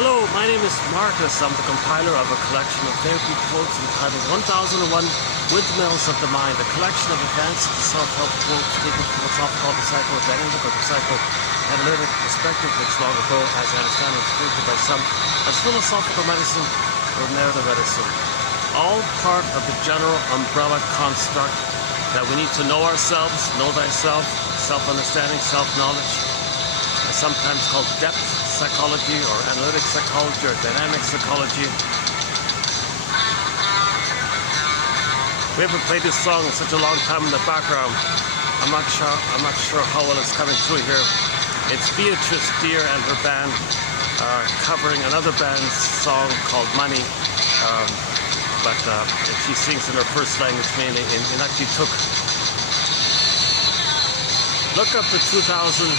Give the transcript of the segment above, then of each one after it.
Hello, my name is Marcus. I'm the compiler of a collection of therapy quotes entitled 1001 Windmills of the Mind, a collection of advanced self-help quotes taken from what's often called the psychoanalytic or the psychoanalytic perspective, which long ago, as I understand, was referred to by some as philosophical medicine or narrative medicine. All part of the general umbrella construct that we need to know ourselves, know thyself, self-understanding, self-knowledge, sometimes called depth psychology or analytic psychology or dynamic psychology. We haven't played this song in such a long time in the background. I'm not sure how well it's coming through here. It's Beatrice Deer and her band covering another band's song called Money, but she sings in her first language mainly in Inuktitut. Look up the 2018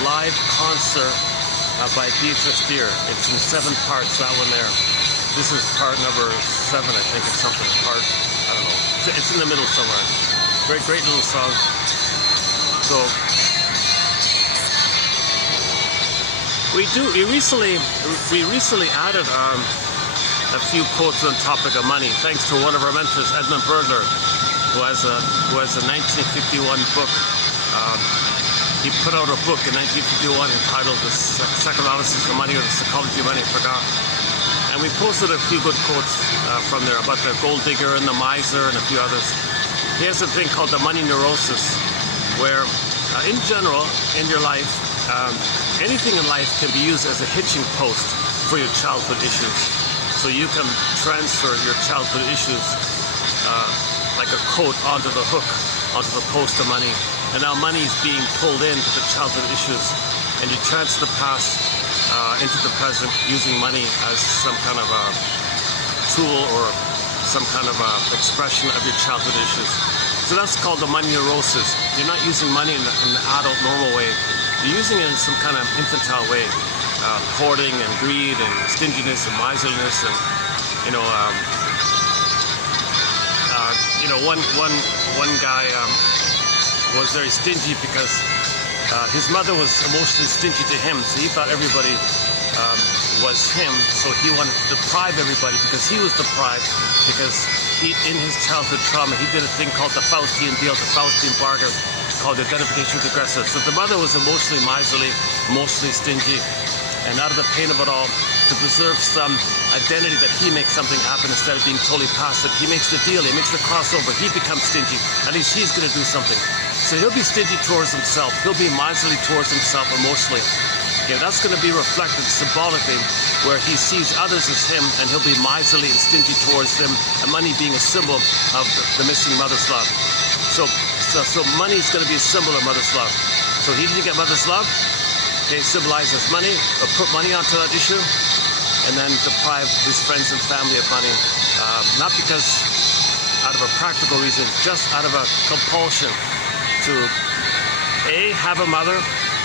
live concert by Beatrice Deer. It's in 7 parts, that one there. This is part number 7, I think it's something. Part, I don't know. It's in the middle somewhere. Great little song. So, we recently added a few quotes on the topic of money, thanks to one of our mentors, Edmund Bergler, who has a 1951 book. He put out a book in 1951 entitled The Psychoanalysis of Money or The Psychology of Money, I forgot. And we posted a few good quotes from there about the gold digger and the miser and a few others. He has a thing called the money neurosis, where in general, in your life, anything in life can be used as a hitching post for your childhood issues. So you can transfer your childhood issues like a coat onto the hook, onto the post of money. And now money is being pulled into the childhood issues, and you transfer the past into the present using money as some kind of a tool or some kind of a expression of your childhood issues. So that's called the money neurosis. You're not using money in the adult normal way. You're using it in some kind of infantile way, hoarding and greed and stinginess and miserliness, and one guy was very stingy because his mother was emotionally stingy to him, so he thought everybody was him, so he wanted to deprive everybody because he was deprived, because in his childhood trauma he did a thing called the Faustian deal, the Faustian bargain, called identification with aggressor. So the mother was emotionally miserly, emotionally stingy, and out of the pain of it all, to preserve some identity that he makes something happen instead of being totally passive, he makes the deal, he makes the crossover, he becomes stingy. At least he's going to do something. So he'll be stingy towards himself, he'll be miserly towards himself emotionally. Okay, that's going to be reflected symbolically where he sees others as him, and he'll be miserly and stingy towards them, and money being a symbol of the missing mother's love. So money is going to be a symbol of mother's love. So he didn't get mother's love, okay, symbolized as money, or put money onto that issue, and then deprive his friends and family of money, not because out of a practical reason, just out of a compulsion to A, have a mother,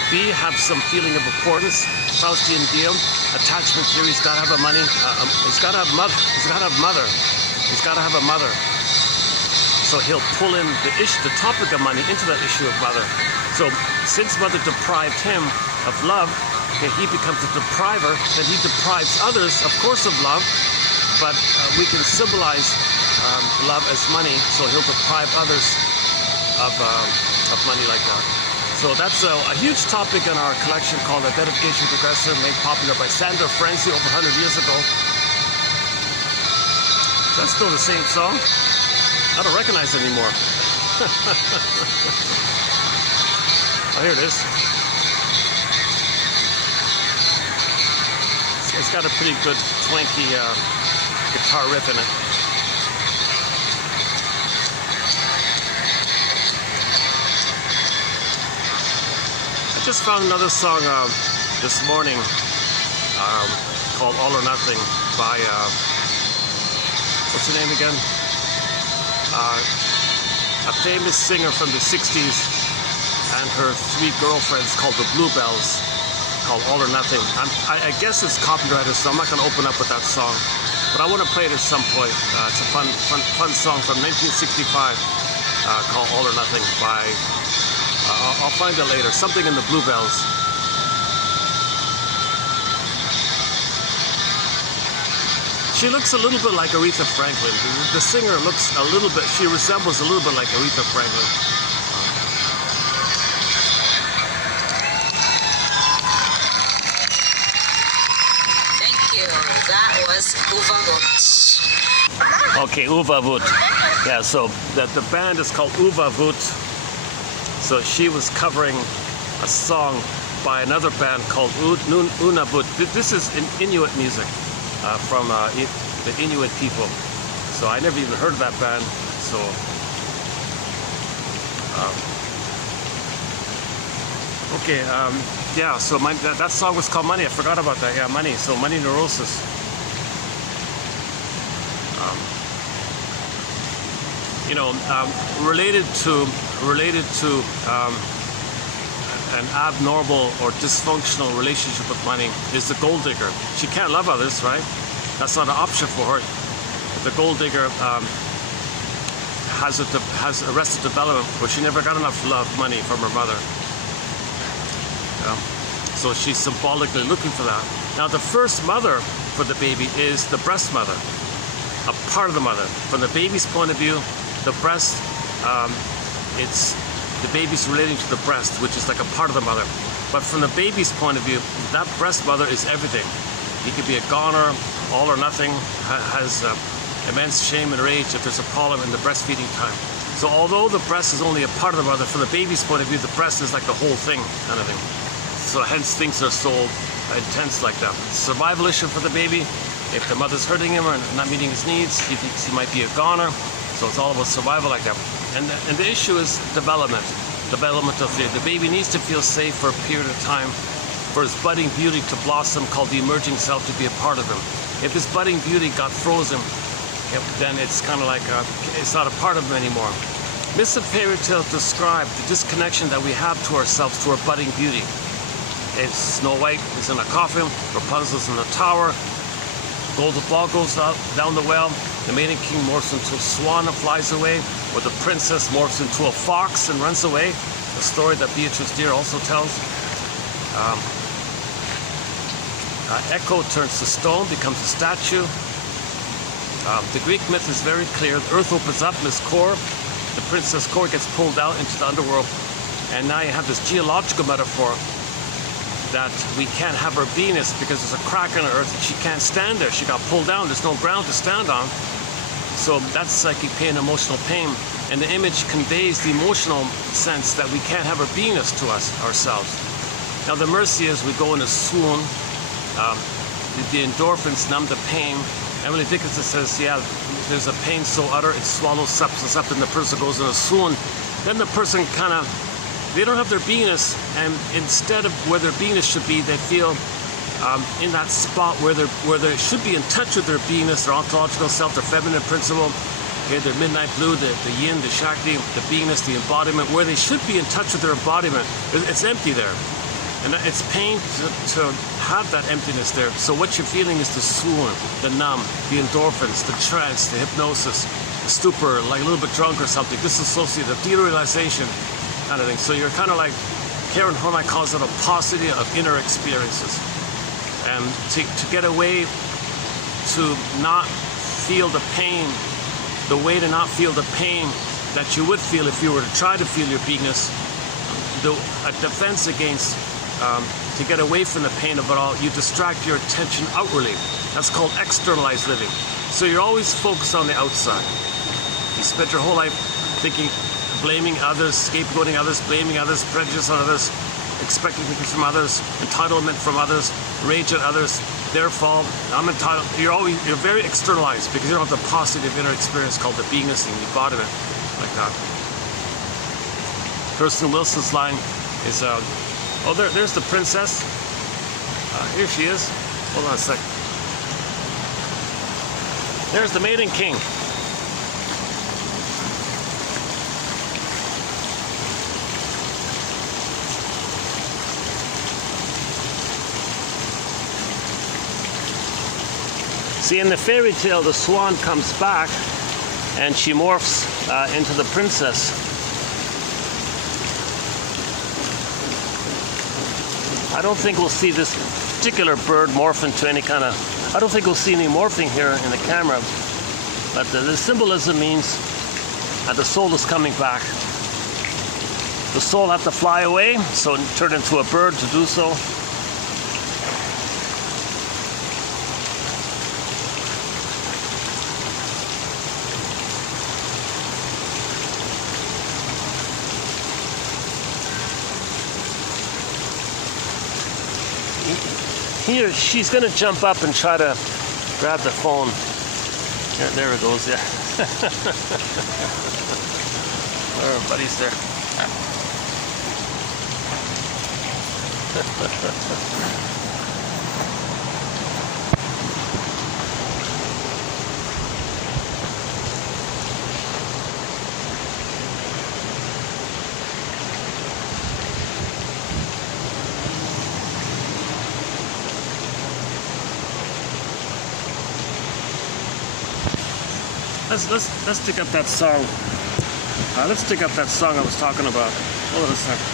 B, have some feeling of importance, Faustian deal, attachment theory, he's got to have a money, he's got to have mother, he's got to have mother, he's got to have a mother. So he'll pull in the topic of money into that issue of mother. So since mother deprived him of love, okay, he becomes a depriver, then he deprives others, of course, of love, but we can symbolize love as money, so he'll deprive others of money like that. So that's a huge topic in our collection called Identification with Aggressor, made popular by Sandra Frenzy over 100 years ago. That's still the same song. I don't recognize it anymore. Oh, here it is. It's got a pretty good twanky guitar riff in it. I just found another song this morning called All or Nothing by, what's her name again? A famous singer from the 60s and her 3 girlfriends called the Bluebells, called All or Nothing. I guess it's copyrighted, so I'm not going to open up with that song, but I want to play it at some point. It's a fun song from 1965 called All or Nothing by I'll find it later. Something in the Bluebells. She looks a little bit like Aretha Franklin. The singer looks a little bit, she resembles a little bit like Aretha Franklin. Thank you. That was Uvavut. Okay, Uvavut. Yeah, so the band is called Uvavut. So she was covering a song by another band called Unavut. This is Inuit music from the Inuit people. So I never even heard of that band. So okay, yeah. So that song was called Money. I forgot about that. Yeah, Money. So Money Neurosis. You know, related to an abnormal or dysfunctional relationship with money is the gold digger. She can't love others, right? That's not an option for her. The gold digger has arrested development where she never got enough love, money from her mother. So she's symbolically looking for that. Now the first mother for the baby is the breast mother, a part of the mother. From the baby's point of view, the breast, it's the baby's relating to the breast, which is like a part of the mother. But from the baby's point of view, that breast mother is everything. He could be a goner, all or nothing, has immense shame and rage if there's a problem in the breastfeeding time. So although the breast is only a part of the mother, from the baby's point of view, the breast is like the whole thing, kind of thing. So hence things are so intense like that. Survival issue for the baby. If the mother's hurting him or not meeting his needs, he thinks he might be a goner. So it's all about survival like that. And the issue is development. Development of the baby needs to feel safe for a period of time for his budding beauty to blossom, called the emerging self, to be a part of him. If his budding beauty got frozen, then it's kind of like it's not a part of him anymore. Myths and fairy tales describe the disconnection that we have to ourselves, to our budding beauty. It's Snow White is in a coffin, Rapunzel's in the tower, Golden Ball goes down the well, the maiden king morphs into a swan and flies away, or the princess morphs into a fox and runs away, a story that Beatrice Deer also tells. Echo turns to stone, becomes a statue. The Greek myth is very clear. The earth opens up in its core, the princess core gets pulled out into the underworld, and now you have this geological metaphor that we can't have her Venus because there's a crack in the earth and she can't stand there. She got pulled down, there's no ground to stand on. So that's psychic pain, emotional pain. And the image conveys the emotional sense that we can't have her Venus to us ourselves. Now the mercy is we go in a swoon. The endorphins numb the pain. Emily Dickinson says, yeah, there's a pain so utter it swallows substance up and the person goes in a swoon. Then the person kind of, they don't have their beingness, and instead of where their beingness should be, they feel in that spot where they should be in touch with their beingness, their ontological self, their feminine principle, okay, their midnight blue, the yin, the shakti, the beingness, the embodiment, where they should be in touch with their embodiment. It's empty there. And it's pain to have that emptiness there. So what you're feeling is the swoon, the numb, the endorphins, the trance, the hypnosis, the stupor, like a little bit drunk or something, disassociative, derealization, kind of thing. So you're kind of like, Karen Horney calls it a paucity of inner experiences. And to get away, to not feel the pain, the way to not feel the pain that you would feel if you were to try to feel your beingness, a defense against, to get away from the pain of it all, you distract your attention outwardly. That's called externalized living. So you're always focused on the outside. You spent your whole life thinking, blaming others, scapegoating others, blaming others, prejudice on others, expecting things from others, entitlement from others, rage at others, their fault, I'm entitled. You're very externalized because you don't have the positive inner experience called the beingness and the embodiment, like that. Kirsten Wilson's line is, oh, there's the princess. Here she is. Hold on a sec. There's the maiden king. See, in the fairy tale, the swan comes back and she morphs into the princess. I don't think we'll see this particular bird morph into any kind of I don't think we'll see any morphing here in the camera, but the symbolism means that the soul is coming back. The soul had to fly away, so it turned into a bird to do so. Here, she's going to jump up and try to grab the phone. Yeah, there it goes, yeah. Our buddy's there. Let's dig up that song. Let's dig up that song I was talking about. Hold on a second.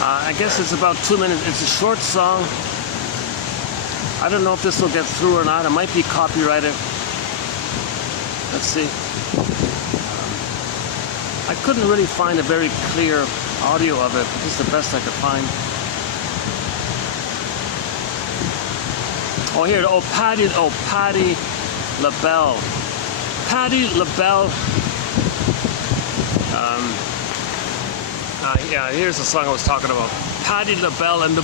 I guess it's about 2 minutes. It's a short song. I don't know if this will get through or not. It might be copyrighted. Let's see. I couldn't really find a very clear audio of it. This is the best I could find. Oh, here. Oh, Patti LaBelle. Patti LaBelle. Yeah, here's the song I was talking about. Patti LaBelle and the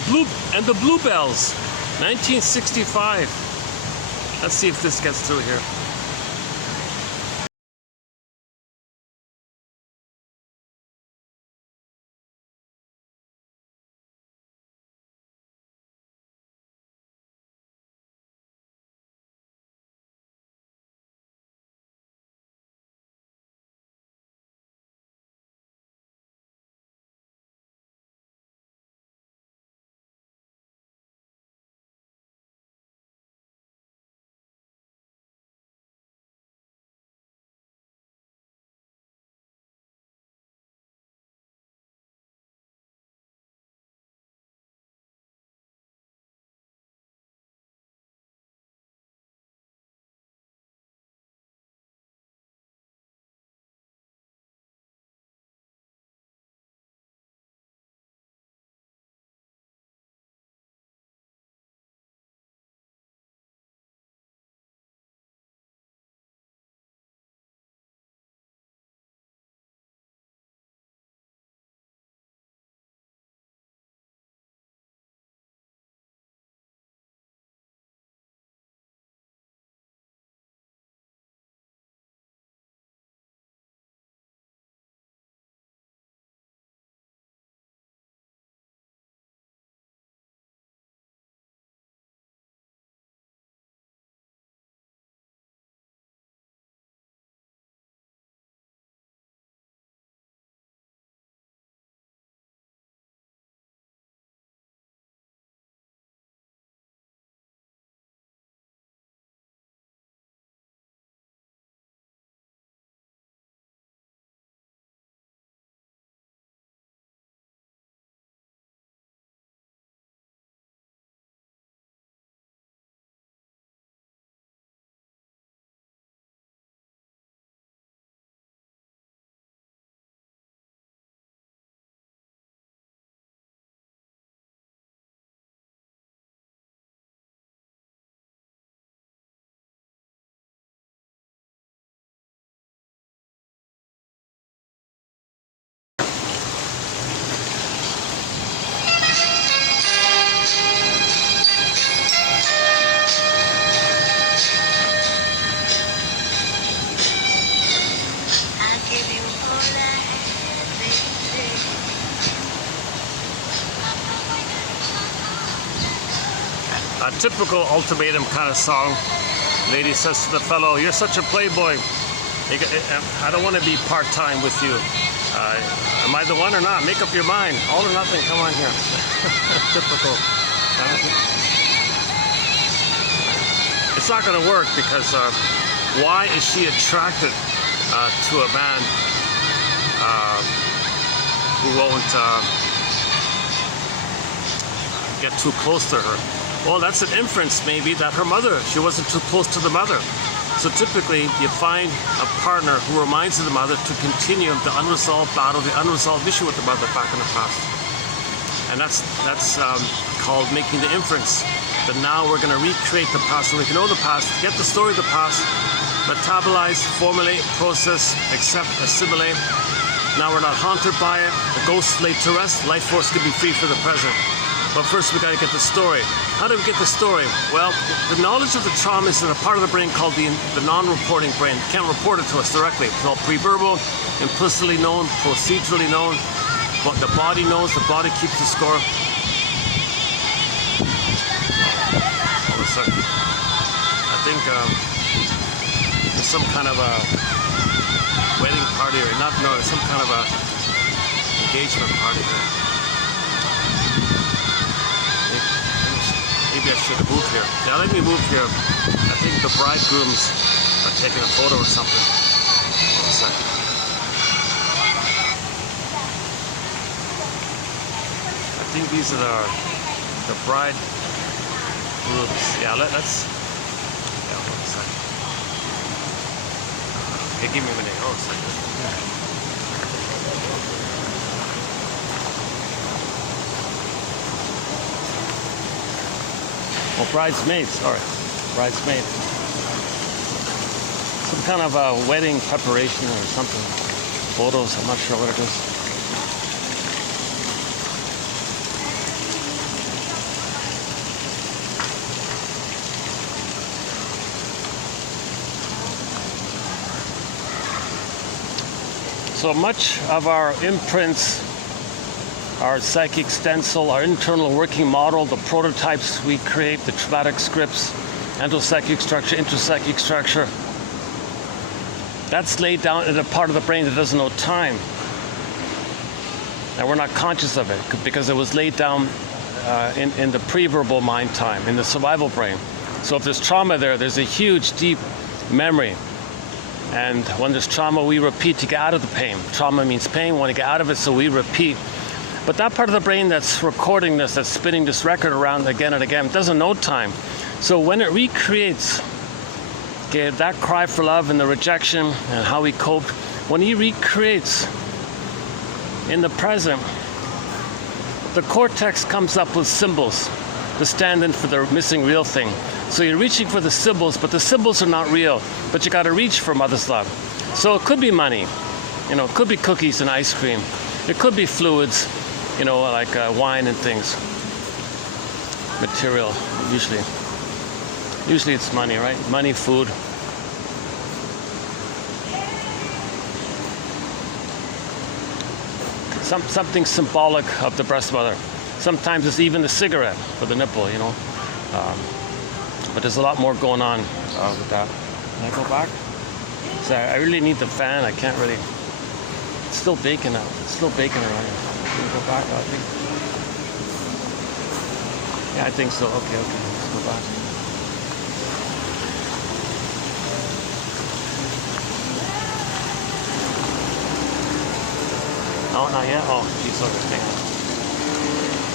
Bluebells. 1965. Let's see if this gets through here. A typical ultimatum kind of song. Lady says to the fellow, "You're such a playboy. I don't want to be part-time with you. Am I the one or not? Make up your mind. All or nothing. Come on here. Typical. It's not going to work because why is she attracted to a man who won't get too close to her? Well, that's an inference maybe that her mother, she wasn't too close to the mother. So typically you find a partner who reminds you of the mother to continue the unresolved battle, the unresolved issue with the mother back in the past. And that's called making the inference that now we're going to recreate the past. So we can know the past, get the story of the past, metabolize, formulate, process, accept, assimilate. Now we're not haunted by it. The ghost laid to rest. Life force could be free for the present. But first we got to get the story. How do we get the story? Well, the knowledge of the trauma is in a part of the brain called the non-reporting brain. It can't report it to us directly. It's all pre-verbal, implicitly known, procedurally known. But the body knows, the body keeps the score. Hold a second. I think there's some kind of a wedding party, or not, no, some kind of a engagement party there. Maybe I should have moved here. Now let me move here. I think the bridegrooms are taking a photo or something. Hold a second. I think these are the bride grooms. Yeah, let's. Yeah, hold a second. Okay, give me a minute. Hold a second. Oh, bridesmaids, all right, bridesmaid. Some kind of a wedding preparation or something. Photos, I'm not sure what it is. So much of our imprints, our psychic stencil, our internal working model, the prototypes we create, the traumatic scripts, endopsychic structure, intrapsychic structure, that's laid down in a part of the brain that doesn't know time. And we're not conscious of it because it was laid down in the pre-verbal mind time, in the survival brain. So if there's trauma there, there's a huge, deep memory. And when there's trauma, we repeat to get out of the pain. Trauma means pain, we want to get out of it, so we repeat. But that part of the brain that's recording this, that's spinning this record around again and again, doesn't know time. So when it recreates, okay, that cry for love and the rejection and how he coped, when he recreates in the present, the cortex comes up with symbols to stand in for the missing real thing. So you're reaching for the symbols, but the symbols are not real. But you got to reach for mother's love. So it could be money, it could be cookies and ice cream. It could be fluids, like wine and things. Material, usually. Usually it's money, right? Money, food. Something symbolic of the breast mother. Sometimes it's even the cigarette for the nipple, But there's a lot more going on with that. Can I go back? So I really need the fan. I can't really. It's still baking out. It's still baking around here. Can we go back? I think. Yeah, I think so. Okay. Let's go back. No, not yet. Oh, geez, okay.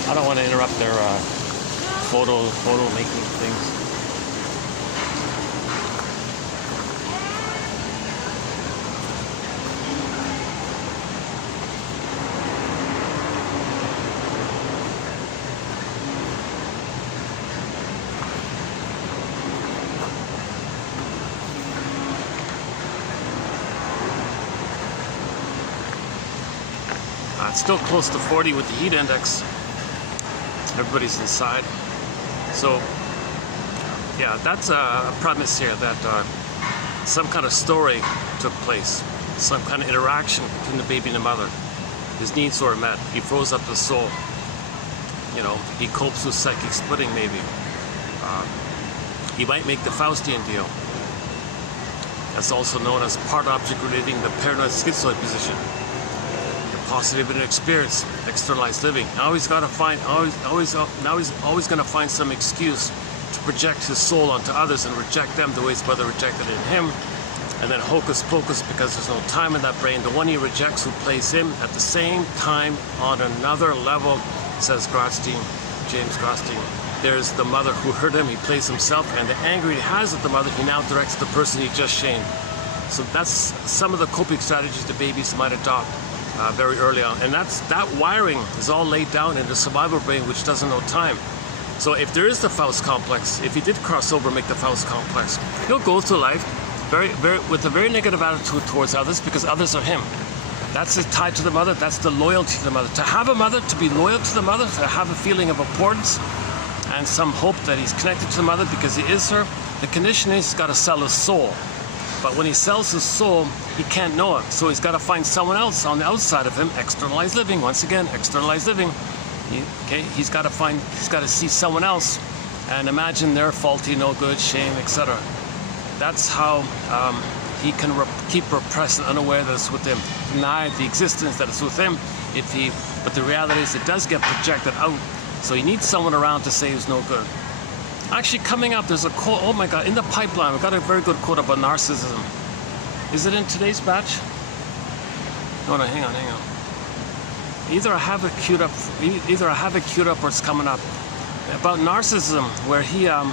I don't want to interrupt their photo making things. It's still close to 40 with the heat index. Everybody's inside. So, yeah, that's a premise here that some kind of story took place, some kind of interaction between the baby and the mother. His needs were met. He froze up his soul. He copes with psychic splitting maybe. He might make the Faustian deal. That's also known as part object relating, the paranoid schizoid position. positive inner experience, externalized living. Now he's got to find, now he's always going to find some excuse to project his soul onto others and reject them the way his brother rejected in him. And then hocus pocus, because there's no time in that brain, the one he rejects will place him at the same time on another level, says Grotstein, James Grotstein. There's the mother who hurt him, he plays himself, and the anger he has at the mother, he now directs the person he just shamed. So that's some of the coping strategies the babies might adopt very early on. And that wiring is all laid down in the survival brain, which doesn't know time. So if there is the Faust complex, if he did cross over and make the Faust complex, he'll go through life with a very negative attitude towards others, because others are him. That's it, tied to the mother. That's the loyalty to the mother. To have a mother, to be loyal to the mother, to have a feeling of importance and some hope that he's connected to the mother because he is her, the condition is he's got to sell his soul. But when he sells his soul, he can't know it. So he's got to find someone else on the outside of him. Externalized living. Once again, externalized living. He's got to see someone else and imagine they're faulty, no good, shame, etc. That's how he can keep repressed and unaware that it's with him. Deny the existence that it's with him. But the reality is it does get projected out. So he needs someone around to say he's no good. Actually, coming up, there's a quote, oh my God, in the pipeline, we've got a very good quote about narcissism. Is it in today's batch? No, hang on. Either I have it queued up or it's coming up. About narcissism, where he, oh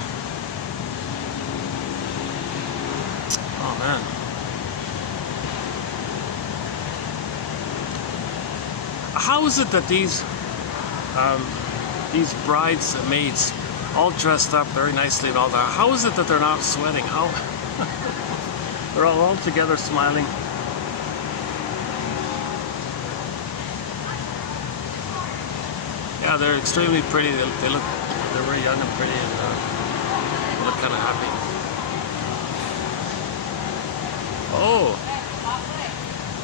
man. How is it that these bridesmaids, all dressed up very nicely and all that, how is it that they're not sweating? How? They're all together smiling. Yeah, they're extremely pretty. They're very young and pretty, and they look kind of happy. Oh,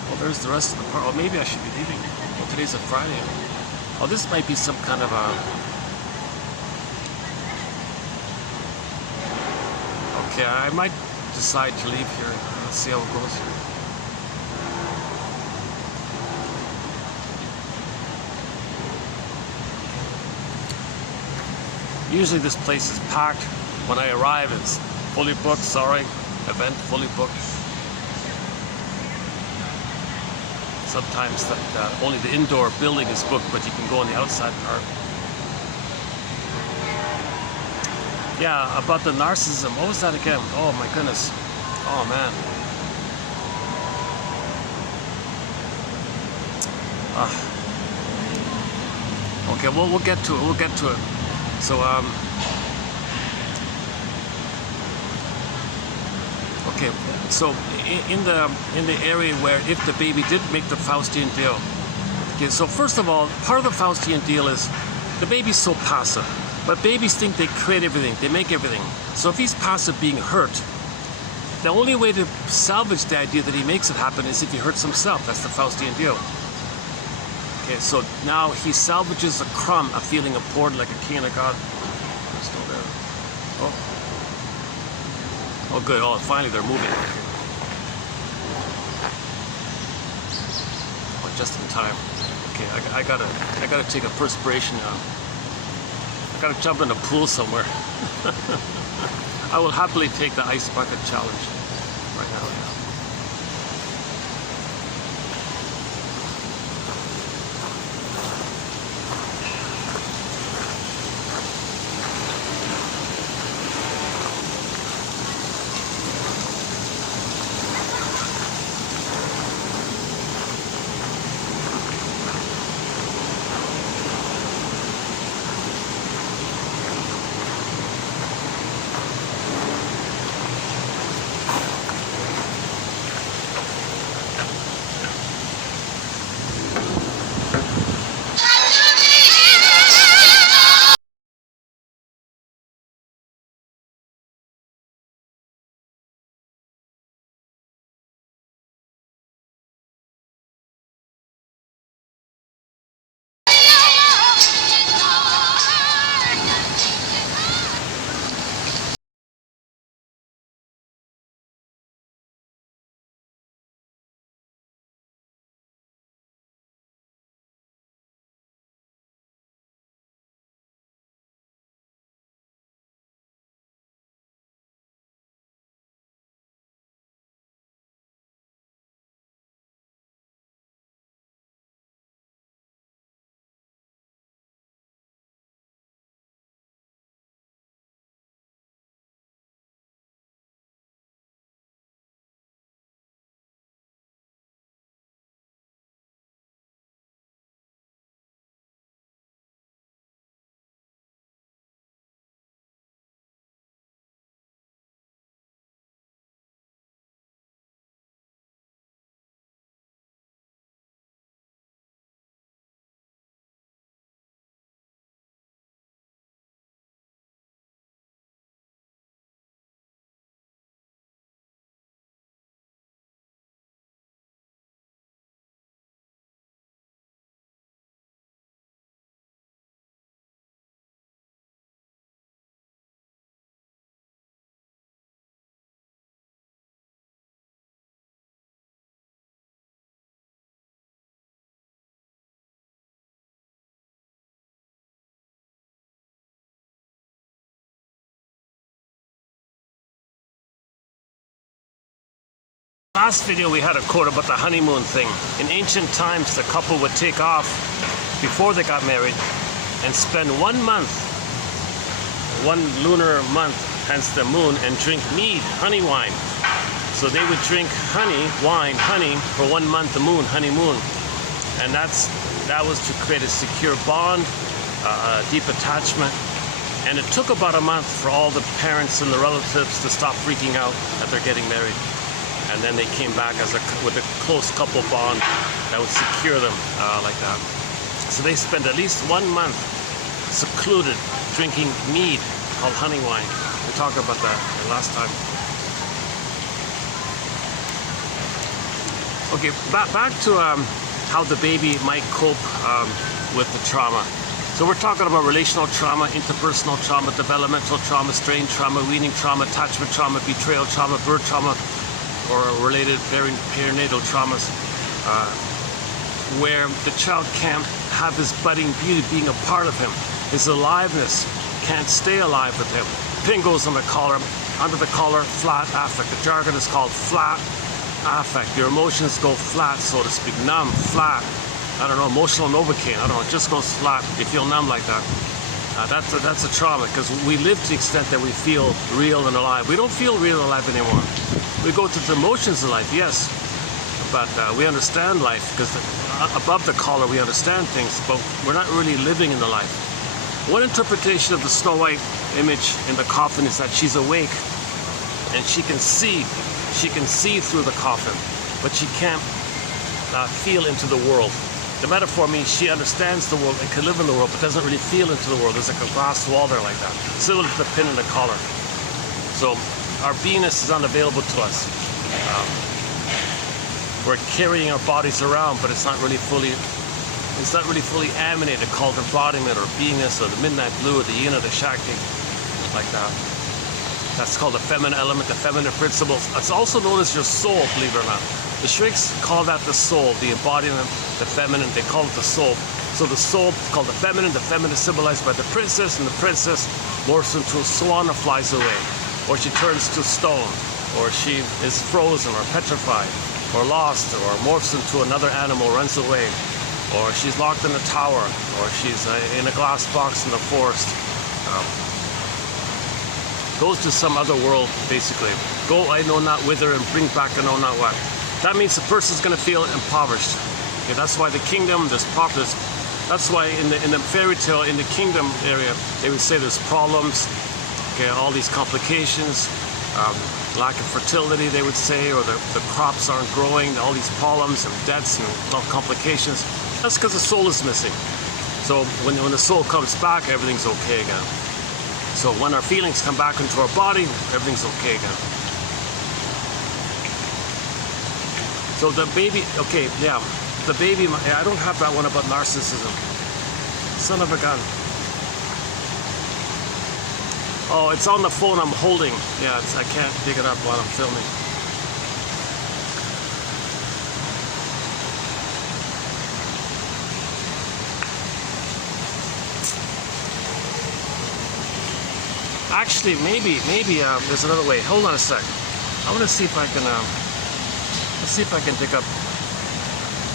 well, there's the rest of the part. Oh, maybe I should be leaving. Well, today's a Friday. Oh, this might be some kind of a... Okay, I might decide to leave here. Let's see how it goes here. Usually this place is packed. When I arrive, it's fully booked. Sorry, event fully booked. Sometimes only the indoor building is booked, but you can go on the outside part. Yeah, about the narcissism. What was that again? Oh my goodness. Oh man. Okay, well, we'll get to it. We'll get to it. So okay. So in the area where if the baby did make the Faustian deal. Okay. So first of all, part of the Faustian deal is the baby's so passive. But babies think they create everything, they make everything. So if he's passive being hurt, the only way to salvage the idea that he makes it happen is if he hurts himself. That's the Faustian deal. Okay, so now he salvages a crumb of feeling important like a king and a god. They're still there. Oh, good. Oh, finally they're moving. Oh, just in time. Okay, I gotta take a perspiration now. I gotta jump in a pool somewhere. I will happily take the ice bucket challenge right now. Yeah. Last video we had a quote about the honeymoon thing. In ancient times, the couple would take off before they got married and spend 1 month, 1 lunar month, hence the moon, and drink mead, honey wine. So they would drink honey, wine, honey for 1 month, the moon, honeymoon. And that was to create a secure bond, a deep attachment. And it took about a month for all the parents and the relatives to stop freaking out that they're getting married. And then they came back with a close couple bond that would secure them like that. So they spent at least 1 month secluded drinking mead called honey wine. We talked about that last time. Okay, back to how the baby might cope with the trauma. So we're talking about relational trauma, interpersonal trauma, developmental trauma, strain trauma, weaning trauma, attachment trauma, betrayal trauma, birth trauma, or related perinatal traumas, where the child can't have his budding beauty being a part of him. His aliveness can't stay alive with him. Pin goes on the collar, under the collar, flat affect. The jargon is called flat affect. Your emotions go flat, so to speak, numb, flat. I don't know, emotional Novocaine, I don't know, it just goes flat. You feel numb like that. That's a trauma, because we live to the extent that we feel real and alive. We don't feel real and alive anymore. We go to the emotions of life, yes, but we understand life, because above the collar we understand things, but we're not really living in the life. One interpretation of the Snow White image in the coffin is that she's awake and she can see through the coffin, but she can't feel into the world. The metaphor means she understands the world and can live in the world, but doesn't really feel into the world. There's like a glass wall there like that, similar to the pin in the collar. So our beingness is unavailable to us. We're carrying our bodies around, but it's not really fully animated, called embodiment or beingness or the midnight blue or the yin or the shakti, like that. That's called the feminine element, the feminine principles. It's also known as your soul, believe it or not. The shrieks call that the soul, the embodiment, the feminine, they call it the soul. So the soul is called the feminine is symbolized by the princess, and the princess morphs into a swan and flies away. Or she turns to stone, or she is frozen or petrified, or lost, or morphs into another animal, runs away, or she's locked in a tower, or she's in a glass box in the forest. Goes to some other world, basically. Go, I know not whither, and bring back I know not what. That means the person's going to feel impoverished. Okay, that's why the kingdom, that's why in the fairy tale, in the kingdom area, they would say there's problems, okay, all these complications, lack of fertility, they would say, or the crops aren't growing, all these problems and debts and complications. That's because the soul is missing. So when the soul comes back, everything's okay again. So when our feelings come back into our body, everything's okay again. So the baby, okay, yeah, the baby, I don't have that one about narcissism. Son of a gun. Oh, it's on the phone I'm holding. Yeah, I can't dig it up while I'm filming. Actually, maybe there's another way. Hold on a sec. I want to see if I can, let's see if I can dig up.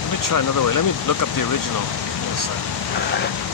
Let me try another way. Let me look up the original. Hold on a sec.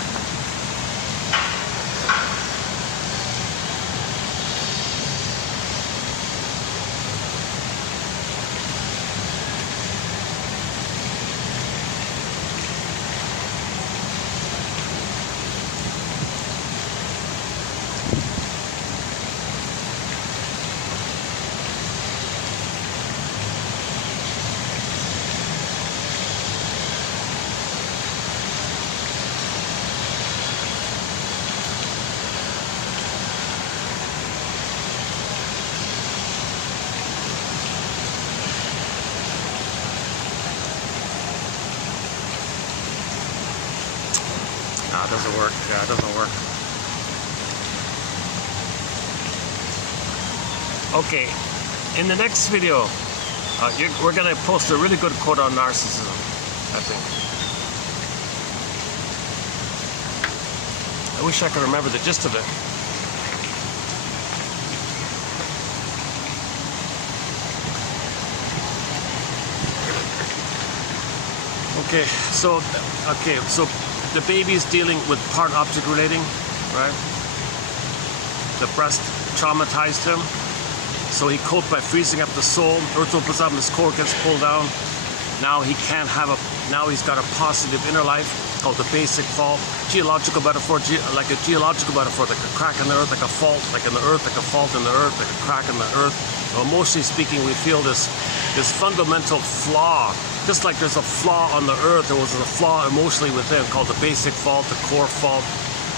It doesn't work. Yeah, it doesn't work. Okay, in the next video, we're going to post a really good quote on narcissism, I think. I wish I could remember the gist of it. so the baby is dealing with part object relating, right? The breast traumatized him, so he coped by freezing up the soul. Earth opens up, his core gets pulled down. Now he can't have now he's got a positive inner life called the basic fault. Geological metaphor, like a geological metaphor, like a crack in the earth, like a fault, like in the earth, like a fault in the earth, like a crack in the earth. So emotionally speaking, we feel this fundamental flaw. Just like there's a flaw on the earth, there was a flaw emotionally within called the basic fault, the core fault.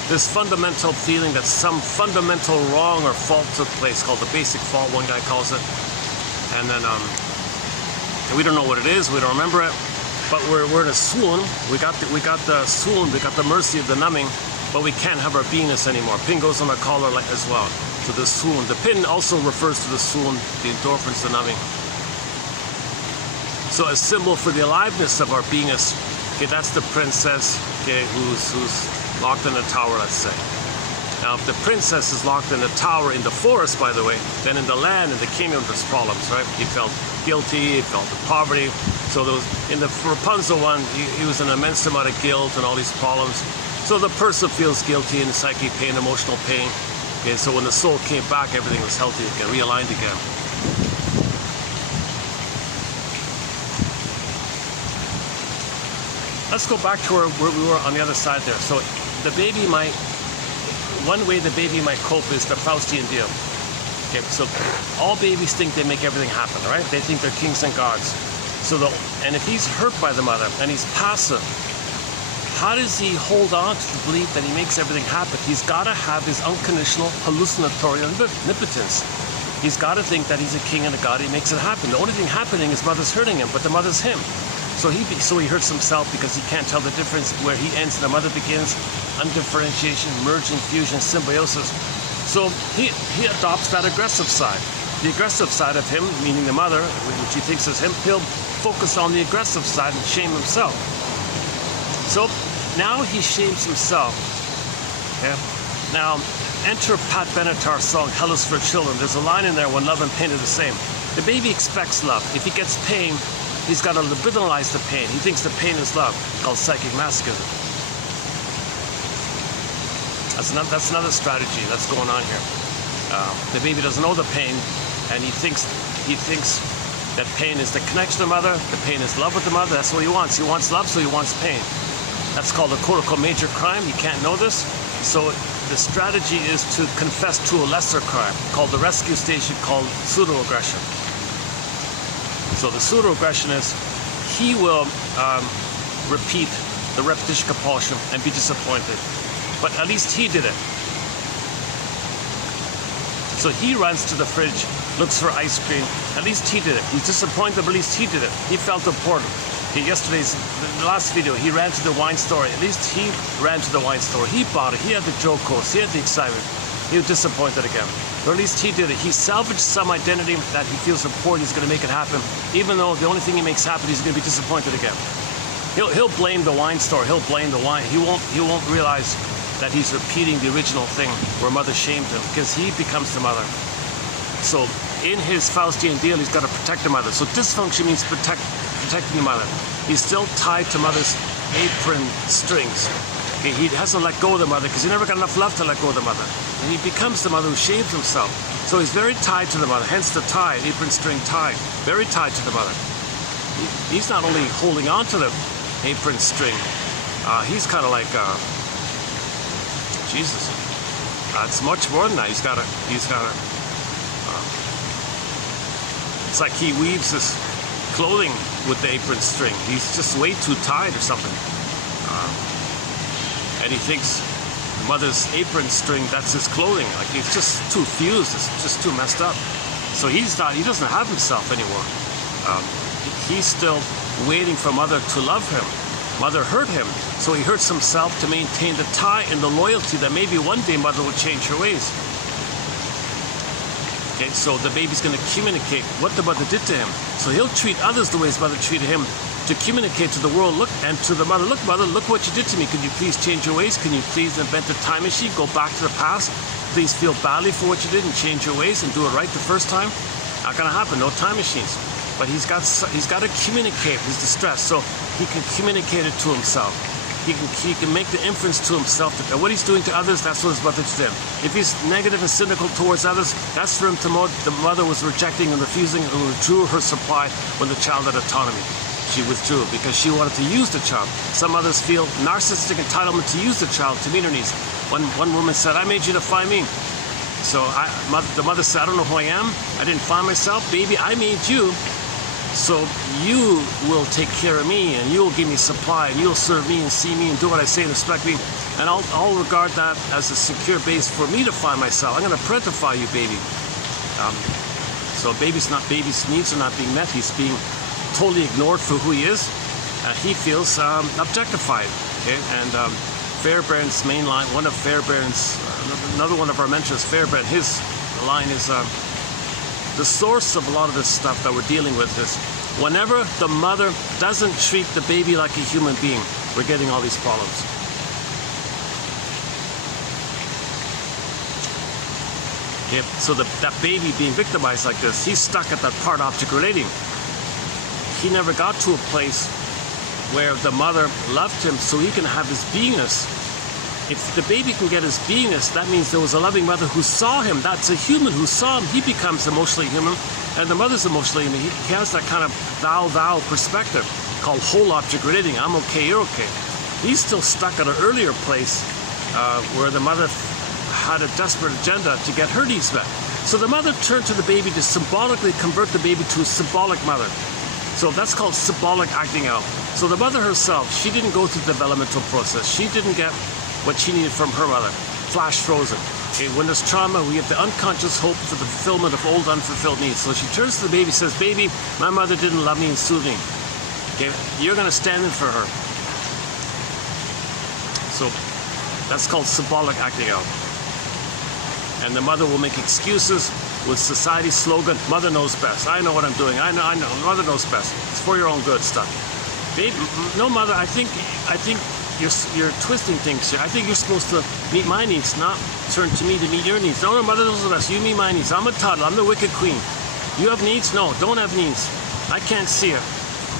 This fundamental feeling that some fundamental wrong or fault took place called the basic fault, one guy calls it. And then we don't know what it is, we don't remember it, but we're in a swoon. We got the swoon, we got the mercy of the numbing, but we can't have our beingness anymore. Pin goes on the collar as well. So the swoon. The pin also refers to the swoon, the endorphins, the numbing. So a symbol for the aliveness of our beingness. Okay, that's the princess, okay, who's locked in a tower, let's say. Now, if the princess is locked in a tower in the forest, by the way, then in the land, in the kingdom, there's problems, right? He felt guilty, he felt the poverty. So there was, in the Rapunzel one, he was in an immense amount of guilt and all these problems. So the person feels guilty and psychic pain, emotional pain. Okay, so when the soul came back, everything was healthy again, realigned again. Let's go back to where we were on the other side there. So the baby might, one way the baby might cope is the Faustian deal. Okay, so all babies think they make everything happen, right? They think they're kings and gods. So and if he's hurt by the mother and he's passive, how does he hold on to the belief that he makes everything happen? He's got to have his unconditional hallucinatory omnipotence. He's got to think that he's a king and a god. He makes it happen. The only thing happening is mother's hurting him, but the mother's him. So he hurts himself because he can't tell the difference where he ends and the mother begins. Undifferentiation, merging, fusion, symbiosis. So he adopts that aggressive side. The aggressive side of him, meaning the mother, which he thinks is him, he'll focus on the aggressive side and shame himself. So now he shames himself. Yeah. Now, enter Pat Benatar's song, Hell is for Children. There's a line in there, when love and pain are the same. The baby expects love. If he gets pain, he's got to liberalize the pain. He thinks the pain is love, called psychic masochism. That's another strategy that's going on here. The baby doesn't know the pain, and he thinks that pain is the connection to the mother. The pain is love with the mother. That's what he wants. He wants love, so he wants pain. That's called a quote-unquote major crime. He can't know this. So the strategy is to confess to a lesser crime, called the rescue station, called pseudo-aggression. So the pseudo-aggression is he will repeat the repetition compulsion and be disappointed. But at least he did it. So he runs to the fridge, looks for ice cream. At least he did it. He's disappointed, but at least he did it. He felt important. Okay, the last video, he ran to the wine store. At least he ran to the wine store. He bought it. He had the joke coast. He had the excitement. He was disappointed again. Or at least he did it. He salvaged some identity that he feels important. He's going to make it happen. Even though the only thing he makes happen, he's going to be disappointed again. He'll blame the wine store. He'll blame the wine. He won't realize that he's repeating the original thing where mother shamed him, because he becomes the mother. So in his Faustian deal, he's got to protect the mother. So dysfunction means protecting the mother. He's still tied to mother's apron strings. Okay, he hasn't let go of the mother because he never got enough love to let go of the mother. And he becomes the mother who shamed himself. So he's very tied to the mother, hence the tie, apron string tie, very tied to the mother. He's not only holding on to the apron string, he's kind of like, Jesus, it's much more than that. He's got to, it's like he weaves his clothing with the apron string. He's just way too tied or something. And he thinks the mother's apron string, that's his clothing. Like, he's just too fused, it's just too messed up. So he doesn't have himself anymore. He's still waiting for mother to love him. Mother hurt him, so he hurts himself to maintain the tie and the loyalty that maybe one day mother will change her ways. Okay, so the baby's going to communicate what the mother did to him. So he'll treat others the way his mother treated him, to communicate to the world, look, and to the mother, look mother, look what you did to me. Could you please change your ways? Can you please invent a time machine, go back to the past? Please feel badly for what you did and change your ways and do it right the first time? Not going to happen, no time machines. but he's got to communicate his distress, so he can communicate it to himself. He can make the inference to himself that what he's doing to others, that's what his mother did. If he's negative and cynical towards others, that's for him to know the mother was rejecting and refusing and withdrew her supply when the child had autonomy. She withdrew because she wanted to use the child. Some others feel narcissistic entitlement to use the child to meet her needs. One woman said, I made you to find me. So the mother said, I don't know who I am. I didn't find myself. Baby, I made you. So you will take care of me, and you'll give me supply, and you'll serve me and see me and do what I say and respect me. And I'll regard that as a secure base for me to find myself. I'm going to parentify you, baby. So baby's needs are not being met. He's being totally ignored for who he is. He feels objectified. Okay, and Fairbairn's main line, another one of our mentors, Fairbairn, his line is. The source of a lot of this stuff that we're dealing with is whenever the mother doesn't treat the baby like a human being, we're getting all these problems. Okay, so that baby being victimized like this, he's stuck at that part object relating. He never got to a place where the mother loved him so he can have his beingness. If the baby can get his beingness, that means there was a loving mother who saw him. That's a human who saw him. He becomes emotionally human, and the mother's emotionally human. He has that kind of thou perspective called whole object relating. I'm okay, you're okay. He's still stuck at an earlier place where the mother had a desperate agenda to get her needs met. So the mother turned to the baby to symbolically convert the baby to a symbolic mother. So that's called symbolic acting out. So the mother herself, she didn't go through the developmental process. She didn't get what she needed from her mother. Flash frozen. Okay, when there's trauma, we have the unconscious hope for the fulfillment of old unfulfilled needs. So she turns to the baby and says, baby, my mother didn't love me and soothe me. Okay, you're going to stand in for her. So that's called symbolic acting out. And the mother will make excuses with society's slogan, mother knows best. I know what I'm doing. I know. Mother knows best. It's for your own good stuff. Baby, no, mother, I think you're twisting things here. I think you're supposed to meet my needs, not turn to me to meet your needs. No, mother knows best. You meet my needs. I'm a toddler. I'm the wicked queen. You have needs? No, don't have needs. I can't see it.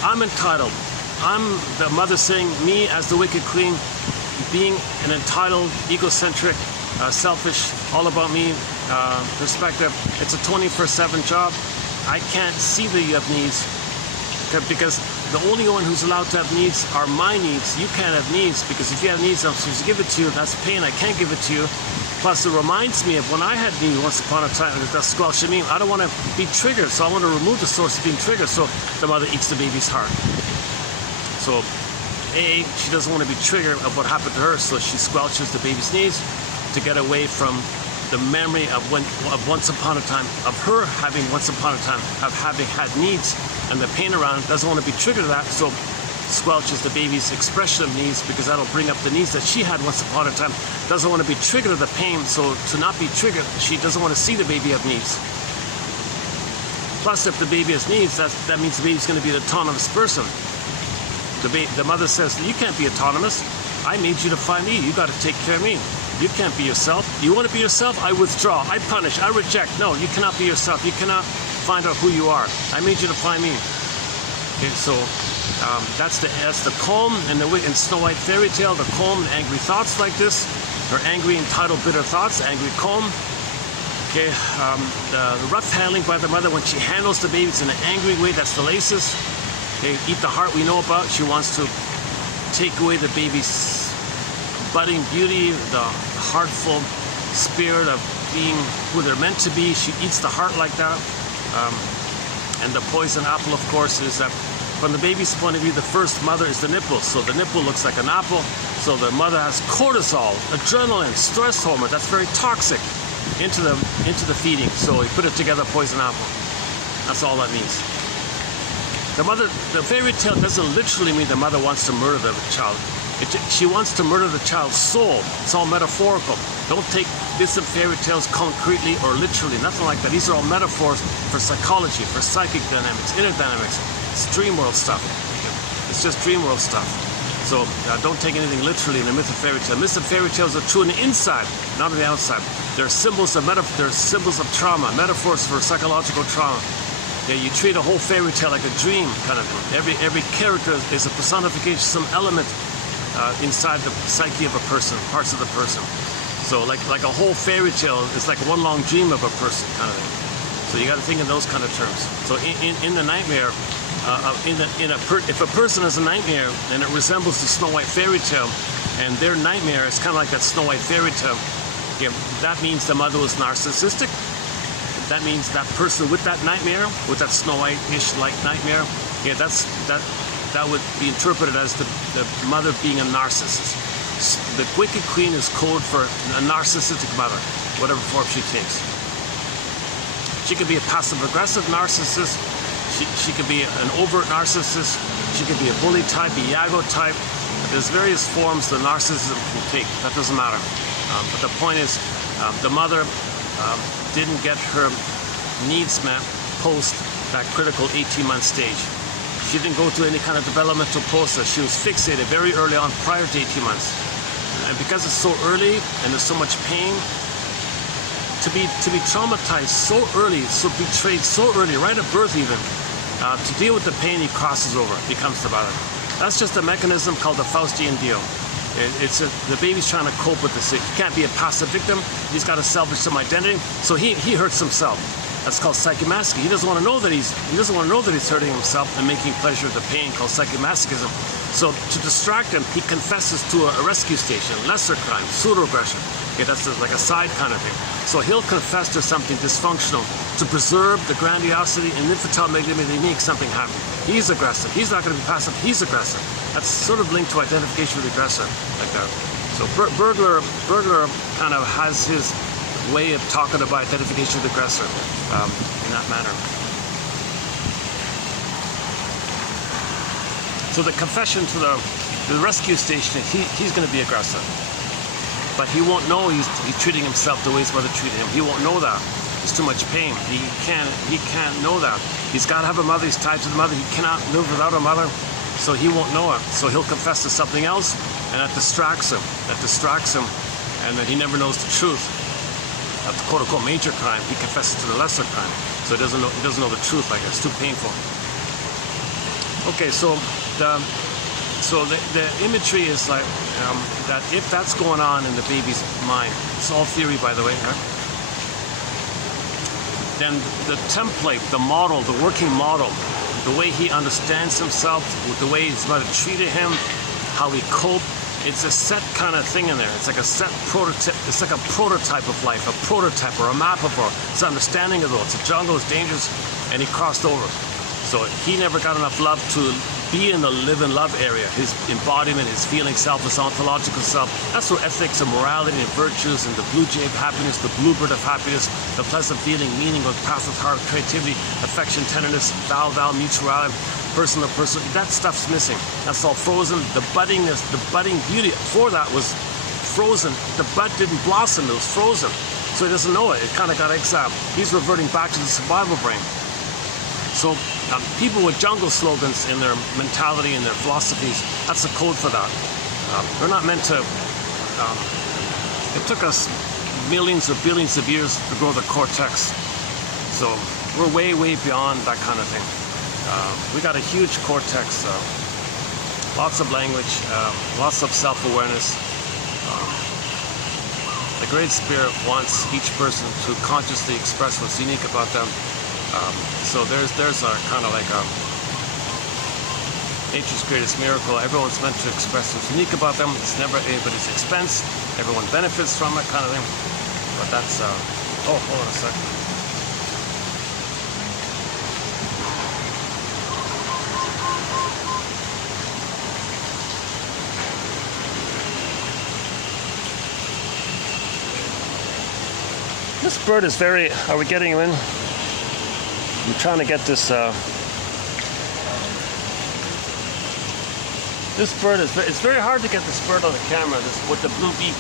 I'm entitled. I'm the mother saying me as the wicked queen, being an entitled, egocentric, selfish, all about me perspective. It's a 24/7 job. I can't see that you have needs because the only one who's allowed to have needs are my needs. You can't have needs because if you have needs, I'm supposed to give it to you. That's pain. I can't give it to you. Plus, it reminds me of when I had needs once upon a time. That's squelch. I mean, I don't want to be triggered, so I want to remove the source of being triggered. So the mother eats the baby's heart. So, she doesn't want to be triggered of what happened to her, so she squelches the baby's needs to get away from the memory of once upon a time, of her having once upon a time, of having had needs, and the pain around it. Doesn't want to be triggered to that, so squelches the baby's expression of needs because that'll bring up the needs that she had once upon a time. Doesn't want to be triggered to the pain, so to not be triggered, she doesn't want to see the baby have needs. Plus, if the baby has needs, that means the baby's going to be an autonomous person. The mother says, you can't be autonomous. I made you to find me. You got to take care of me. You can't be yourself. You want to be yourself? I withdraw. I punish. I reject. No, you cannot be yourself. You cannot find out who you are. I made you to find me. Okay, so that's the calm and in Snow White fairy tale. The calm and angry thoughts like this. Her angry, entitled, bitter thoughts. Angry, calm. Okay, the rough handling by the mother when she handles the babies in an angry way. That's the laces. Okay, eat the heart we know about. She wants to take away the baby's budding beauty, the heartful spirit of being who they're meant to be. She eats the heart like that. And the poison apple, of course, is that from the baby's point of view, the first mother is the nipple. So the nipple looks like an apple. So the mother has cortisol, adrenaline, stress hormone. That's very toxic into the feeding. So you put it together, poison apple. That's all that means. The fairy tale doesn't literally mean the mother wants to murder the child. She wants to murder the child's soul. It's all metaphorical. Don't take distant fairy tales concretely or literally, nothing like that. These are all metaphors for psychology, for psychic dynamics, inner dynamics. It's dream world stuff. It's just dream world stuff. So don't take anything literally in the myth of fairy tale. Myths of fairy tales are true on the inside, not on the outside. They're symbols of trauma, metaphors for psychological trauma. Okay, you treat a whole fairy tale like a dream kind of thing. Every character is a personification, some element inside the psyche of a person, parts of the person. So like a whole fairy tale is like one long dream of a person kind of thing. So you got to think in those kind of terms. So in the nightmare, if a person has a nightmare and it resembles the Snow White fairy tale, and their nightmare is kind of like that Snow White fairy tale, yeah, that means the mother was narcissistic. That means that person with that nightmare, with that Snow White-ish like nightmare, yeah, that would be interpreted as the mother being a narcissist. The Wicked Queen is code for a narcissistic mother, whatever form she takes. She could be a passive-aggressive narcissist. She could be an overt narcissist. She could be a bully type, a Iago type. There's various forms the narcissism can take. That doesn't matter. But the point is, the mother didn't get her needs met post that critical 18-month stage. She didn't go through any kind of developmental process. She was fixated very early on, prior to 18 months. And because it's so early and there's so much pain, to be traumatized so early, so betrayed so early, right at birth even, to deal with the pain, he crosses over, becomes the mother. That's just a mechanism called the Faustian deal. The baby's trying to cope with this. He can't be a passive victim. He's got to salvage some identity. So he hurts himself. That's called psychomasochism. He doesn't want to know that he's hurting himself and making pleasure of the pain, called psychomasochism. So to distract him, he confesses to a rescue station, lesser crime, pseudo-aggression. Okay, that's like a side kind of thing. So he'll confess to something dysfunctional to preserve the grandiosity, and infantile megalomaniac, something happen. He's aggressive. He's not going to be passive. He's aggressive. That's sort of linked to identification with the aggressor, like that. So burglar kind of has his way of talking about identification with the aggressor in that manner. So the confession to the rescue station, he's going to be aggressive. But he won't know he's treating himself the way his mother treated him. He won't know that. There's too much pain. He can't know that. He's got to have a mother. He's tied to the mother. He cannot live without a mother. So he won't know it. So he'll confess to something else, and that distracts him. And then he never knows the truth. That's the quote-unquote major crime. He confesses to the lesser crime. So he doesn't know the truth. Like, it's too painful. Okay, so the imagery is like that if that's going on in the baby's mind, it's all theory, by the way, huh? Then the template, the model, the working model, the way he understands himself, the way his mother treated him, how he coped, it's a set kind of thing in there. It's like a set prototype. It's like a prototype of life, a prototype or a map of his understanding of it. It's a jungle, it's dangerous, and he crossed over. So he never got enough love to be in the live and love area. His embodiment, his feeling self, his ontological self. That's where ethics and morality and virtues and the blue jay of happiness, the bluebird of happiness, the pleasant feeling, meaning with passive heart, creativity, affection, tenderness, vow, mutuality, personal, that stuff's missing. That's all frozen. The budding beauty for that was frozen. The bud didn't blossom, it was frozen. So he doesn't know it. It kind of got exiled. He's reverting back to the survival brain. So people with jungle slogans in their mentality and their philosophies, that's the code for that. They're not meant to... it took us millions or billions of years to grow the cortex. So we're way, way beyond that kind of thing. We got a huge cortex, lots of language, lots of self-awareness. The Great Spirit wants each person to consciously express what's unique about them. So there's a kind of like nature's greatest miracle. Everyone's meant to express what's unique about them. It's never at anybody's expense. Everyone benefits from it, kind of thing. But that's oh, hold on a second. This bird is very... Are we getting him in? I'm trying to get this. This bird is... It's very hard to get this bird on the camera, this with the blue beak.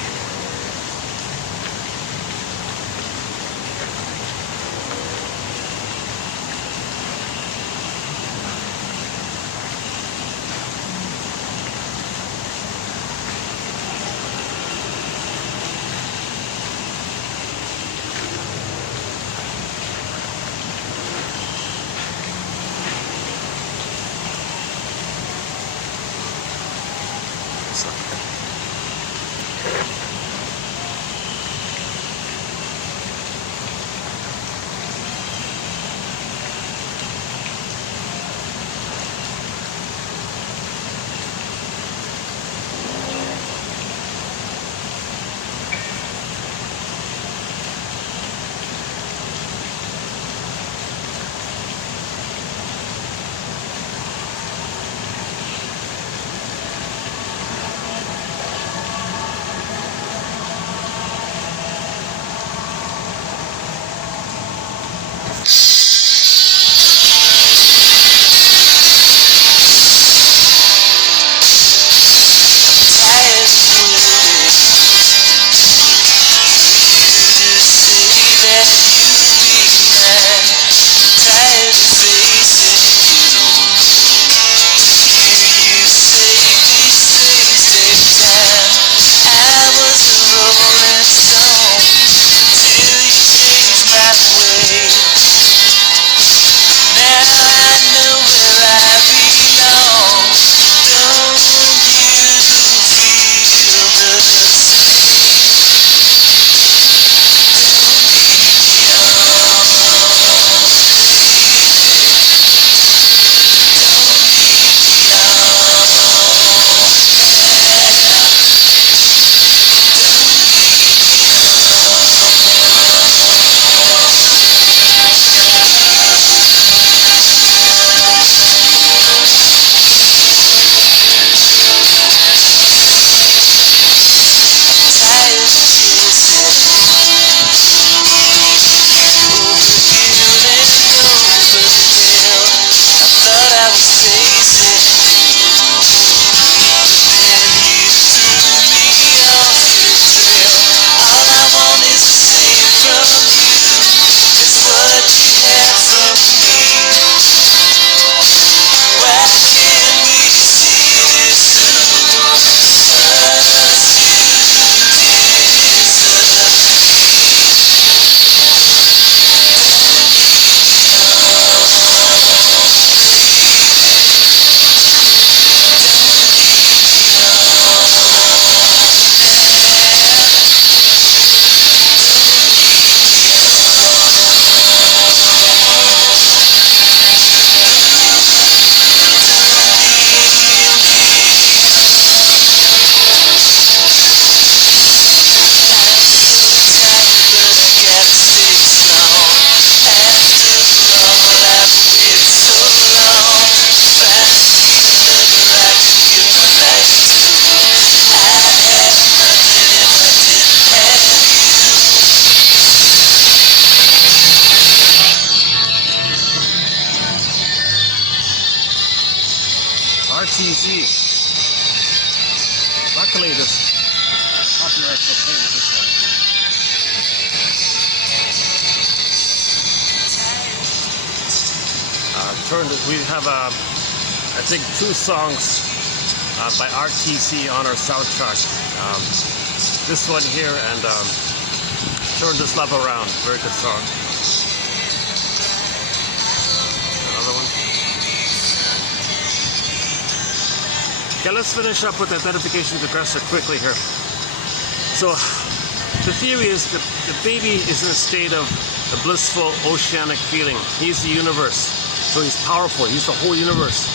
easy. Luckily, this copyright's okay with this one. We have, I think, 2 songs by RTC on our soundtrack. This one here and Turn This Love Around. Very good song. Another one. Okay, let's finish up with identification of the aggressor quickly here. So, the theory is that the baby is in a state of a blissful oceanic feeling. He's the universe. So he's powerful. He's the whole universe.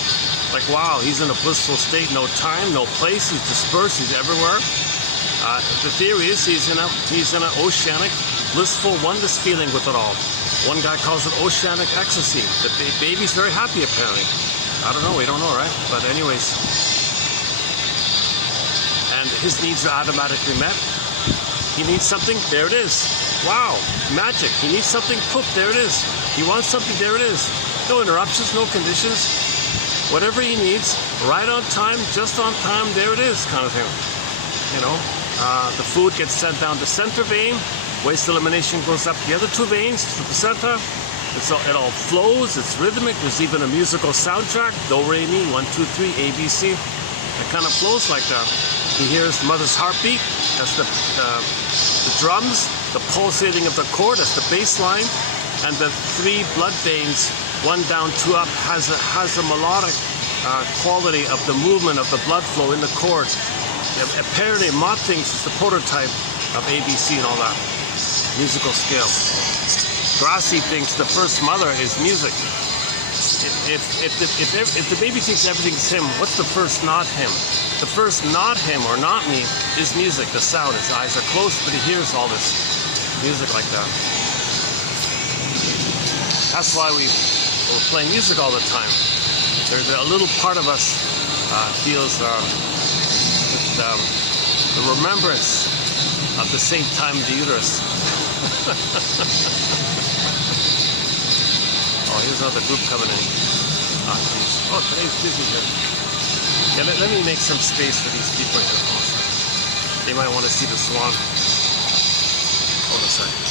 Like, wow, he's in a blissful state. No time, no place. He's dispersed. He's everywhere. The theory is he's in an oceanic, blissful, oneness feeling with it all. One guy calls it oceanic ecstasy. The baby's very happy, apparently. I don't know. We don't know, right? But anyways. And his needs are automatically met. He needs something. There it is. Wow. Magic. He needs something. Poof. There it is. He wants something. There it is. No interruptions, no conditions. Whatever he needs, right on time, just on time, there it is, kind of thing. You know, the food gets sent down the center vein, waste elimination goes up the other 2 veins to the placenta. It all flows, it's rhythmic, there's even a musical soundtrack, do, re, mi, 1, 2, 3, A, B, C. It kind of flows like that. He hears the mother's heartbeat, that's the drums, the pulsating of the cord, that's the bass line, and the 3 blood veins, 1 down, 2 up, has a melodic quality of the movement of the blood flow in the cord. Apparently, Mott thinks it's the prototype of ABC and all that musical scale. Grassi thinks the first mother is music. If the baby thinks everything's him, what's the first not him? The first not him or not me is music. The sound. His eyes are closed, but he hears all this music like that. That's why we're playing music all the time. A little part of us feels the remembrance of the same time of the uterus. Oh, here's another group coming in. Oh, today's busy here. Yeah, let me make some space for these people here. They might want to see the swan. Hold on a second.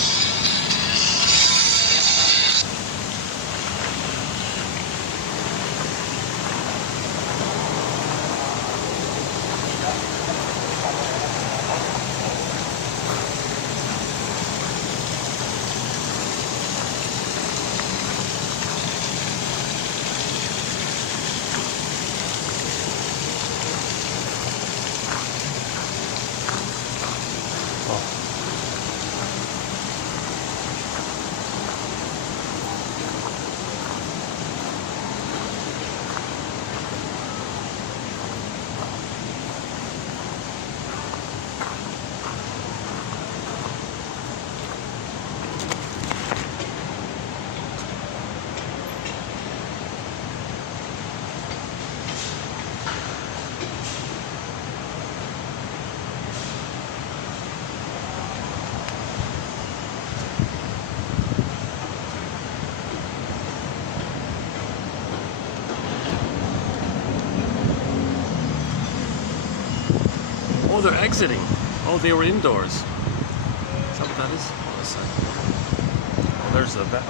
Oh, they're exiting. Oh, they were indoors. Is that what that is?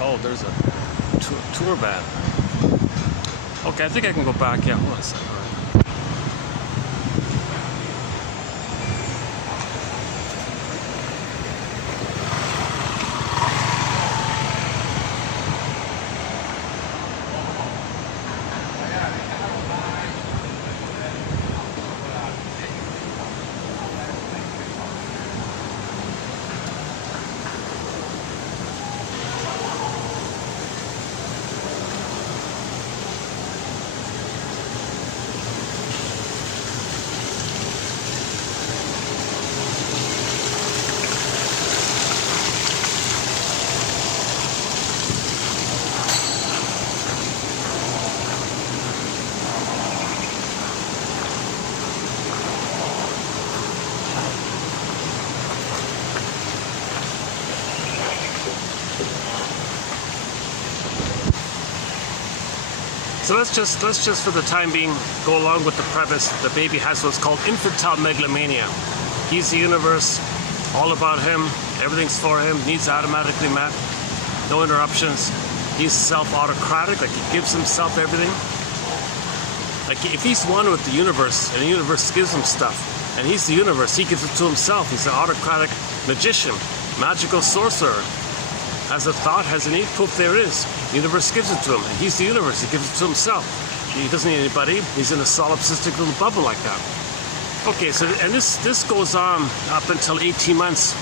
Oh, there's a tour band. Okay, I think I can go back. Yeah, hold on a second. So let's just for the time being go along with the premise. The baby has what's called infantile megalomania. He's the universe, all about him, everything's for him, needs automatically met, no interruptions. He's self-autocratic, like he gives himself everything. Like if he's one with the universe and the universe gives him stuff, and he's the universe, he gives it to himself. He's an autocratic magician, magical sorcerer. Has a thought, has a need, poof, there it is. The universe gives it to him, and he's the universe, he gives it to himself. He doesn't need anybody, he's in a solipsistic little bubble like that. Okay, so, and this goes on up until 18 months.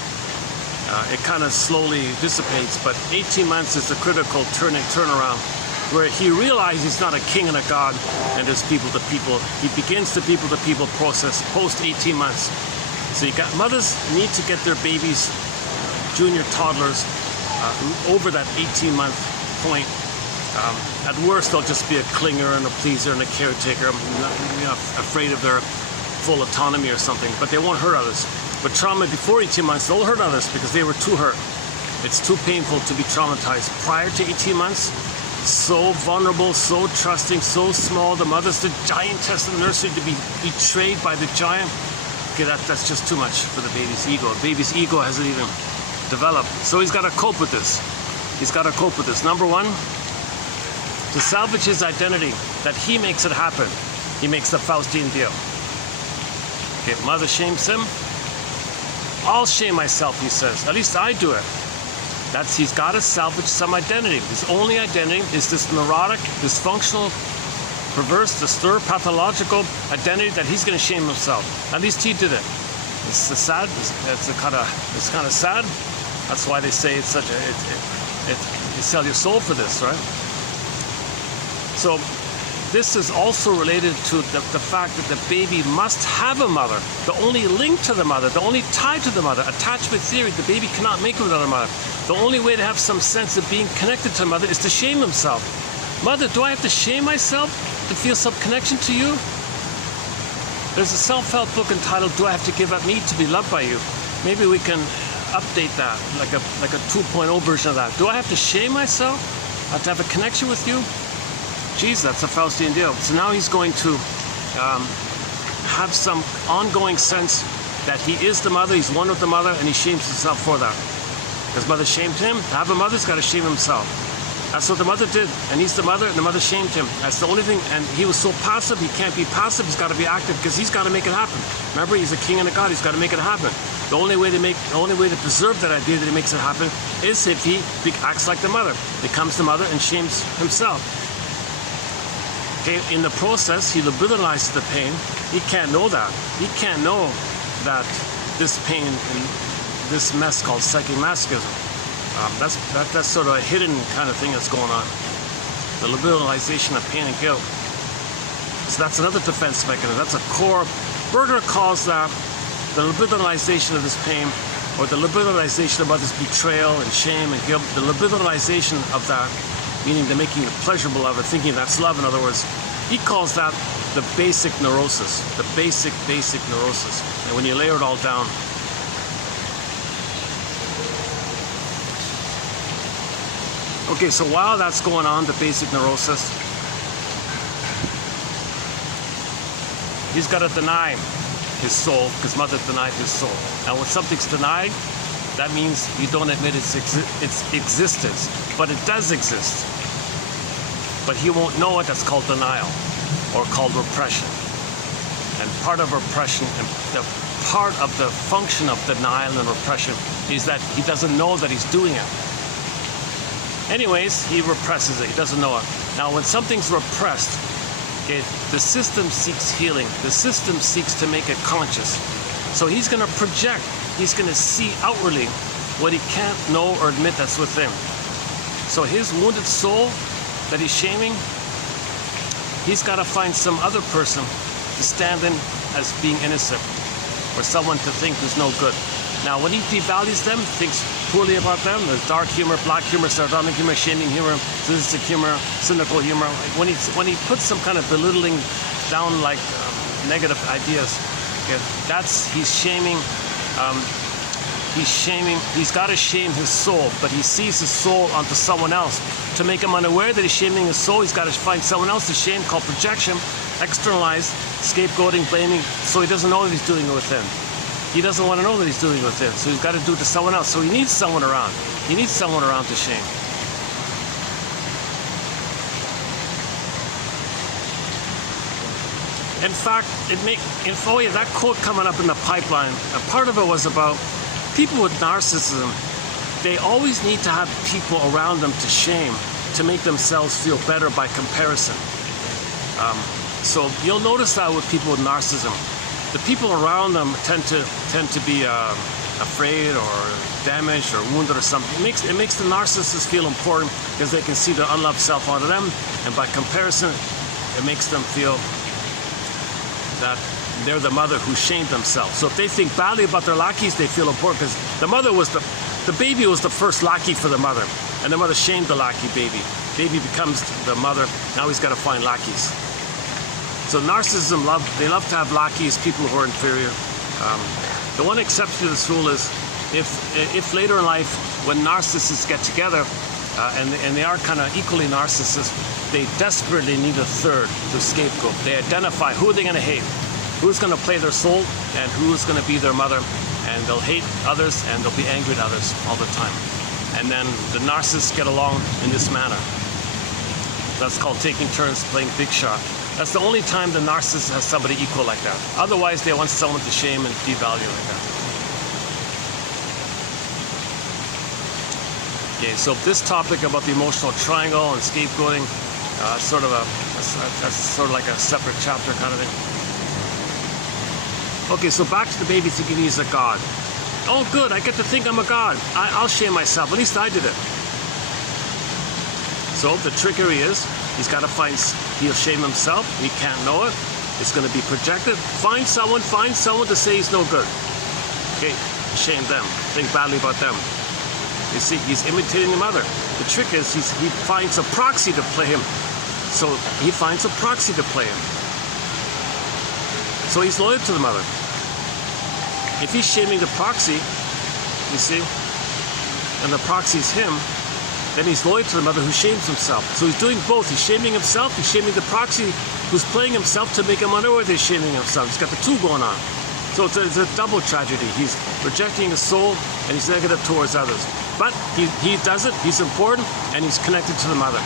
It kind of slowly dissipates, but 18 months is the critical turnaround, where he realizes he's not a king and a god, and there's people to people. He begins the people to people process post 18 months. So you got mothers need to get their babies, junior toddlers, over that 18-month point. At worst, they'll just be a clinger and a pleaser and a caretaker, not afraid of their full autonomy or something, but they won't hurt others. But trauma before 18 months, they'll hurt others because they were too hurt. It's too painful to be traumatized. Prior to 18 months, so vulnerable, so trusting, so small. The mother's the giantess in the nursery, to be betrayed by the giant. Okay, that's just too much for the baby's ego. The baby's ego hasn't even developed. So he's got to cope with this. He's got to cope with this. Number one, to salvage his identity, that he makes it happen. He makes the Faustian deal. Okay, mother shames him. I'll shame myself, he says. At least I do it. He's got to salvage some identity. His only identity is this neurotic, dysfunctional, perverse, disturbed, pathological identity that he's going to shame himself. At least he did it. It's sad. It's kind of sad. That's why they say it's such a you sell your soul for this, right? So this is also related to the fact that the baby must have a mother. The only link to the mother, the only tie to the mother, attachment theory, the baby cannot make it without a mother. The only way to have some sense of being connected to a mother is to shame himself. Mother, do I have to shame myself to feel some connection to you? There's a self-help book entitled, Do I Have to Give Up Me to Be Loved by You? Maybe we can update that, like a 2.0 version of that. Do I have to shame myself? I have to have a connection with you? Geez, that's a Faustian deal. So now he's going to have some ongoing sense that he is the mother, he's one with the mother, and he shames himself for that. His mother shamed him. To have a mother, he's got to shame himself. That's what the mother did, and he's the mother, and the mother shamed him. That's the only thing, and he was so passive, he can't be passive, he's got to be active, because he's got to make it happen. Remember, he's a king and a god, he's got to make it happen. The only way to preserve that idea that he makes it happen is if he acts like the mother, becomes the mother, and shames himself. Okay, in the process, he liberalizes the pain. He can't know that. He can't know that this pain and this mess called psychic masochism, that's sort of a hidden kind of thing that's going on. The liberalization of pain and guilt. So that's another defense mechanism. That's a core. Berger calls that the liberalization of this pain, or the liberalization about this betrayal and shame and guilt. The liberalization of that, meaning the making it pleasurable of it, thinking that's love, in other words. He calls that the basic neurosis. The basic neurosis. And when you layer it all down, okay, so while that's going on, the basic neurosis, he's got to deny his soul, because mother denied his soul. Now, when something's denied, that means you don't admit its existence, but it does exist. But he won't know it. That's called denial, or called repression. And part of repression, and the part of the function of denial and repression, is that he doesn't know that he's doing it. Anyways, he represses it. He doesn't know it. Now, when something's repressed, okay, the system seeks healing. The system seeks to make it conscious. So he's going to project. He's going to see outwardly what he can't know or admit that's within. So his wounded soul that he's shaming, he's got to find some other person to stand in as being innocent, or someone to think there's no good. Now, when he devalues them, thinks poorly about them, there's dark humor, black humor, sardonic humor, shaming humor, sadistic humor, cynical humor. When he puts some kind of belittling down, like negative ideas, okay, he's shaming. He's got to shame his soul, but he sees his soul onto someone else. To make him unaware that he's shaming his soul, he's got to find someone else to shame, called projection, externalize, scapegoating, blaming, so he doesn't know that he's doing it within. He doesn't want to know that he's doing it within, so he's got to do it to someone else. So he needs someone around. He needs someone around to shame. In fact, that quote coming up in the pipeline, a part of it was about people with narcissism. They always need to have people around them to shame, to make themselves feel better by comparison. So you'll notice that with people with narcissism. The people around them tend to be afraid or damaged or wounded or something. It makes the narcissist feel important because they can see their unloved self onto them, and by comparison, it makes them feel that they're the mother who shamed themselves. So if they think badly about their lackeys, they feel important because the baby was the first lackey for the mother, and the mother shamed the lackey baby. Baby becomes the mother. Now he's got to find lackeys. So narcissism they love to have lackeys, people who are inferior. The one exception to this rule is if later in life, when narcissists get together, and they are kind of equally narcissists, they desperately need a third to scapegoat. They identify who they're going to hate, who's going to play their soul, and who's going to be their mother. And they'll hate others, and they'll be angry at others all the time. And then the narcissists get along in this manner. That's called taking turns playing big shot. That's the only time the narcissist has somebody equal like that. Otherwise, they want someone to shame and devalue like that. Okay, so this topic about the emotional triangle and scapegoating, that's sort of like a separate chapter kind of thing. Okay, so back to the baby thinking he's a god. Oh, good, I get to think I'm a god. I'll shame myself. At least I did it. So the trickery is, he's got to he'll shame himself. He can't know it. It's going to be projected. Find someone to say he's no good. Okay, shame them. Think badly about them. You see, he's imitating the mother. The trick is he finds a proxy to play him. So he finds a proxy to play him. So he's loyal to the mother. If he's shaming the proxy, you see, and the proxy's him, then he's loyal to the mother who shames himself. So he's doing both. He's shaming himself, he's shaming the proxy who's playing himself to make him unaware that he's shaming himself. He's got the two going on. So it's a double tragedy. He's rejecting his soul and he's negative towards others. But he does it, he's important, and he's connected to the mother.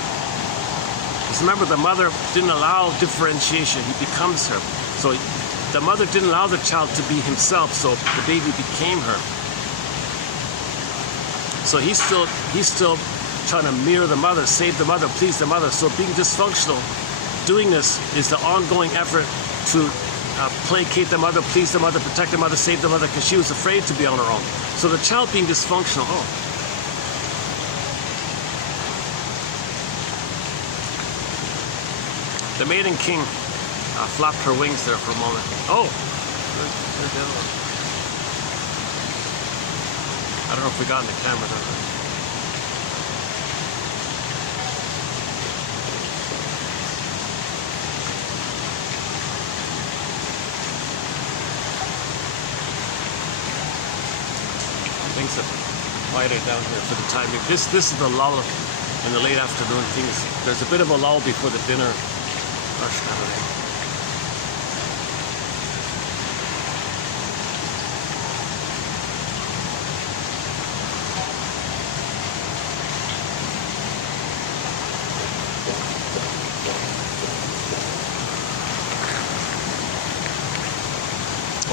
Because remember, the mother didn't allow differentiation, he becomes her. So the mother didn't allow the child to be himself, so the baby became her. So he's still trying to mirror the mother, save the mother, please the mother. So being dysfunctional, doing this is the ongoing effort to placate the mother, please the mother, protect the mother, save the mother, because she was afraid to be on her own. So the child being dysfunctional, The maiden king flapped her wings there for a moment. Oh! There's the other one. I don't know if we got in the camera there. Things have quieted down here for the time being. This is the lull in the late afternoon things. There's a bit of a lull before the dinner rush kind of thing.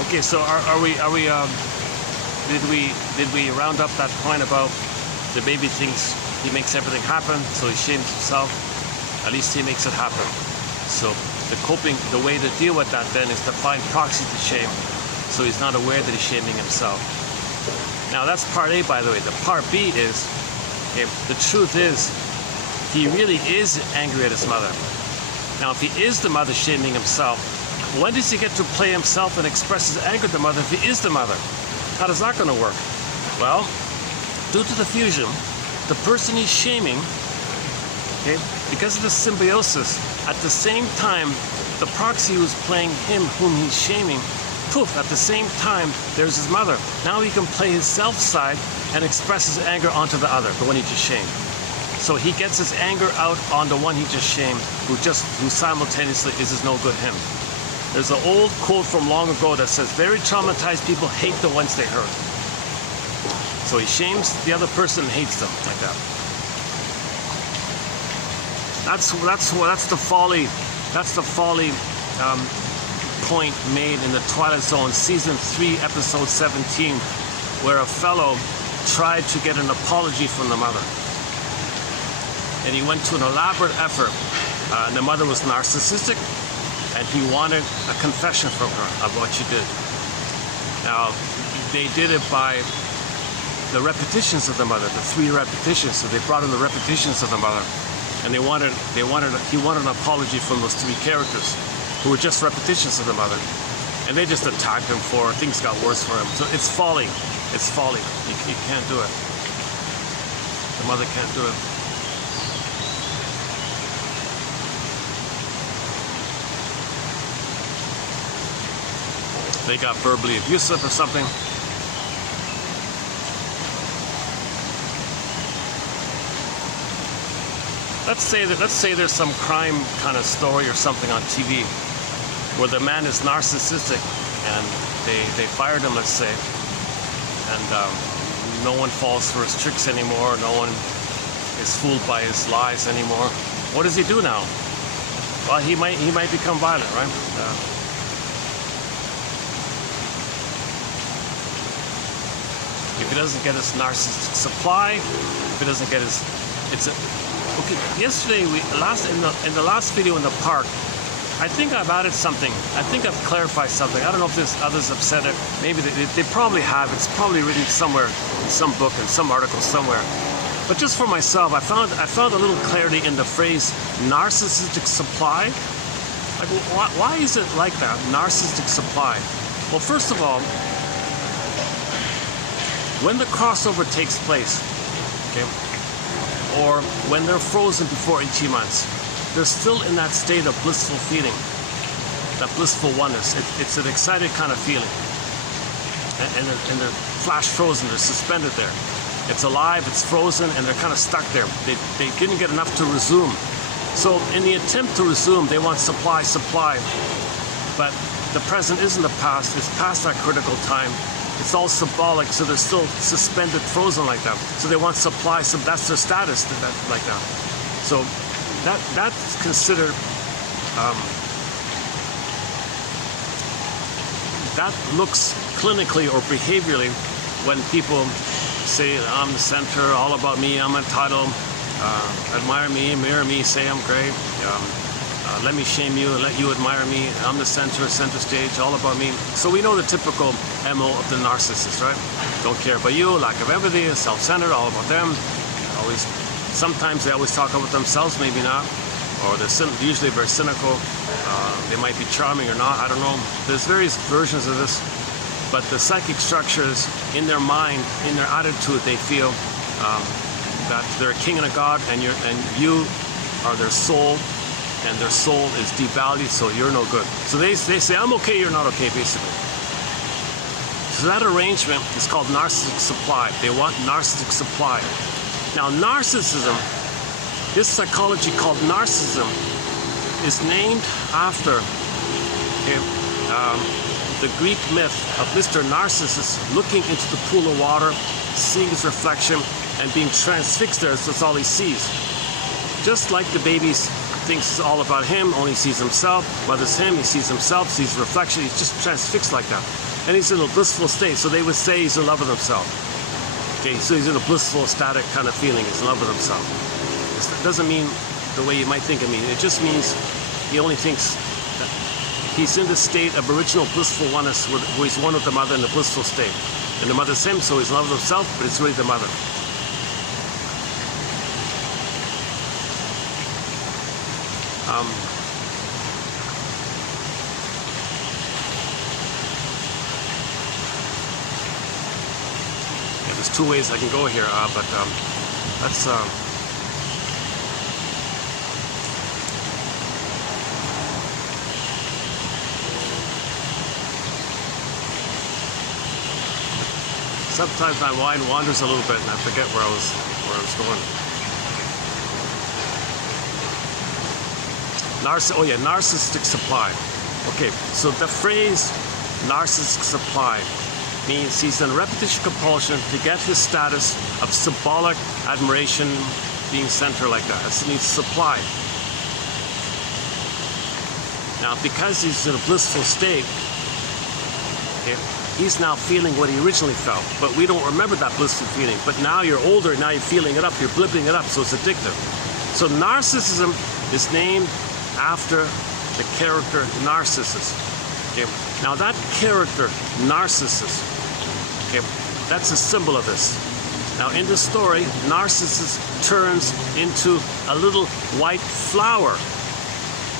Okay, so did we round up that point about the baby thinks he makes everything happen, so he shames himself? At least he makes it happen. So the way to deal with that then is to find proxy to shame, so he's not aware that he's shaming himself. Now that's part A, by the way. The part B is, the truth is, he really is angry at his mother. Now if he is the mother shaming himself, when does he get to play himself and express his anger at the mother if he is the mother? How is that going to work? Well, due to the fusion, the person he's shaming, because of the symbiosis, at the same time, the proxy who's playing him, whom he's shaming, poof, at the same time, there's his mother. Now he can play his self side and express his anger onto the other, the one he just shamed. So he gets his anger out on the one he just shamed, who simultaneously is his no good him. There's an old quote from long ago that says, very traumatized people hate the ones they hurt. So he shames the other person and hates them like that. That's the folly. That's the folly point made in the Twilight Zone, season 3, episode 17, where a fellow tried to get an apology from the mother. And he went to an elaborate effort. And the mother was narcissistic, and he wanted a confession from her of what she did. Now, they did it by the repetitions of the mother, the 3 repetitions. So they brought in the repetitions of the mother, and he wanted an apology from those 3 characters, who were just repetitions of the mother. And they just attacked him for it. Things got worse for him. So it's folly. It's folly. You can't do it. The mother can't do it. They got verbally abusive or something. Let's say there's some crime kind of story or something on TV where the man is narcissistic and they fired him, let's say, and no one falls for his tricks anymore. No one is fooled by his lies anymore. What does he do now? Well, he might become violent, right? If he doesn't get his narcissistic supply, if he doesn't get his, okay. Yesterday, in the last video in the park, I think I've added something. I think I've clarified something. I don't know if there's others have said it. Maybe they probably have. It's probably written somewhere in some book, in some article somewhere. But just for myself, I found a little clarity in the phrase narcissistic supply. Like, why is it like that? Narcissistic supply. Well, first of all, when the crossover takes place, okay, or when they're frozen before 18 months, they're still in that state of blissful feeling, that blissful oneness. It's an excited kind of feeling. And they're flash frozen, they're suspended there. It's alive, it's frozen, and they're kind of stuck there. They didn't get enough to resume. So in the attempt to resume, they want supply. But the present isn't the past, it's past that critical time. It's all symbolic, so they're still suspended, frozen like that. So they want supply, so that's their status like that. So that's considered, that looks clinically or behaviorally when people say, I'm the center, all about me, I'm entitled, admire me, mirror me, say I'm great, let me shame you, let you admire me, I'm the center stage, all about me. So we know the typical MO of the narcissist, right? Don't care about you, lack of empathy, self-centered, all about them. Sometimes they always talk about themselves, maybe not. Or they're usually very cynical. They might be charming or not, I don't know. There's various versions of this. But the psychic structures in their mind, in their attitude, they feel that they're a king and a god, and you are their soul, and their soul is devalued, so you're no good. So they say, I'm okay, you're not okay, basically. So that arrangement is called narcissistic supply. They want narcissistic supply. Now, narcissism, this psychology called narcissism, is named after the Greek myth of Mr. Narcissus looking into the pool of water, seeing his reflection, and being transfixed there, so that's all he sees. Just like the baby thinks it's all about him, only sees himself, mother's him, he sees himself, sees reflection, he's just transfixed like that. And he's in a blissful state, so they would say he's in love with himself. Okay, so he's in a blissful, ecstatic kind of feeling, he's in love with himself. It doesn't mean the way you might think it means. It just means he only thinks that he's in the state of original blissful oneness, where he's one with the mother in the blissful state. And the mother's him, so he's in love with himself, but it's really the mother. Yeah, there's 2 ways I can go here, but that's sometimes my mind wanders a little bit and I forget where I was going. Narcissistic supply. Okay, so the phrase narcissistic supply means he's in repetition compulsion to get his status of symbolic admiration being sent her like that. It needs supply. Now, because he's in a blissful state, okay, he's now feeling what he originally felt, but we don't remember that blissful feeling. But now you're older, now you're feeling it up, you're blipping it up, so it's addictive. So narcissism is named after the character Narcissus. Okay. Now that character, Narcissus, okay, that's a symbol of this. Now in the story, Narcissus turns into a little white flower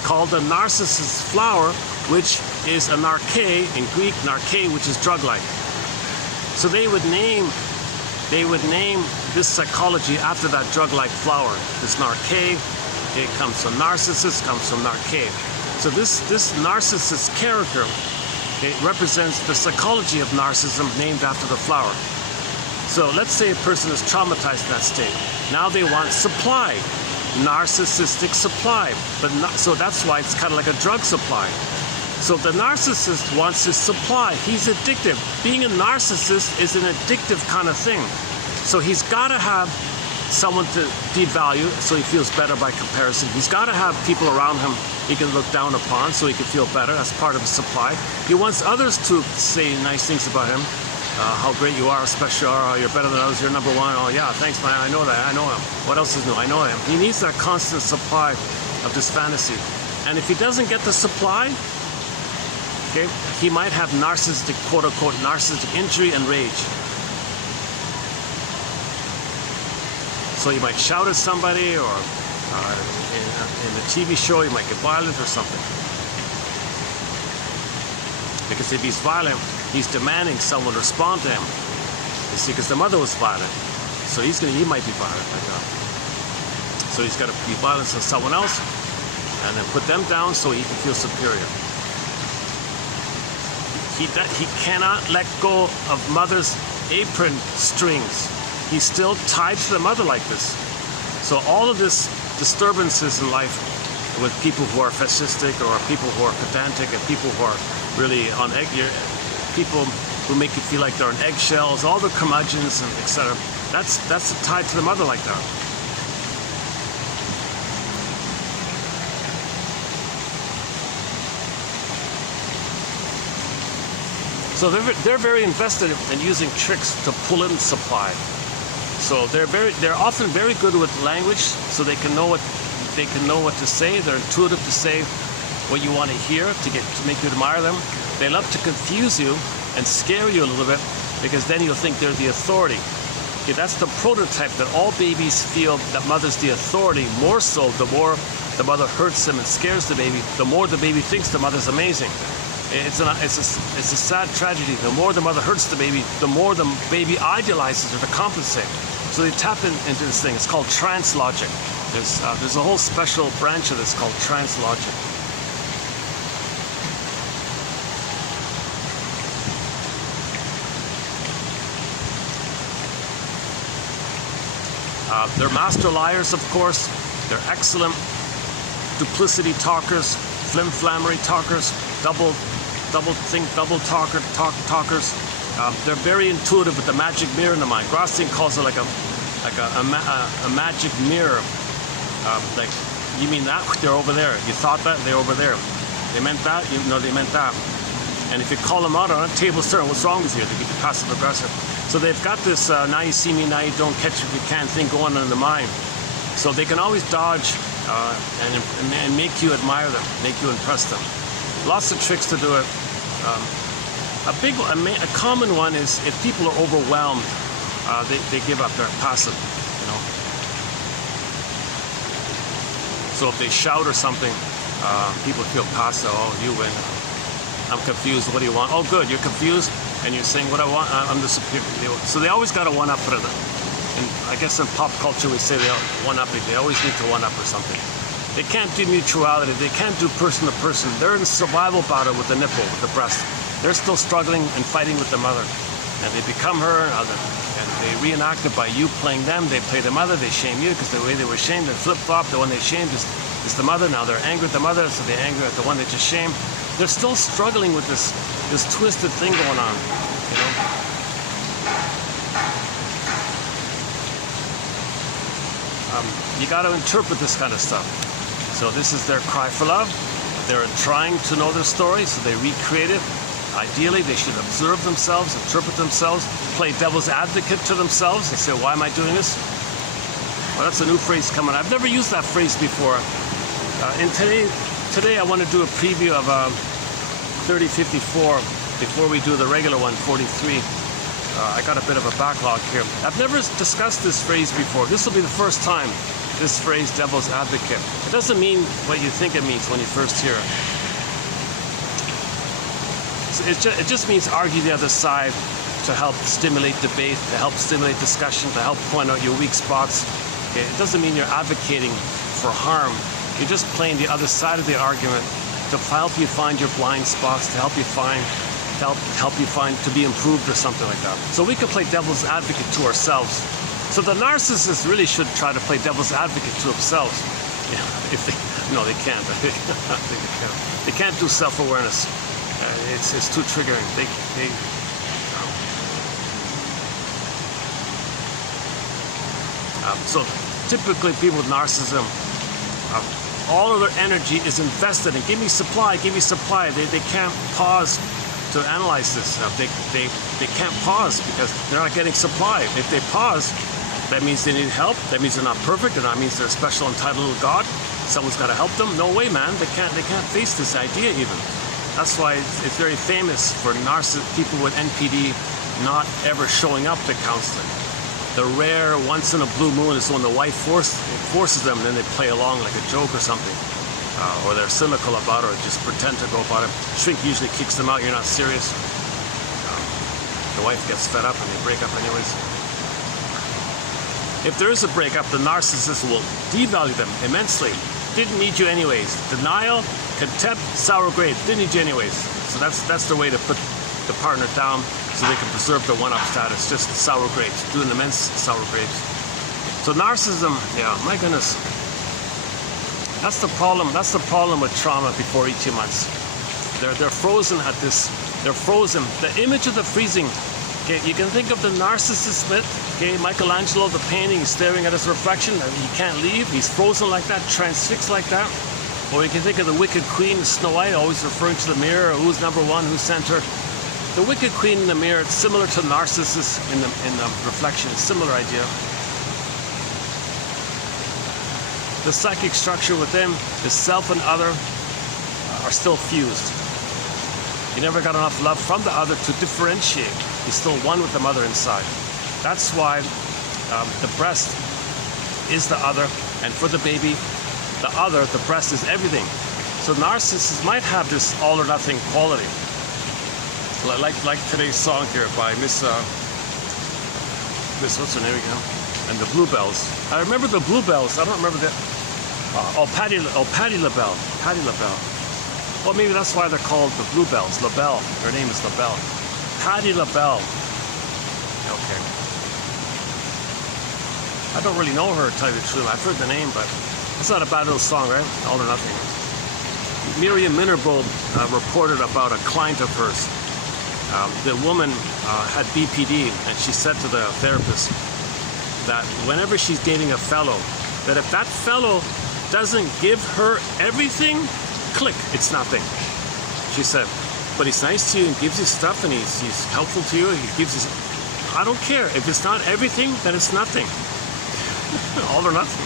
called the Narcissus flower, which is a narke, in Greek, narke, which is drug-like. So they would name this psychology after that drug-like flower. This narke, it comes from Narcissus, comes from narke. So this Narcissus character, it represents the psychology of narcissism named after the flower. So let's say a person is traumatized in that state. Now they want supply, narcissistic supply. So that's why it's kind of like a drug supply. So the narcissist wants his supply. He's addictive. Being a narcissist is an addictive kind of thing. So he's got to have someone to devalue so he feels better by comparison. He's got to have people around him he can look down upon so he can feel better. That's part of his supply. He wants others to say nice things about him. How great you are, special you are, you're better than others, you're number one. Oh yeah, thanks man, I know that, I know him. What else is new? I know him. He needs that constant supply of this fantasy. And if he doesn't get the supply, okay, he might have narcissistic, quote unquote, narcissistic injury and rage. So he might shout at somebody, or in a TV show he might get violent or something. Because if he's violent, he's demanding someone respond to him. You see, because the mother was violent, so he might be violent like that. So he's got to be violent to someone else, and then put them down so he can feel superior. He cannot let go of mother's apron strings. He's still tied to the mother like this. So all of this disturbances in life with people who are fascistic, or people who are pedantic, and people who are really on people who make you feel like they're on eggshells, all the curmudgeons and etc. That's tied to the mother like that. So they're very invested in using tricks to pull in supply. So they're often very good with language, so they can know what to say. They're intuitive to say what you want to hear to make you admire them. They love to confuse you and scare you a little bit, because then you'll think they're the authority. Okay, that's the prototype that all babies feel, that mother's the authority. More so, the more the mother hurts them and scares the baby, the more the baby thinks the mother's amazing. It's a sad tragedy. The more the mother hurts the baby, the more the baby idolizes her to compensate. So they tap into this thing. It's called trance logic. There's a whole special branch of this called trance logic. They're master liars, of course. They're excellent duplicity talkers, flim-flammery talkers, double talkers. They're very intuitive with the magic mirror in the mind. Grosstein calls it like a magic mirror. Like, you mean that? They're over there. You thought that? They're over there. They meant that? You know, they meant that. And if you call them out on a table, sir, what's wrong with you? They get you passive aggressive. So they've got this now you see me, now you don't catch if you can't think going on in the mind. So they can always dodge and make you admire them, make you impress them. Lots of tricks to do it. A common one is if people are overwhelmed, they give up, they're passive, you know. So if they shout or something, people feel passive. Oh, you win. I'm confused. What do you want? Oh, good. You're confused, and you're saying what I want. I'm the superior. So they always got to one up for them. And I guess in pop culture we say they one up. They always need to one up or something. They can't do mutuality. They can't do person to person. They're in survival battle with the nipple, with the breast. They're still struggling and fighting with the mother, and they become her, and they reenact it by you playing them. They play the mother. They shame you because the way they were shamed and flip flop. The one they shamed is is the mother. Now they're angry at the mother, so they're angry at the one they just shamed. They're still struggling with this twisted thing going on, you know. You got to interpret this kind of stuff. So this is their cry for love. They're trying to know their story, so they recreate it. Ideally, they should observe themselves, interpret themselves, play devil's advocate to themselves and say, why am I doing this? Well, that's a new phrase coming. I've never used that phrase before. And today I want to do a preview of 3054 before we do the regular one, 43. I got a bit of a backlog here. I've never discussed this phrase before. This will be the first time, this phrase, devil's advocate. It doesn't mean what you think it means when you first hear it. It just means argue the other side to help stimulate debate, to help stimulate discussion, to help point out your weak spots. Okay? It doesn't mean you're advocating for harm. You're just playing the other side of the argument to help you find your blind spots, to help you find to be improved or something like that. So we can play devil's advocate to ourselves. So the narcissist really should try to play devil's advocate to themselves. Yeah, no, they can't. I think they can't. They can't do self-awareness. It's too triggering. So typically people with narcissism, all of their energy is invested in give me supply. They can't pause to analyze this. They can't pause because they're not getting supply. If they pause, that means they need help. That means they're not perfect, and that means they're special, entitled little God. Someone's got to help them. No way, man. They can't face this idea even. That's why it's very famous for people with NPD not ever showing up to counseling. The rare once in a blue moon is when the wife forces them, and then they play along like a joke or something. Or they're cynical about it, or just pretend to go about it. Shrink usually kicks them out, you're not serious. The wife gets fed up and they break up anyways. If there is a breakup, the narcissist will devalue them immensely. Didn't need you anyways. Denial, contempt, sour grapes. Didn't need you anyways. So that's the way to put the partner down so they can preserve their one-up status. Just sour grapes, doing immense sour grapes. So narcissism, yeah, my goodness. That's the problem. That's the problem with trauma before 18 months. They're frozen at this. They're frozen. The image of the freezing. Okay, you can think of the narcissist myth. Okay, Michelangelo, the painting, he's staring at his reflection. He can't leave. He's frozen like that, transfixed like that. Or you can think of the wicked queen, Snow White, always referring to the mirror. Who's number one? Who's center? The wicked queen in the mirror. It's similar to narcissist in the reflection. It's a similar idea. The psychic structure within, the self and other, are still fused. You never got enough love from the other to differentiate. You're still one with the mother inside. That's why the breast is the other, and for the baby, the other, the breast is everything. So narcissists might have this all or nothing quality. Like today's song here by Miss what's her name again? And the Bluebells. I remember the Bluebells. I don't remember the. Patti LaBelle. Patti LaBelle. Well, maybe that's why they're called the Bluebells. LaBelle. Her name is LaBelle. Patti LaBelle. Okay. I don't really know her, to tell you the truth. I've heard the name, but it's not a bad little song, right? All or nothing. Miriam Minerbold reported about a client of hers. The woman had BPD, and she said to the therapist that whenever she's dating a fellow, that if that fellow doesn't give her everything, click, it's nothing. She said, but he's nice to you and gives you stuff and he's helpful to you. He gives you, I don't care. If it's not everything, then it's nothing. All or nothing.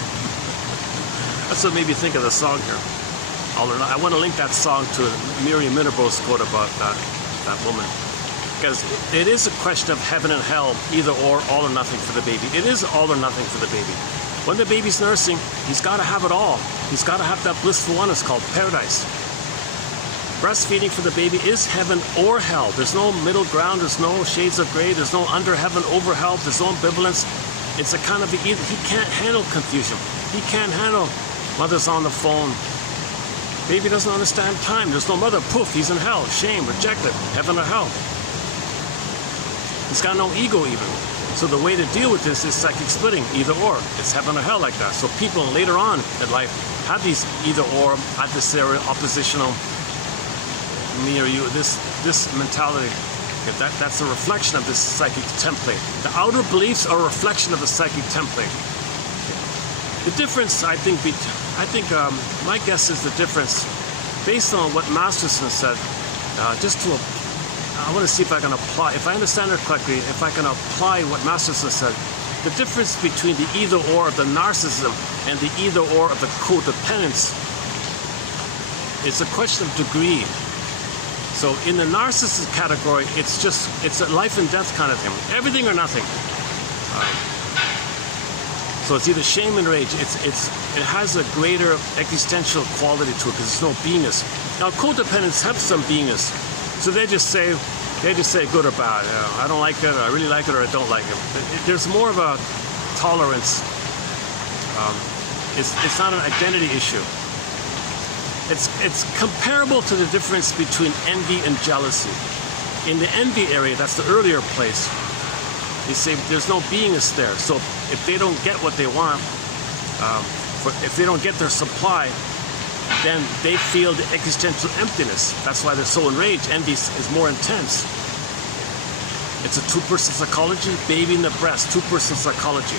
That's what made me think of the song here. All or nothing. I want to link that song to Miriam Minerbo's quote about that woman. Because it is a question of heaven and hell, either or, all or nothing for the baby. It is all or nothing for the baby. When the baby's nursing, he's got to have it all. He's got to have that blissful one. It's called paradise. Breastfeeding for the baby is heaven or hell. There's no middle ground. There's no shades of gray. There's no under heaven, over hell. There's no ambivalence. It's a kind of he can't handle confusion. He can't handle mother's on the phone. Baby doesn't understand time. There's no mother. Poof, he's in hell. Shame, rejected, heaven or hell. He's got no ego even. So the way to deal with this is psychic splitting, either or. It's heaven or hell like that. So people later on in life have these either or, adversarial, oppositional, me or you, this mentality. That's a reflection of this psychic template. The outer beliefs are a reflection of the psychic template. The difference, I think, my guess is the difference, based on what Masterson said, I want to see if I can apply, if I understand it correctly, if I can apply what Masterson said. The difference between the either-or of the narcissism and the either-or of the codependence is a question of degree. So in the narcissist category, it's a life and death kind of thing. Everything or nothing. So it's either shame and rage. It has a greater existential quality to it because there's no beingness. Now codependents have some beingness. So they just say good or bad. You know, I don't like it, or I really like it, or I don't like it. There's more of a tolerance. It's not an identity issue. It's comparable to the difference between envy and jealousy. In the envy area, that's the earlier place, you say there's no beingness there. So if they don't get what they want, if they don't get their supply, then they feel the existential emptiness. That's why they're so enraged. Envy is more intense. It's a two-person psychology, baby in the breast, two-person psychology.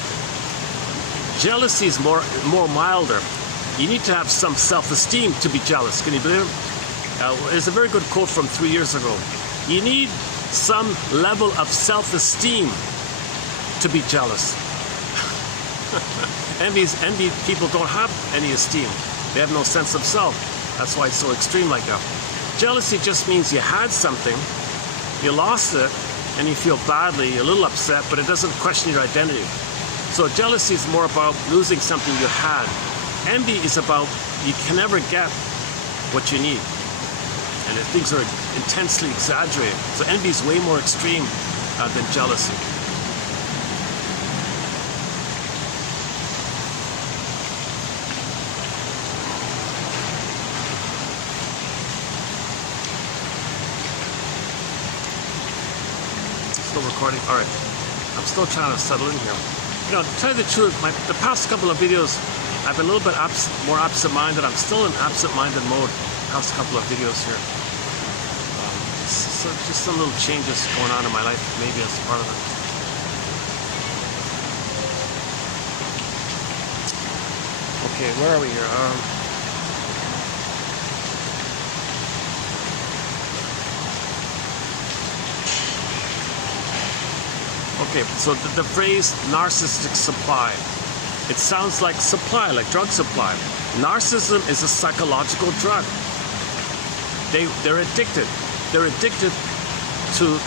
Jealousy is more milder. You need to have some self-esteem to be jealous. Can you believe it? There's a very good quote from 3 years ago. You need some level of self-esteem to be jealous. Envy people don't have any esteem. They have no sense of self. That's why it's so extreme like that. Jealousy just means you had something, you lost it, and you feel badly, you're a little upset, but it doesn't question your identity. So jealousy is more about losing something you had. Envy is about you can never get what you need. And things are intensely exaggerated. So envy is way more extreme than jealousy. Still recording? All right. I'm still trying to settle in here. You know, to tell you the truth, the past couple of videos, I've been a little bit more absent-minded. I'm still in absent-minded mode. Past couple of videos here. So just some little changes going on in my life, maybe as part of it. Okay, where are we here? Okay, so the phrase narcissistic supply. It sounds like supply, like drug supply. Narcissism is a psychological drug. They're addicted. They're addicted to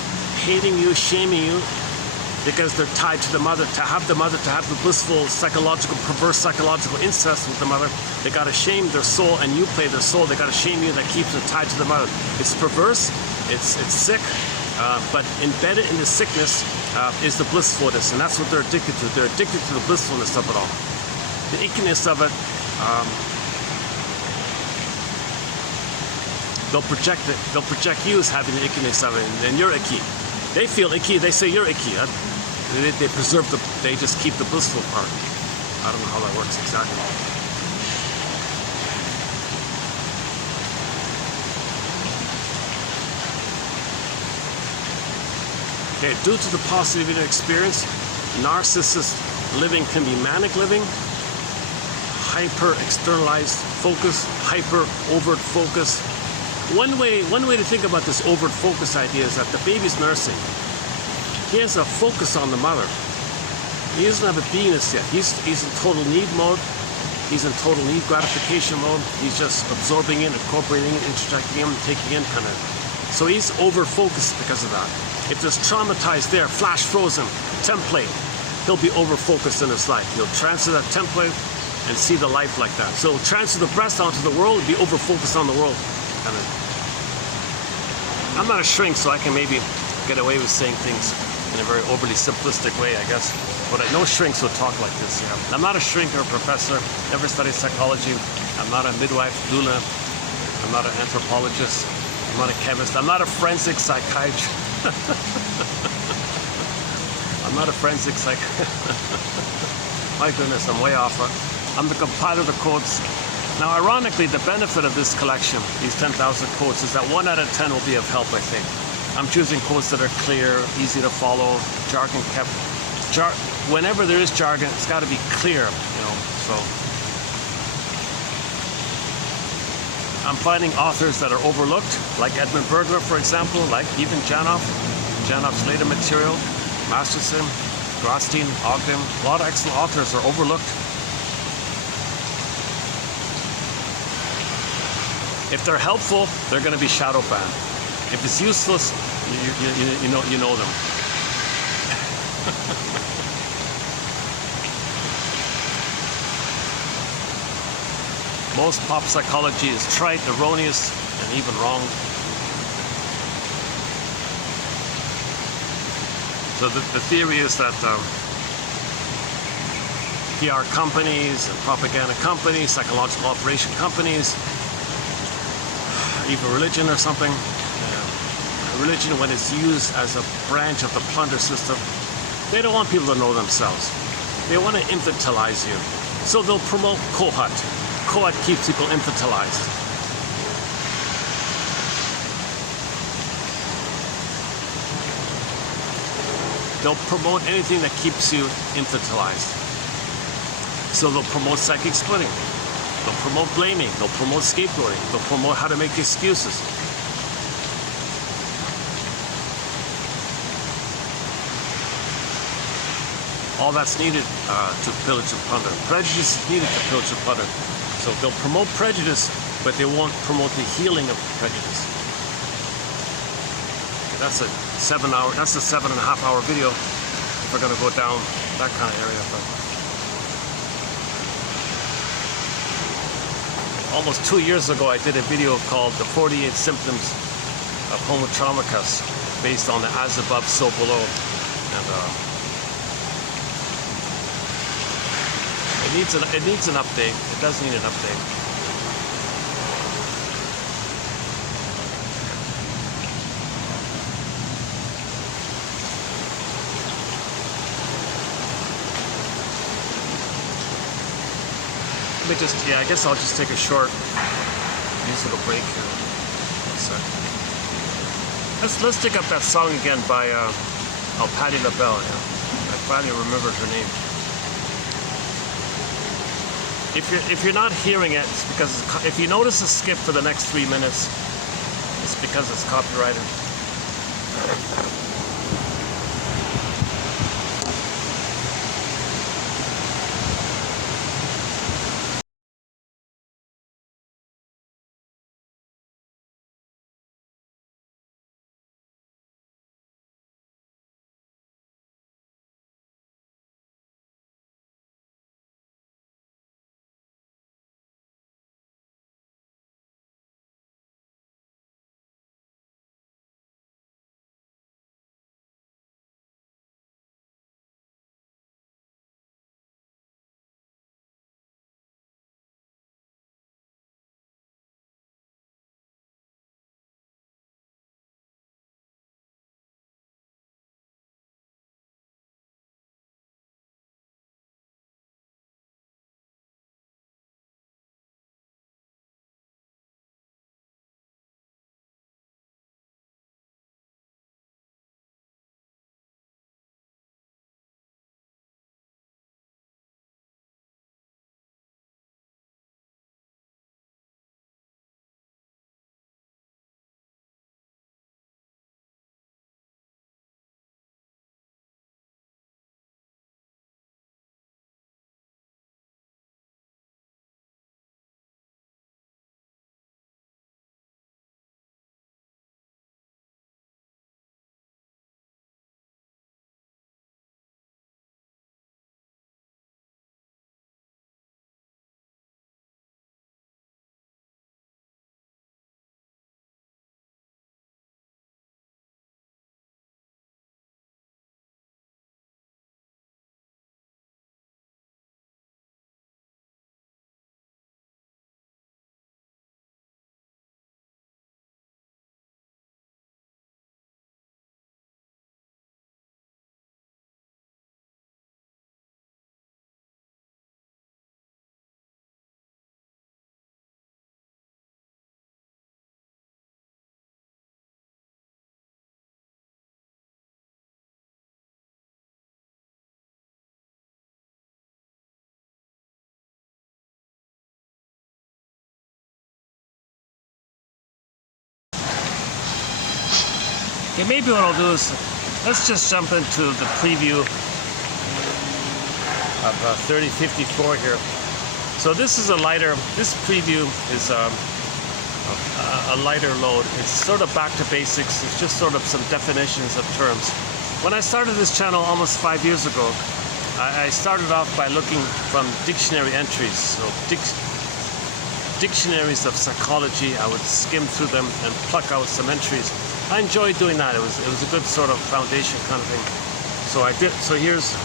hating you, shaming you, because they're tied to the mother. To have the blissful psychological, perverse psychological incest with the mother, they gotta shame their soul, and you play their soul. They gotta shame you. That keeps them tied to the mother. It's perverse. It's sick. But embedded in the sickness is the blissfulness, and that's what they're addicted to. They're addicted to the blissfulness of it all. The ickiness of it, they'll project you as having the ickiness of it, and you're icky. They feel icky, they say you're icky. They just keep the blissful part. I don't know how that works exactly. Okay, due to the positive inner experience, narcissist living can be manic living, hyper-externalized focus, hyper-overt focus. One way to think about this overt focus idea is that the baby's nursing. He has a focus on the mother. He doesn't have a beingness yet. He's in total need mode. He's in total need gratification mode. He's just absorbing in, incorporating in, interjecting in, taking in kind of. So he's over-focused because of that. If there's traumatized there, flash frozen, template, he'll be over-focused in his life. He'll transfer that template and see the life like that. So transfer the breast onto the world and be over-focused on the world. Kind of. I'm not a shrink, so I can maybe get away with saying things in a very overly simplistic way, I guess. But no shrinks would talk like this. Yeah. I'm not a shrink or a professor, never studied psychology. I'm not a midwife, doula. I'm not an anthropologist. I'm not a chemist. I'm not a forensic psychiatrist. I'm not a forensic psychiatrist. My goodness, I'm way off. I'm the compiler of the codes. Now, ironically, the benefit of this collection, these 10,000 quotes, is that 1 out of 10 will be of help, I think. I'm choosing quotes that are clear, easy to follow, jargon kept. Whenever there is jargon, it's got to be clear, so. I'm finding authors that are overlooked, like Edmund Berger, for example, like even Janoff's later material, Masterson, Grosstein, Ogden. A lot of excellent authors are overlooked. If they're helpful, they're going to be shadow banned. If it's useless, you know them. Most pop psychology is trite, erroneous, and even wrong. So the theory is that PR companies and propaganda companies, psychological operation companies, even religion or something, religion, when it's used as a branch of the plunder system, they don't want people to know themselves. They want to infantilize you. So they'll promote Kohat. Kohat keeps people infantilized. They'll promote anything that keeps you infantilized. So they'll promote psychic splitting. They'll promote blaming. They'll promote scapegoating. They'll promote how to make excuses. All that's needed to pillage and plunder. Prejudice is needed to pillage and plunder. So they'll promote prejudice, but they won't promote the healing of prejudice. That's a 7.5 hour video if we're gonna go down that kind of area. But almost 2 years ago, I did a video called "The 48 Symptoms of Homo Traumicus," based on the "as above, so below," and it needs an update. It does need an update. I guess I'll just take a short musical break here. Let's dig up that song again by Patti LaBelle. I finally remembered her name. If you're not hearing it, it's because if you notice a skip for the next 3 minutes, it's because it's copyrighted. Okay, maybe what I'll do is, let's just jump into the preview of 3054 here. So this is a lighter, this preview is a lighter load. It's sort of back to basics. It's just sort of some definitions of terms. When I started this channel almost 5 years ago, I started off by looking from dictionary entries. So dictionaries of psychology, I would skim through them and pluck out some entries. I enjoyed doing that. It was a good sort of foundation kind of thing. So I did. So here's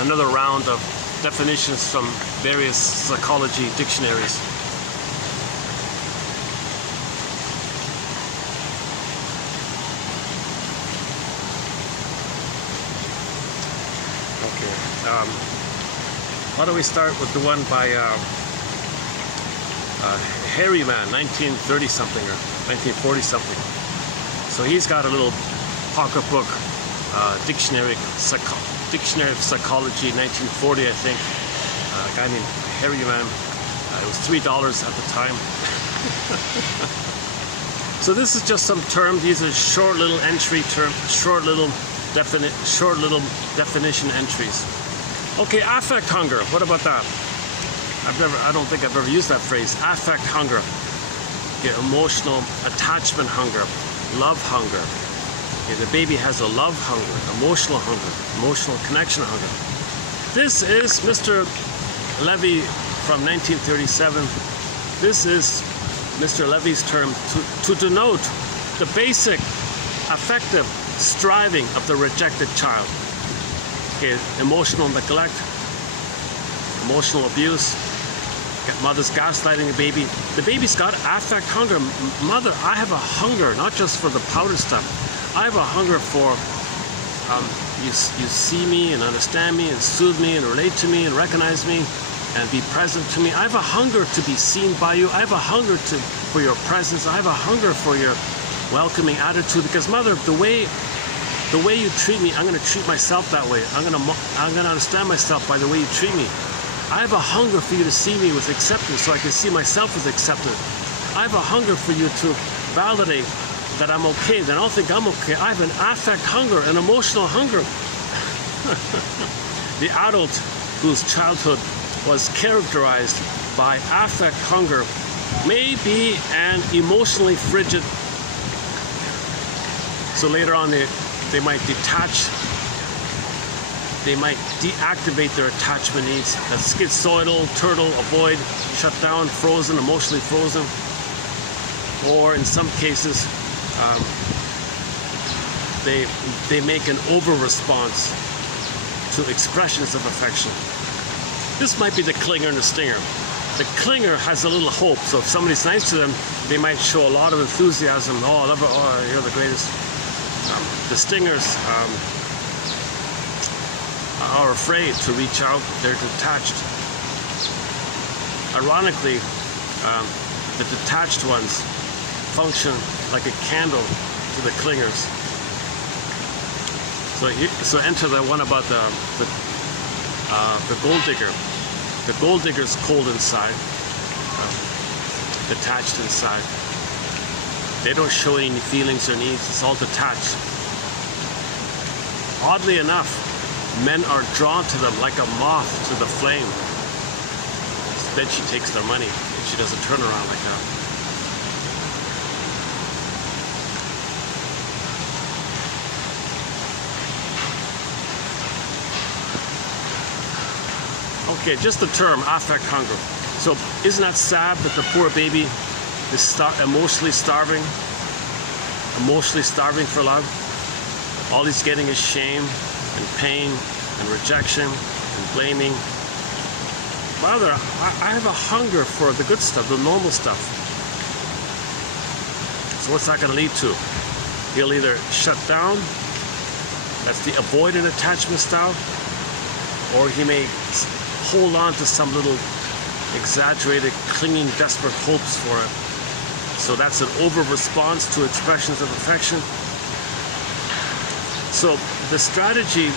another round of definitions from various psychology dictionaries. Okay. Why don't we start with the one by Harry Man, 1930 something or 1940 something. So he's got a little pocketbook dictionary of psychology, 1940, I think. A guy named Harry Man. It was $3 at the time. So this is just some terms. These are short little entry terms, short little definition entries. Okay, affect hunger. What about that? I don't think I've ever used that phrase. Affect hunger. Okay, emotional attachment hunger, love hunger. Okay, the baby has a love hunger, emotional connection hunger. This is Mr. Levy from 1937. This is Mr. Levy's term to denote the basic affective striving of the rejected child. Okay, emotional neglect, emotional abuse, mother's gaslighting the baby. The baby's got affect hunger. Mother, I have a hunger, not just for the powder stuff. I have a hunger for you see me and understand me and soothe me and relate to me and recognize me and be present to me. I have a hunger to be seen by you. I have a hunger for your presence. I have a hunger for your welcoming attitude, because mother, the way you treat me, I'm going to treat myself that way. I'm going to understand myself by the way you treat me. I have a hunger for you to see me with acceptance so I can see myself as accepted. I have a hunger for you to validate that I'm okay, that I don't think I'm okay. I have an affect hunger, an emotional hunger. The adult whose childhood was characterized by affect hunger may be an emotionally frigid. So later on they might detach, they might deactivate their attachment needs. That's schizoidal, turtle, avoid, shut down, frozen, emotionally frozen. Or in some cases, they make an over-response to expressions of affection. This might be the clinger and the stinger. The clinger has a little hope, so if somebody's nice to them, they might show a lot of enthusiasm. Oh, I love her. Oh, you're the greatest. The stingers are afraid to reach out. They're detached. Ironically, the detached ones function like a candle to the clingers. So enter the one about the gold digger. The gold digger's cold inside, detached inside. They don't show any feelings or needs. It's all detached. Oddly enough, men are drawn to them like a moth to the flame. Then she takes their money and she doesn't turn around like that. Okay, just the term, affect hunger. So isn't that sad that the poor baby is emotionally starving for love? All he's getting is shame and pain and rejection and blaming. Mother, I have a hunger for the good stuff, the normal stuff. So what's that going to lead to? He'll either shut down, that's the avoidant attachment style, or he may hold on to some little exaggerated, clinging, desperate hopes for it. So that's an over-response to expressions of affection. So the strategy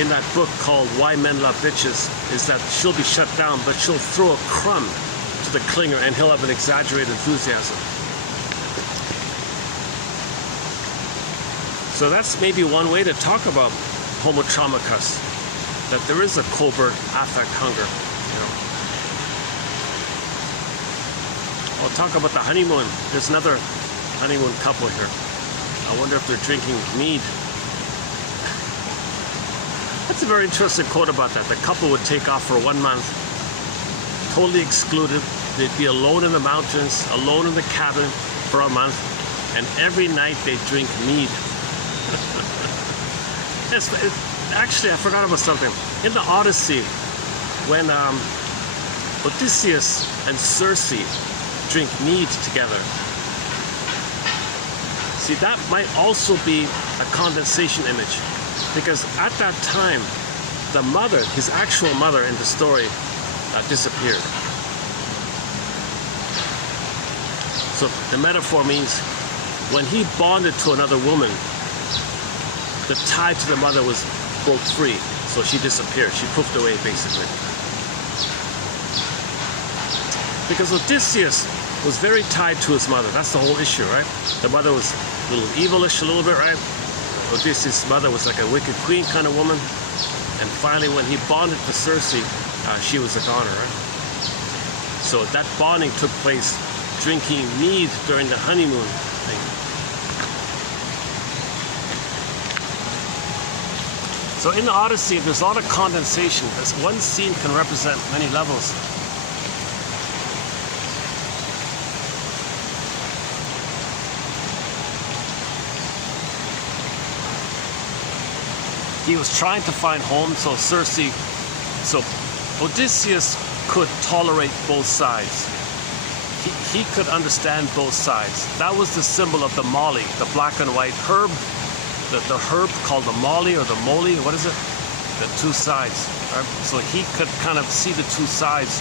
in that book called Why Men Love Bitches is that she'll be shut down, but she'll throw a crumb to the clinger and he'll have an exaggerated enthusiasm. So that's maybe one way to talk about homo traumicus, that there is a covert affect hunger. You know. I'll talk about the honeymoon. There's another honeymoon couple here. I wonder if they're drinking mead. That's a very interesting quote about that. The couple would take off for 1 month, totally excluded. They'd be alone in the mountains, alone in the cabin for a month, and every night they drink mead. Actually, I forgot about something. In the Odyssey, when Odysseus and Circe drink mead together, see, that might also be a condensation image, because at that time, the mother, his actual mother in the story, disappeared. So the metaphor means when he bonded to another woman, the tie to the mother broke free, so she disappeared. She poofed away, basically. Because Odysseus was very tied to his mother. That's the whole issue, right? The mother was a little evilish, a little bit, right? Odysseus' mother was like a wicked queen kind of woman. And finally, when he bonded to Circe, she was a goner, right? So that bonding took place drinking mead during the honeymoon thing. So in the Odyssey, there's a lot of condensation. This one scene can represent many levels. He was trying to find home, so Odysseus could tolerate both sides. He could understand both sides. That was the symbol of the molly, the black and white herb, the herb called the molly or the moly, what is it? The two sides. Right? So he could kind of see the two sides.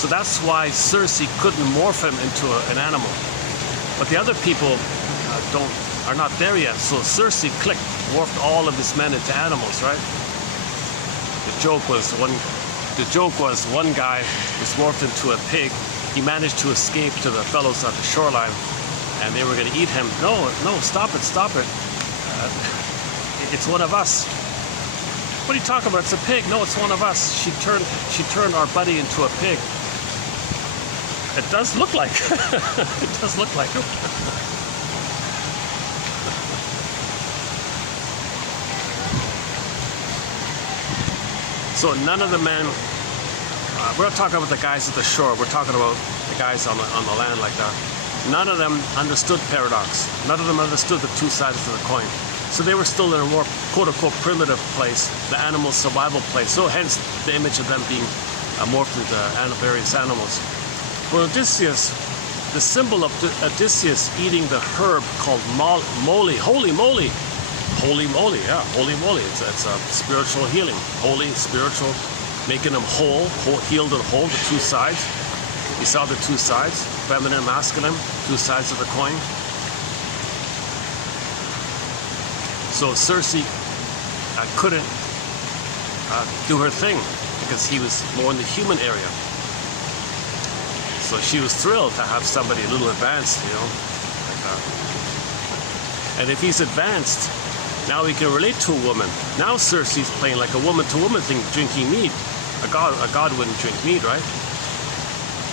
So that's why Circe couldn't morph him into an animal. But the other people are not there yet. So Circe morphed all of his men into animals, right? The joke was one guy was morphed into a pig. He managed to escape to the fellows at the shoreline, and they were going to eat him. No, stop it. It's one of us. What are you talking about? It's a pig. No, it's one of us. She turned our buddy into a pig. It does look like. It does look like. So none of the men, we're not talking about the guys at the shore, we're talking about the guys on the land like that. None of them understood paradox. None of them understood the two sides of the coin. So they were still in a more quote-unquote primitive place, the animal survival place. So hence the image of them being morphed into various animals. For Odysseus, the symbol of Odysseus eating the herb called moly, holy moly. Holy moly, yeah, holy moly. It's a spiritual healing. Holy, spiritual, making them whole, healed and whole, the two sides. You saw the two sides, feminine, masculine, two sides of the coin. So Circe couldn't do her thing because he was more in the human area. So she was thrilled to have somebody a little advanced, you know, like that. And if he's advanced, now he can relate to a woman. Now Circe's playing like a woman-to-woman thing, drinking mead. A god wouldn't drink mead, right?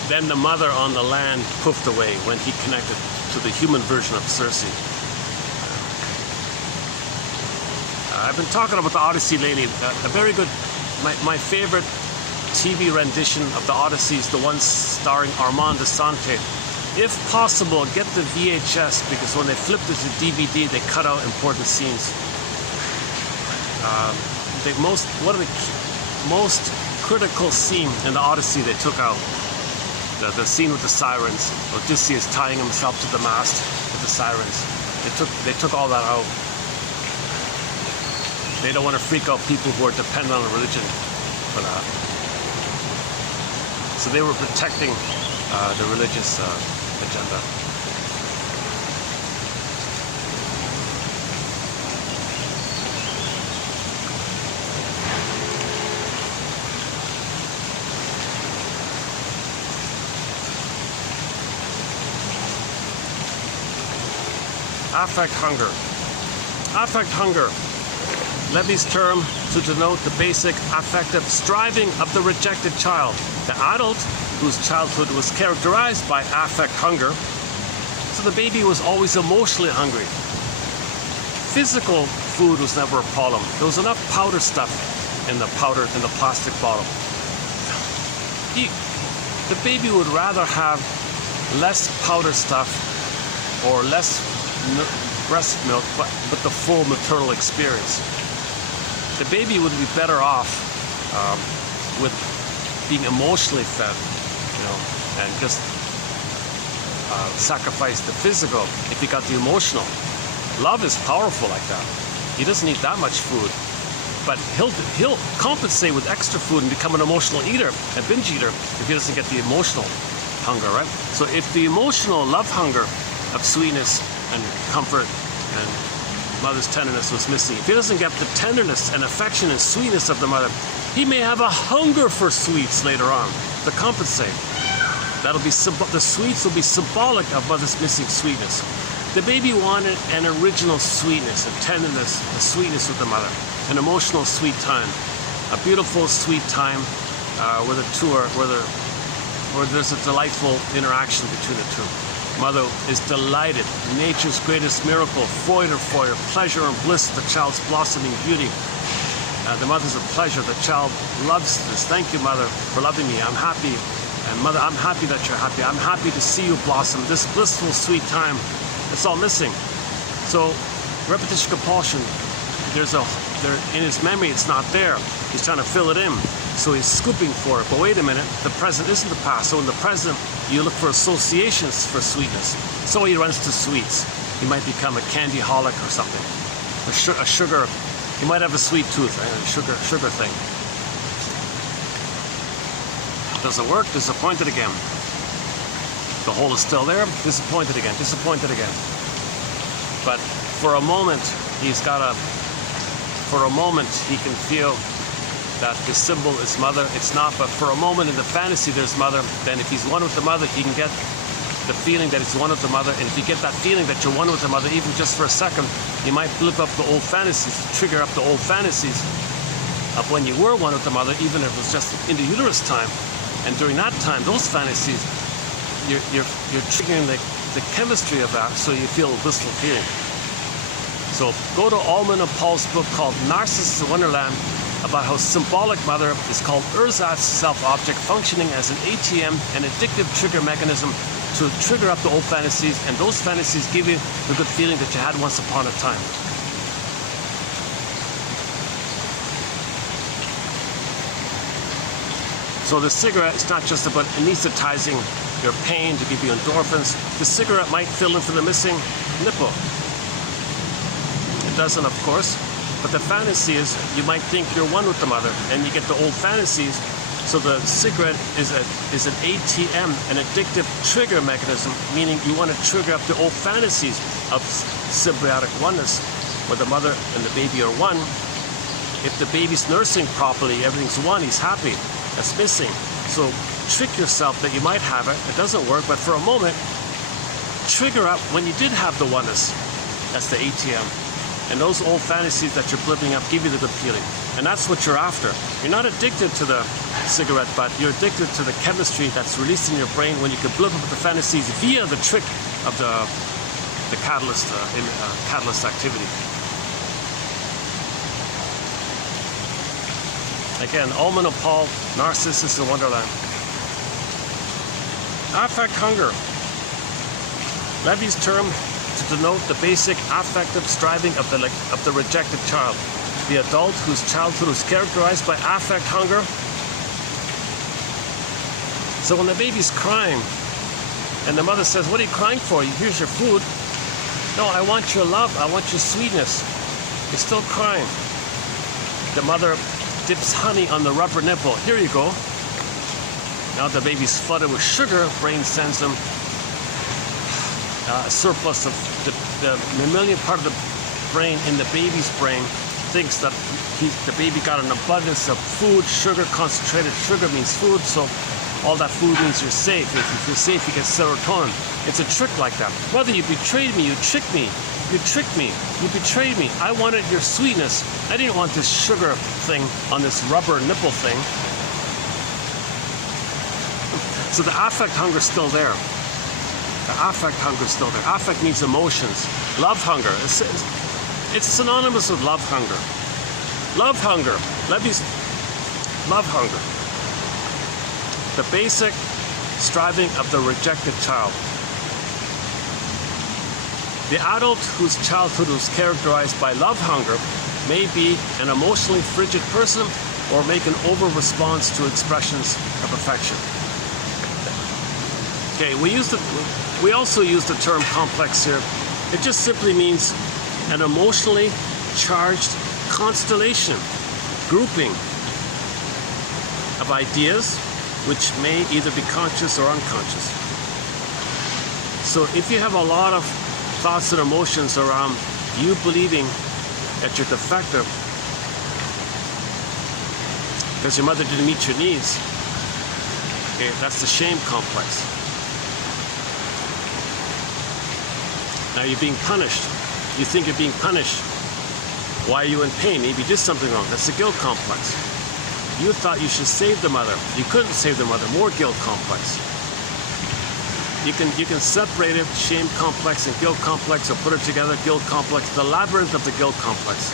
Then the mother on the land poofed away when he connected to the human version of Circe. I've been talking about the Odyssey lately. A very good, my favorite TV rendition of the Odyssey is the one starring Armand Assante. If possible, get the VHS, because when they flipped it to DVD, they cut out important scenes. One of the most critical scene in the Odyssey they took out. The scene with the sirens. Odysseus tying himself to the mast with the sirens. They took all that out. They don't want to freak out people who are dependent on religion for that. So they were protecting the religious agenda. Affect hunger. Affect hunger. Levy's term to denote the basic affective striving of the rejected child. The adult, whose childhood was characterized by affect hunger, so the baby was always emotionally hungry. Physical food was never a problem. There was enough powder stuff in the plastic bottle. The baby would rather have less powder stuff or less breast milk, but the full maternal experience. The baby would be better off with being emotionally fed, and just sacrifice the physical if he got the emotional. Love is powerful like that. He doesn't need that much food, but he'll compensate with extra food and become an emotional eater, a binge eater, if he doesn't get the emotional hunger, right? So if the emotional love hunger of sweetness and comfort and mother's tenderness was missing, if he doesn't get the tenderness and affection and sweetness of the mother, he may have a hunger for sweets later on to compensate. The sweets will be symbolic of mother's missing sweetness. The baby wanted an original sweetness, a tenderness, a sweetness with the mother, an emotional sweet time, a beautiful sweet time where there's a delightful interaction between the two. Mother is delighted. Nature's greatest miracle, Freude, pleasure and bliss, the child's blossoming beauty. The mother's a pleasure. The child loves this. Thank you, mother, for loving me. I'm happy. And mother, I'm happy that you're happy. I'm happy to see you blossom. This blissful, sweet time, it's all missing. So, repetition compulsion, in his memory, it's not there. He's trying to fill it in. So he's scooping for it. But wait a minute, the present isn't the past. So in the present, you look for associations for sweetness. So he runs to sweets. He might become a candy-holic or something. A sugar, he might have a sweet tooth, a sugar thing. Doesn't work, disappointed again. The hole is still there, disappointed again. But for a moment, he can feel that the symbol is mother. It's not, but for a moment in the fantasy there's mother. Then if he's one with the mother, he can get the feeling that he's one with the mother. And if you get that feeling that you're one with the mother, even just for a second, you might flip up the old fantasies, trigger up the old fantasies of when you were one with the mother, even if it was just in the uterus time. And during that time, those fantasies, you're triggering the chemistry of that, so you feel a blissful feeling. So go to Allman and Paul's book called Narcissus in Wonderland, about how symbolic mother is called ersatz self-object, functioning as an ATM, an addictive trigger mechanism to trigger up the old fantasies, and those fantasies give you the good feeling that you had once upon a time. So the cigarette is not just about anesthetizing your pain to give you endorphins. The cigarette might fill in for the missing nipple. It doesn't, of course. But the fantasy is, you might think you're one with the mother, and you get the old fantasies. So the cigarette is an ATM, an addictive trigger mechanism, meaning you want to trigger up the old fantasies of symbiotic oneness, where the mother and the baby are one. If the baby's nursing properly, everything's one, he's happy. That's missing. So trick yourself that you might have it. It doesn't work, but for a moment, trigger up when you did have the oneness. That's the ATM. And those old fantasies that you're blipping up give you the good feeling. And that's what you're after. You're not addicted to the cigarette, but you're addicted to the chemistry that's released in your brain when you can blip up the fantasies via the trick of the catalyst activity. Again, Allman and Paul, Narcissus in Wonderland. Affect hunger. Levy's term to denote the basic affective striving of the rejected child. The adult whose childhood was characterized by affect hunger. So when the baby's crying and the mother says, "What are you crying for? Here's your food." "No, I want your love. I want your sweetness." You're still crying. The mother dips honey on the rubber nipple. "Here you go." Now the baby's flooded with sugar. Brain sends him a surplus of the mammalian part of the brain in the baby's brain thinks that the baby got an abundance of food, sugar, concentrated sugar means food, so all that food means you're safe. If you're safe, you get serotonin. It's a trick like that. Whether you betrayed me, you tricked me, You tricked me. You betrayed me. I wanted your sweetness. I didn't want this sugar thing on this rubber nipple thing. So the affect hunger is still there. The affect hunger is still there. Affect means emotions. Love hunger. It's synonymous with love hunger. Love hunger. Love hunger. The basic striving of the rejected child. The adult whose childhood was characterized by love hunger may be an emotionally frigid person or make an over-response to expressions of affection. Okay, we also use the term complex here. It just simply means an emotionally charged constellation, grouping of ideas which may either be conscious or unconscious. So if you have a lot of thoughts and emotions around you believing that you're defective because your mother didn't meet your needs, okay, that's the shame complex. Now you're being punished. You think you're being punished. Why are you in pain? Maybe you did something wrong. That's the guilt complex. You thought you should save the mother. You couldn't save the mother. More guilt complex. You can separate it, shame complex and guilt complex, or put it together, guilt complex, the labyrinth of the guilt complex.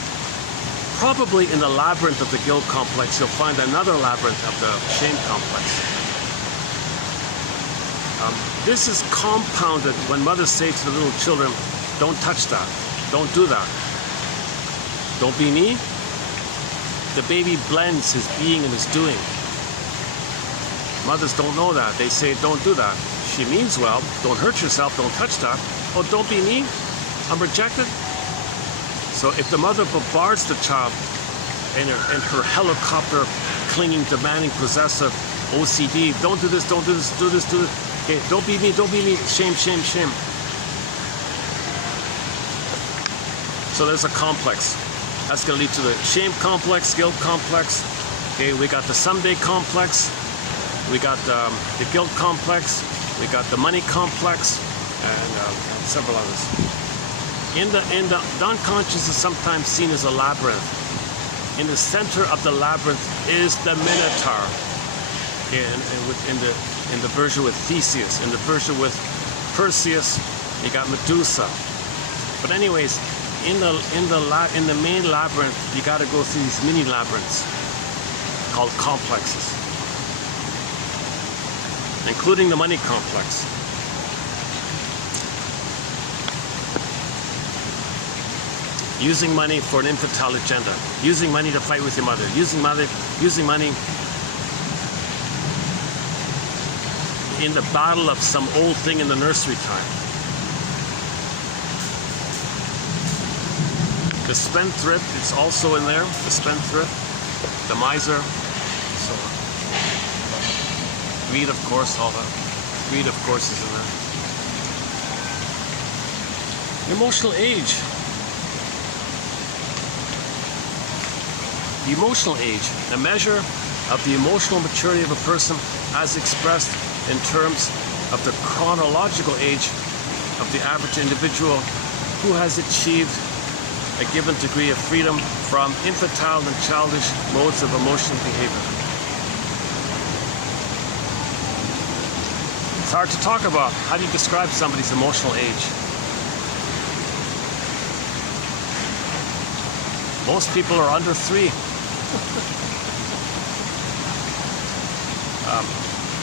Probably in the labyrinth of the guilt complex, you'll find another labyrinth of the shame complex. This is compounded when mothers say to the little children, don't touch that, don't do that, don't be me. The baby blends his being and his doing. Mothers don't know that. They say, don't do that. She means well, don't hurt yourself, don't touch that. Oh, don't be me, I'm rejected. So if the mother bombards the child in her helicopter, clinging, demanding, possessive, OCD, don't do this, don't do this, do this, do this. Okay, don't be me, shame, shame, shame. So there's a complex. That's going to lead to the shame complex, guilt complex. Okay, we got the someday complex. We got the guilt complex. We got the money complex, and several others. In the unconscious is sometimes seen as a labyrinth. In the center of the labyrinth is the Minotaur. Okay, in the version with Theseus, in the version with Perseus, you got Medusa. But anyways, in the main labyrinth, you got to go through these mini labyrinths called complexes, including the money complex. Using money for an infantile agenda, using money to fight with your mother, using money in the battle of some old thing in the nursery time. The spendthrift is also in there, the spendthrift, the miser, so on. Greed, of course, all that. Greed, of course, is in there. Emotional age. The emotional age, a measure of the emotional maturity of a person as expressed in terms of the chronological age of the average individual who has achieved a given degree of freedom from infantile and childish modes of emotional behavior. It's hard to talk about. How do you describe somebody's emotional age? Most people are under 3.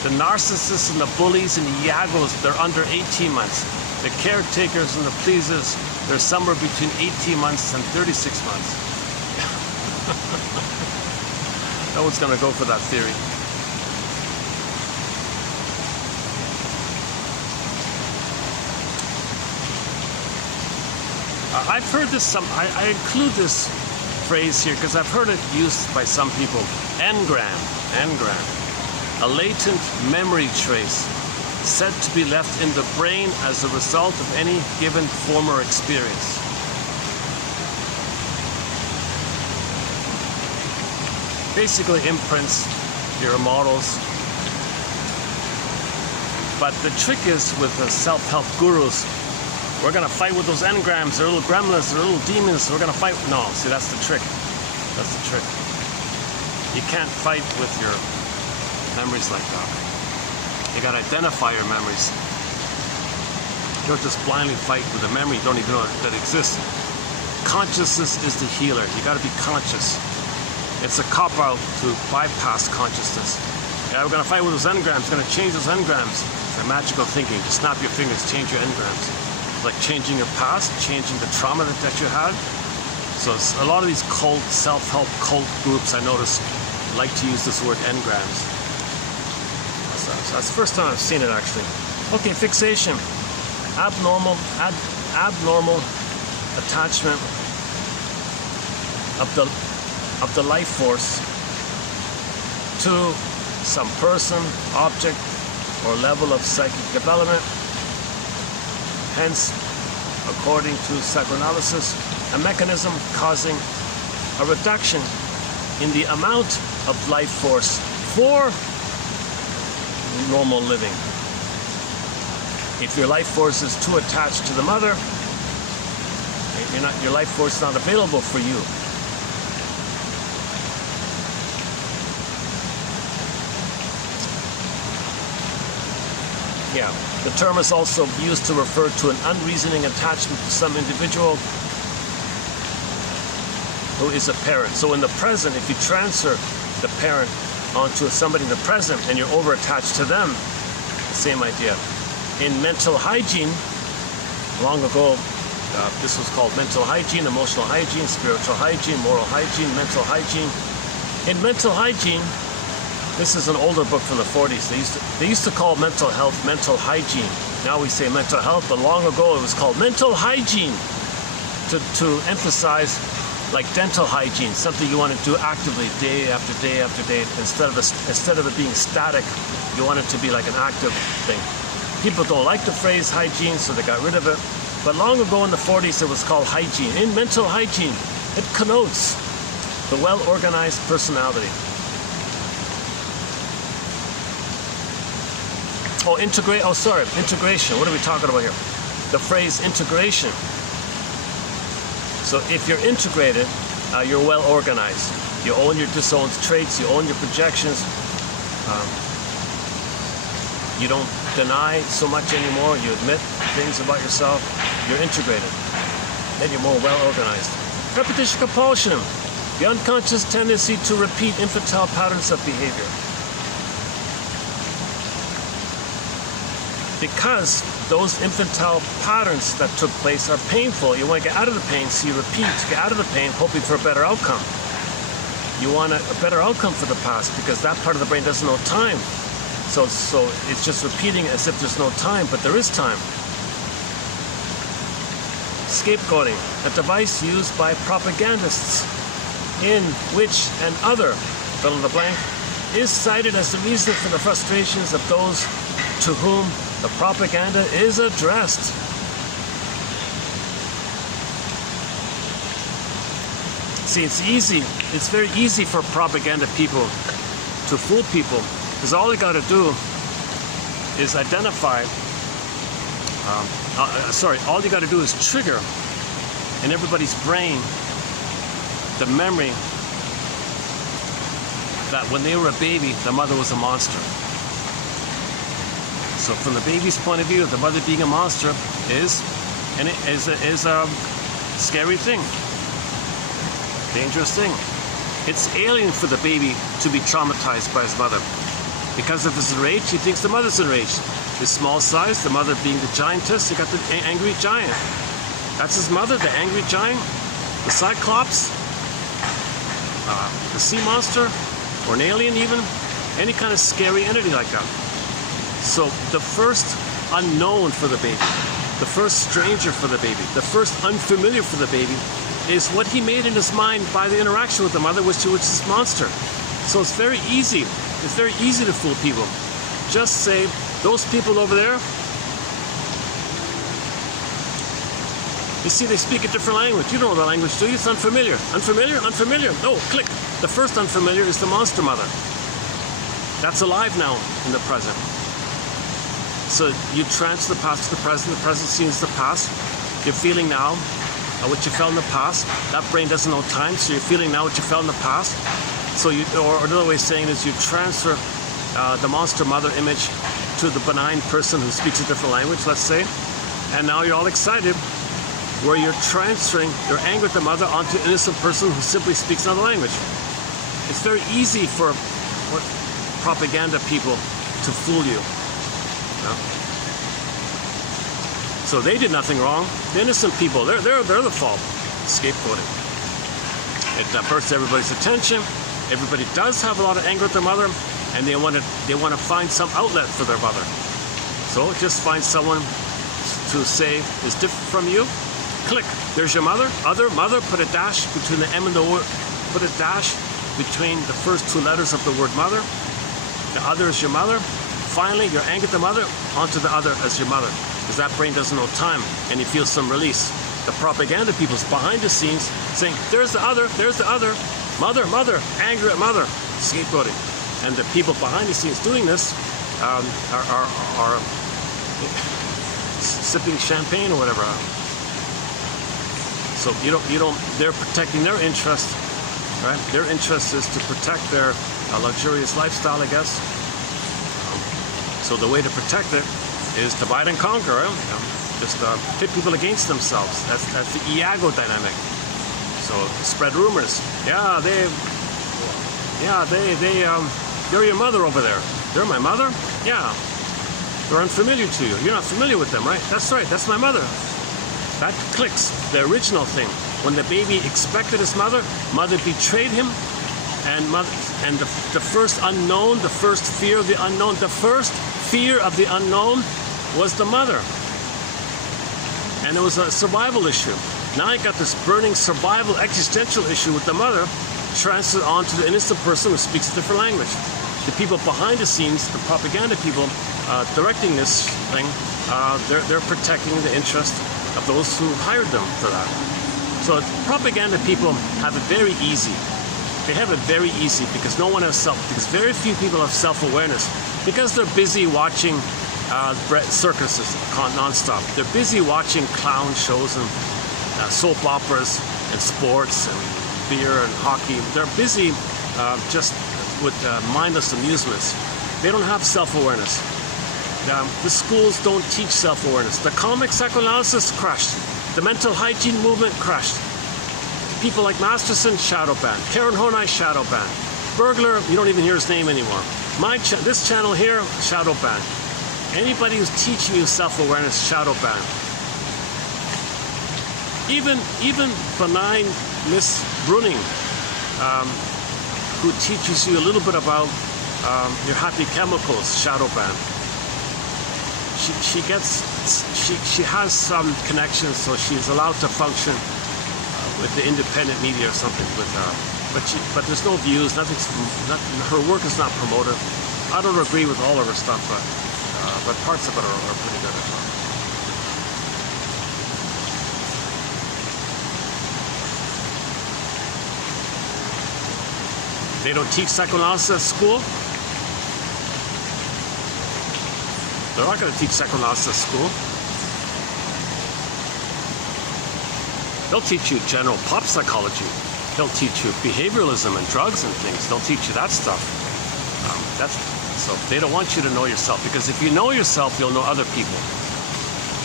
The narcissists and the bullies and the yagos, they're under 18 months. The caretakers and the pleasers, they're somewhere between 18 months and 36 months. No one's going to go for that theory. I've heard this, I include this phrase here because I've heard it used by some people. Engram. A latent memory trace said to be left in the brain as a result of any given former experience. Basically imprints, your models. But the trick is with the self-help gurus, we're gonna fight with those engrams, they're little gremlins, they're little demons, we're gonna fight. No, see, that's the trick. That's the trick. You can't fight with your memories like that. You gotta identify your memories. You don't just blindly fight with a memory you don't even know that exists. Consciousness is the healer. You gotta be conscious. It's a cop-out to bypass consciousness. Yeah, we're gonna fight with those engrams, we're gonna change those engrams. It's magical thinking. Just snap your fingers, change your engrams. It's like changing your past, changing the trauma that you had. So a lot of these cult, self-help cult groups, I notice, like to use this word engrams. That's the first time I've seen it, actually. Okay, fixation. Abnormal attachment of the life force to some person, object, or level of psychic development. Hence, according to psychoanalysis, a mechanism causing a reduction in the amount of life force for normal living. If your life force is too attached to the mother, your life force is not available for you. Yeah, the term is also used to refer to an unreasoning attachment to some individual who is a parent. So in the present, if you transfer the parent onto somebody in the present and you're over-attached to them, same idea. In mental hygiene, long ago, this was called mental hygiene, emotional hygiene, spiritual hygiene, moral hygiene, mental hygiene. In mental hygiene, this is an older book from the 40s. They used to call mental health mental hygiene. Now we say mental health, but long ago it was called mental hygiene to emphasize like dental hygiene, something you want to do actively day after day after day. Instead of it being static, you want it to be like an active thing. People don't like the phrase hygiene, so they got rid of it. But long ago in the 40s, it was called hygiene. In mental hygiene, it connotes the well-organized personality. Integration. What are we talking about here? The phrase integration. So if you're integrated, you're well organized. You own your disowned traits, you own your projections. You don't deny so much anymore, you admit things about yourself. You're integrated. Then you're more well organized. Repetition compulsion. The unconscious tendency to repeat infantile patterns of behavior. Because those infantile patterns that took place are painful, you want to get out of the pain, so you repeat to get out of the pain, hoping for a better outcome. You want a better outcome for the past because that part of the brain doesn't know time. So it's just repeating as if there's no time, but there is time. Scapegoating, a device used by propagandists in which an other, fill in the blank, is cited as the reason for the frustrations of those to whom the propaganda is addressed. See, it's very easy for propaganda people to fool people, because all they got to do is identify, all you got to do is trigger in everybody's brain the memory that when they were a baby, the mother was a monster. So from the baby's point of view, the mother being a monster is a scary thing, dangerous thing. It's alien for the baby to be traumatized by his mother, because if it's enraged, he thinks the mother's enraged. His small size, the mother being the giantess, you got the angry giant. That's his mother, the angry giant, the cyclops, the sea monster, or an alien even, any kind of scary entity like that. So the first unknown for the baby, the first stranger for the baby, the first unfamiliar for the baby is what he made in his mind by the interaction with the mother, which is this monster. So it's very easy. It's very easy to fool people. Just say, those people over there, you see, they speak a different language. You don't know the language, do you? It's unfamiliar. Unfamiliar? Unfamiliar. No, click. The first unfamiliar is the monster mother. That's alive now in the present. So you transfer the past to the present scenes the past. You're feeling now what you felt in the past. That brain doesn't know time, so you're feeling now what you felt in the past. So or another way of saying it is you transfer the monster mother image to the benign person who speaks a different language, let's say, and now you're all excited, where you're transferring your anger at the mother onto an innocent person who simply speaks another language. It's very easy for propaganda people to fool you. So they did nothing wrong. The innocent people, they're the fault. Scapegoating. It diverts everybody's attention. Everybody does have a lot of anger at their mother, and they want to find some outlet for their mother. So just find someone to say is different from you. Click. There's your mother. Other mother. Put a dash between the M and the word. Put a dash between the first two letters of the word mother. The other is your mother. Finally, you're angry at the mother, onto the other as your mother, because that brain doesn't know time, and you feel some release. The propaganda people's behind the scenes saying, there's the other, mother, mother, anger at mother, scapegoating. And the people behind the scenes doing this are sipping champagne or whatever. So they're protecting their interest, right? Their interest is to protect their luxurious lifestyle, I guess. So the way to protect it is divide and conquer, right? Just pit people against themselves. That's the Iago dynamic. So spread rumors. They're your mother over there. They're my mother? Yeah. They're unfamiliar to you. You're not familiar with them, right? That's right. That's my mother. That clicks. The original thing. When the baby expected his mother, mother betrayed him, and the first unknown, the first fear of the unknown, the first fear of the unknown was the mother. And it was a survival issue. Now you got this burning survival existential issue with the mother transferred onto the innocent person who speaks a different language. The people behind the scenes, the propaganda people directing this thing, they're protecting the interest of those who hired them for that. So propaganda people have it very easy. They have it very easy because because very few people have self-awareness, because they're busy watching circuses non-stop. They're busy watching clown shows and soap operas and sports and beer and hockey. They're busy just with mindless amusements. They don't have self-awareness. The schools don't teach self-awareness. The comic psychoanalysis crashed. The mental hygiene movement crashed. People like Masterson, shadow ban. Karen Honai, shadow ban. Burglar, you don't even hear his name anymore. This channel here, shadow ban. Anybody who's teaching you self-awareness, shadow ban. Even benign Miss Bruning, who teaches you a little bit about your happy chemicals, shadow ban. She has some connections, so she's allowed to function with the independent media or something with but there's no views, her work is not promoted. I don't agree with all of her stuff, but parts of it are pretty good as well. They don't teach psychoanalysis at school. They're not going to teach psychoanalysis at school. They'll teach you general pop psychology. They'll teach you behavioralism and drugs and things. They'll teach you that stuff. So they don't want you to know yourself, because if you know yourself, you'll know other people.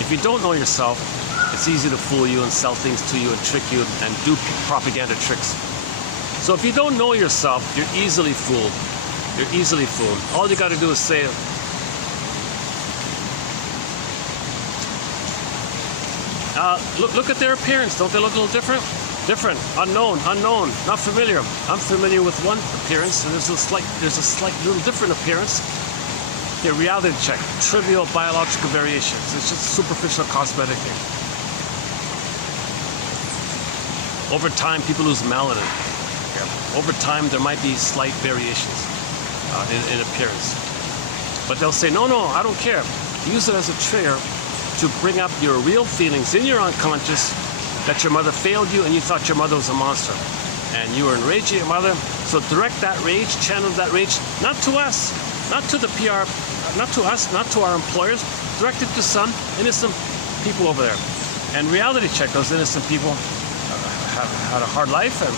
If you don't know yourself, it's easy to fool you and sell things to you and trick you and do propaganda tricks. So if you don't know yourself, you're easily fooled. You're easily fooled. All you got to do is say, look at their appearance. Don't they look a little different? Different, unknown, not familiar. I'm familiar with one appearance, and there's a slight little different appearance. Okay, reality check. Trivial biological variations. It's just a superficial cosmetic thing. Over time, people lose melanin. Okay. Over time, there might be slight variations in appearance. But they'll say, no, I don't care. Use it as a trigger to bring up your real feelings in your unconscious, that your mother failed you and you thought your mother was a monster. And you were enraged at your mother. So direct that rage, channel that rage, not to us, not to the PR, not to us, not to our employers, directed to some innocent people over there. And reality check, those innocent people have had a hard life, and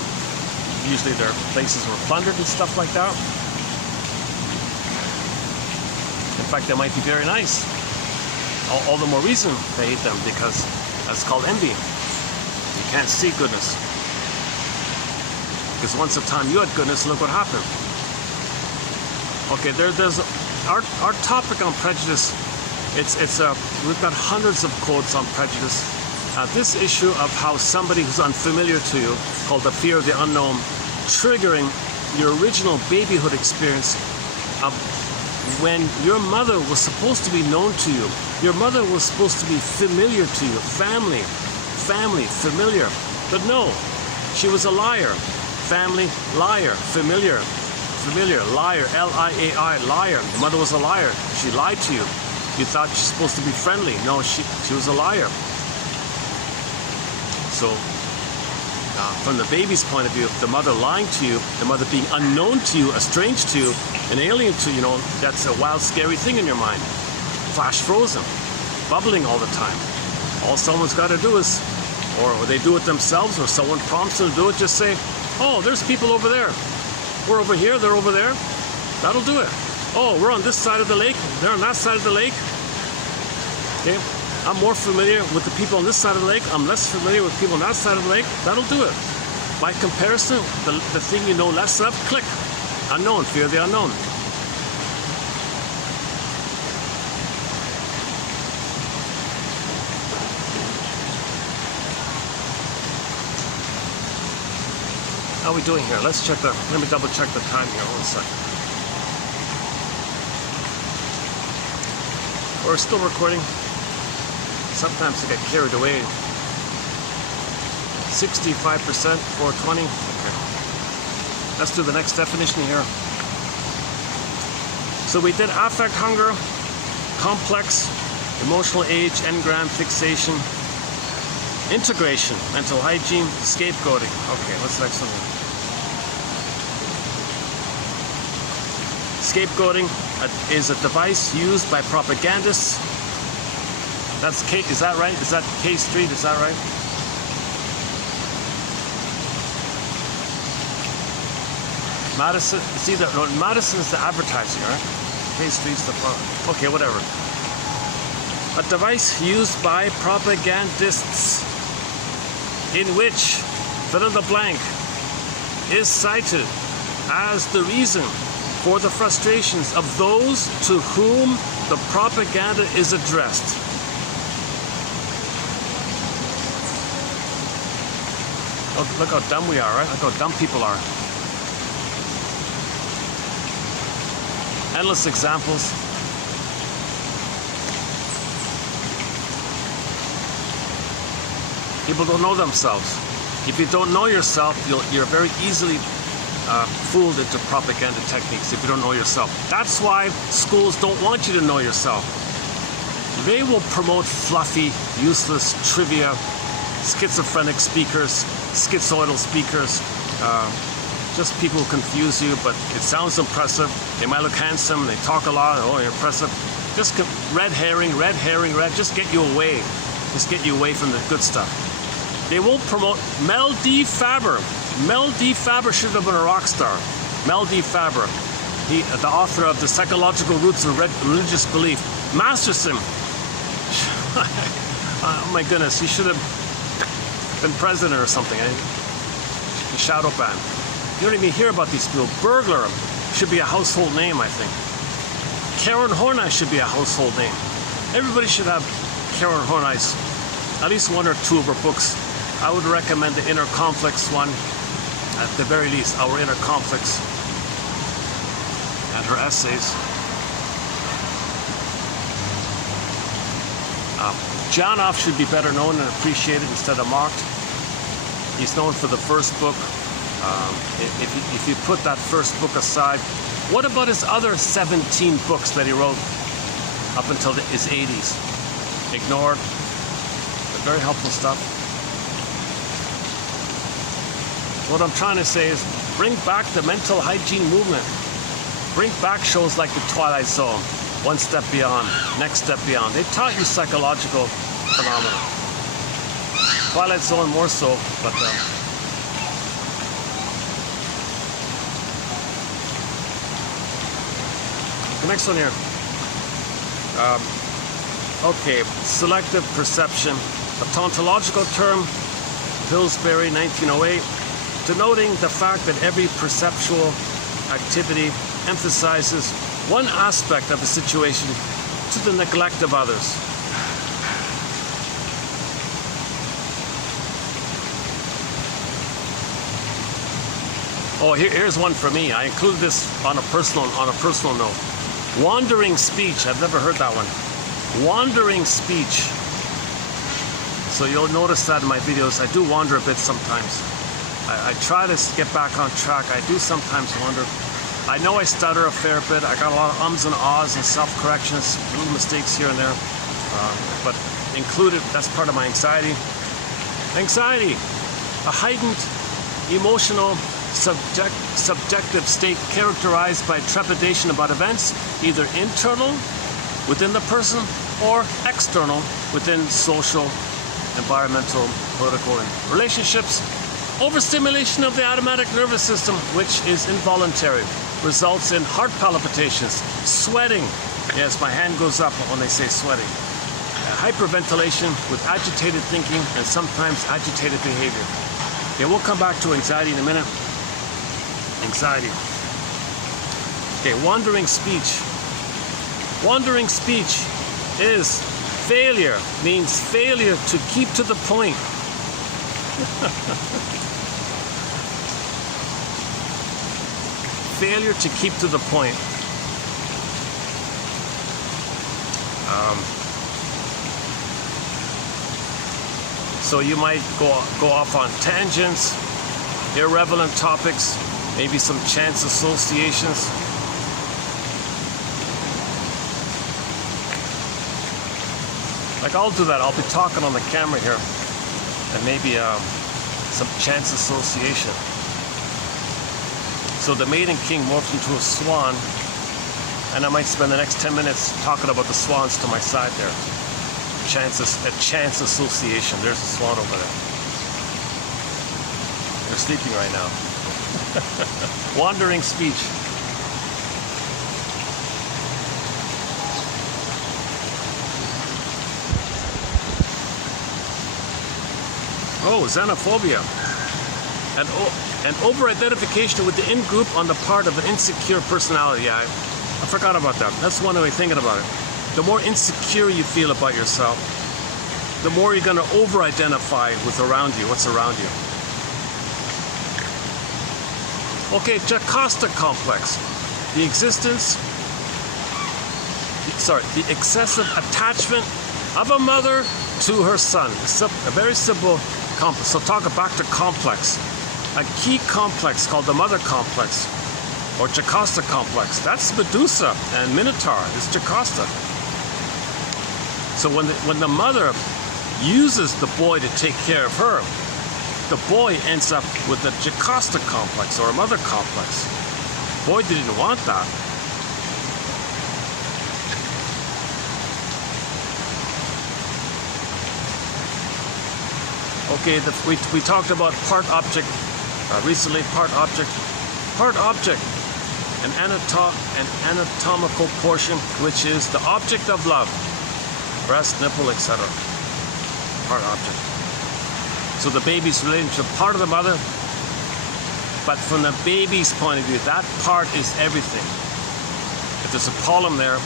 usually their places were plundered and stuff like that. In fact, they might be very nice. All the more reason to hate them, because that's called envy. You can't see goodness. Because once upon a time you had goodness, look what happened. Okay, there's our topic on prejudice. We've got hundreds of quotes on prejudice. This issue of how somebody who's unfamiliar to you, called the fear of the unknown, triggering your original babyhood experience of when your mother was supposed to be known to you. Your mother was supposed to be familiar to you. Family, familiar. But no, she was a liar. Family, liar. Familiar, liar. L-I-A-I, liar. The mother was a liar. She lied to you. You thought she's supposed to be friendly. No, she was a liar. So, from the baby's point of view, the mother lying to you, the mother being unknown to you, estranged to you, an alien to you, that's a wild, scary thing in your mind. Flash frozen, bubbling all the time. All someone's got to do is, or they do it themselves, or someone prompts them to do it, just say, oh, there's people over there. We're over here, they're over there. That'll do it. Oh, we're on this side of the lake, they're on that side of the lake. Okay, I'm more familiar with the people on this side of the lake, I'm less familiar with people on that side of the lake. That'll do it. By comparison, the thing you know less of, click. Unknown, fear of the unknown. How are we doing here? Let me double check the time here, 1 second. We're still recording. Sometimes I get carried away. 65%, 420. Okay. Let's do the next definition here. So we did affect hunger, complex, emotional age, engram, fixation, integration, mental hygiene, scapegoating. Okay, what's the next one? Scapegoating is a device used by propagandists. That's K, is that right? Is that K Street? Is that right? Madison, see that? No, Madison is the advertising, right? K Street's the okay, whatever. A device used by propagandists in which fill in the blank is cited as the reason for the frustrations of those to whom the propaganda is addressed. Oh, look how dumb we are, right? Look how dumb people are. Endless examples. People don't know themselves. If you don't know yourself, you're very easily fooled into propaganda techniques if you don't know yourself. That's why schools don't want you to know yourself. They will promote fluffy, useless trivia, schizophrenic speakers, schizoidal speakers, just people who confuse you, but it sounds impressive. They might look handsome, they talk a lot, oh, you're impressive. Just red herring, just get you away. Just get you away from the good stuff. They won't promote Mel D. Faber. Mel D. Faber should have been a rock star. Mel D. Faber, the author of The Psychological Roots of Religious Belief. Masterson. Oh my goodness, he should have been president or something. The shadow ban. You don't even hear about these people. Burglar should be a household name, I think. Karen Horney should be a household name. Everybody should have Karen Horney's, at least one or two of her books. I would recommend the Inner Conflicts one, at the very least, Our Inner Conflicts, and her essays. Janoff should be better known and appreciated instead of mocked. He's known for the first book. If you put that first book aside, what about his other 17 books that he wrote up until his 80s? Ignored. But very helpful stuff. What I'm trying to say is bring back the mental hygiene movement. Bring back shows like The Twilight Zone. one step beyond, next step beyond. They taught you psychological phenomena. Twilight Zone more so, but the next one here. Okay, selective perception, a tautological term, Pillsbury, 1908, denoting the fact that every perceptual activity emphasizes one aspect of a situation to the neglect of others. Oh, here's one for me. I included this on a personal note. Wandering speech. I've never heard that one. Wandering speech. So you'll notice that in my videos. I do wander a bit sometimes. I try to get back on track. I do sometimes wander. I know I stutter a fair bit. I got a lot of ums and ahs and self-corrections, little mistakes here and there. But included, that's part of my anxiety. Anxiety, a heightened emotional subjective state characterized by trepidation about events, either internal within the person or external within social, environmental, political, and relationships. Overstimulation of the automatic nervous system, which is involuntary, results in heart palpitations, sweating. Yes, my hand goes up when they say sweating. Hyperventilation with agitated thinking and sometimes agitated behavior. Okay, we'll come back to anxiety in a minute. Anxiety. Okay, wandering speech. Wandering speech is failure, means failure to keep to the point. Failure to keep to the point. So you might go off on tangents, irrelevant topics, maybe some chance associations. Like I'll do that. I'll be talking on the camera here, and maybe some chance association. So the maiden king morphed into a swan, and I might spend the next 10 minutes talking about the swans to my side there. A chance association. There's a swan over there. They're sleeping right now. Wandering speech. Oh, xenophobia. An over-identification with the in-group on the part of an insecure personality. Yeah, I forgot about that. That's one way of thinking about it. The more insecure you feel about yourself, the more you're going to over-identify with around you, what's around you. Okay, Jocasta complex. The excessive attachment of a mother to her son. A very simple complex. So talk back to complex. A key complex called the mother complex, or Jocasta complex. That's Medusa and Minotaur. It's Jocasta. So when the mother uses the boy to take care of her, the boy ends up with a Jocasta complex or a mother complex. Boy didn't want that. Okay, we talked about part object recently. Part object, an anatomical portion, which is the object of love. Breast, nipple, etc. Part object. So the baby's related to part of the mother, but from the baby's point of view, that part is everything. If there's a pollen there,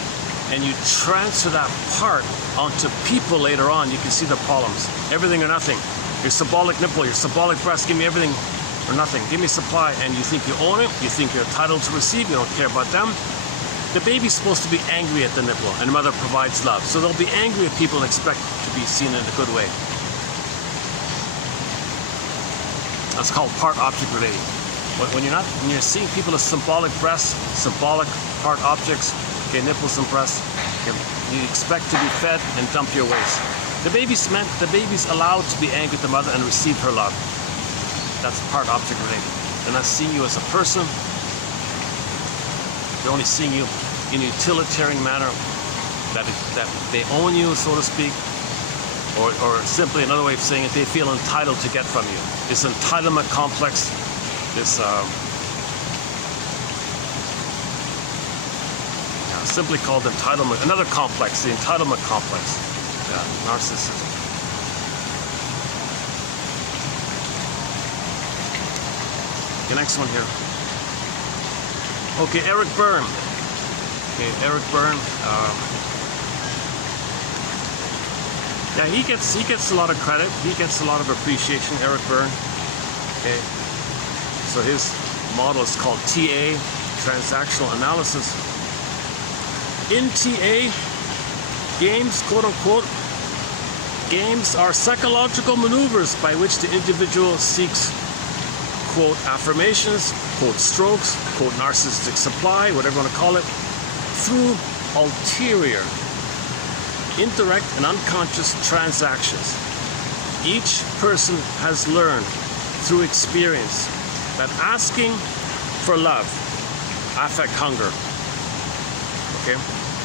and you transfer that part onto people later on, you can see the pollens. Everything or nothing. Your symbolic nipple, your symbolic breast, give me everything or nothing. Give me supply, and you think you own it, you think you're entitled to receive, you don't care about them. The baby's supposed to be angry at the nipple, and the mother provides love. So they'll be angry if people expect to be seen in a good way. That's called part object relating. When you're seeing people as symbolic breasts, symbolic part objects, okay, nipples and breasts, okay, you expect to be fed and dump your waste. The baby's allowed to be angry at the mother and receive her love. That's part object relating. They're not seeing you as a person. They're only seeing you in a utilitarian manner, that they own you, so to speak, or simply another way of saying it, they feel entitled to get from you. This entitlement complex, this simply called entitlement, another complex, the entitlement complex, narcissism. The next one here. Okay, Eric Berne. Okay, Eric Berne. Yeah, he gets a lot of credit. He gets a lot of appreciation. Eric Berne. Okay, so his model is called TA, transactional analysis. In TA, games, quote unquote, games are psychological maneuvers by which the individual seeks, quote, affirmations, quote, strokes, quote, narcissistic supply, whatever you want to call it, through ulterior, indirect and unconscious transactions. Each person has learned through experience that asking for love, affect hunger, okay,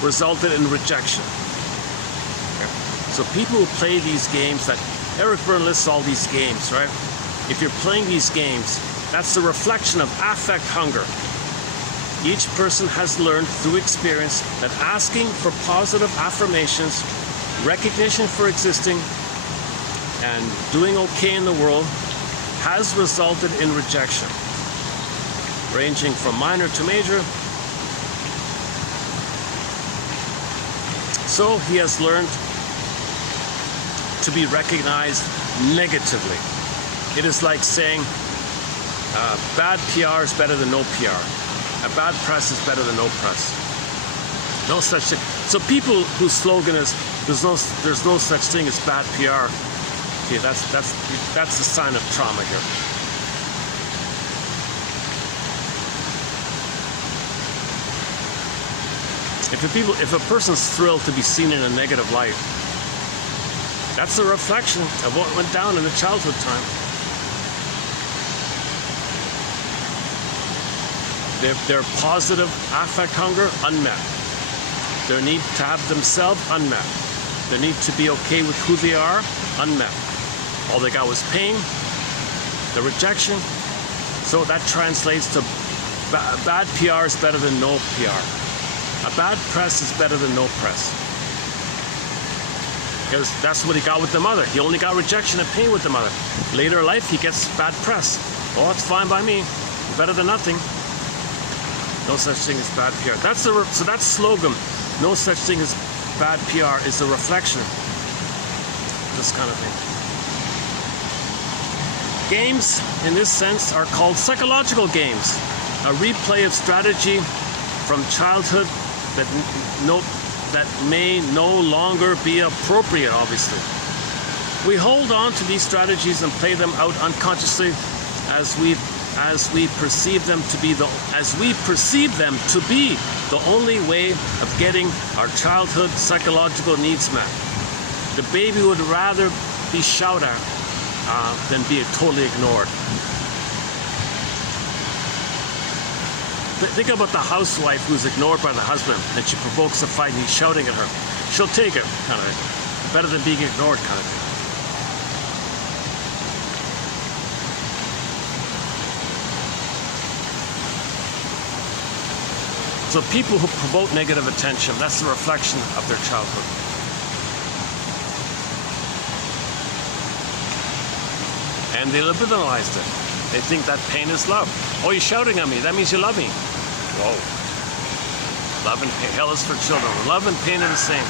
resulted in rejection. Okay. So people who play these games, that Eric Berne lists all these games, right? If you're playing these games, that's the reflection of affect hunger. Each person has learned through experience that asking for positive affirmations, recognition for existing, and doing okay in the world has resulted in rejection, ranging from minor to major. So he has learned to be recognized negatively. It is like saying bad PR is better than no PR. A bad press is better than no press. No such thing. So people whose slogan is there's no such thing as bad PR. Okay, that's a sign of trauma here. If a person's thrilled to be seen in a negative light, that's a reflection of what went down in the childhood time. Their positive affect hunger, unmet. Their need to have themselves, unmet. Their need to be okay with who they are, unmet. All they got was pain, the rejection. So that translates to bad PR is better than no PR. A bad press is better than no press. Because that's what he got with the mother. He only got rejection and pain with the mother. Later in life, he gets bad press. Oh, it's fine by me. Better than nothing. No such thing as bad PR. So that slogan, no such thing as bad PR, is a reflection of this kind of thing. Games, in this sense, are called psychological games. A replay of strategy from childhood that may no longer be appropriate, obviously. We hold on to these strategies and play them out unconsciously as we perceive them to be the only way of getting our childhood psychological needs met. The baby would rather be shouted at than be totally ignored. Think about the housewife who's ignored by the husband and she provokes a fight and he's shouting at her. She'll take it, kind of thing. Better than being ignored, kind of thing. So people who provoke negative attention, that's a reflection of their childhood. And they liberalized it. They think that pain is love. Oh, you're shouting at me, that means you love me. Whoa. Love and pain, hell is for children. Love and pain are the same.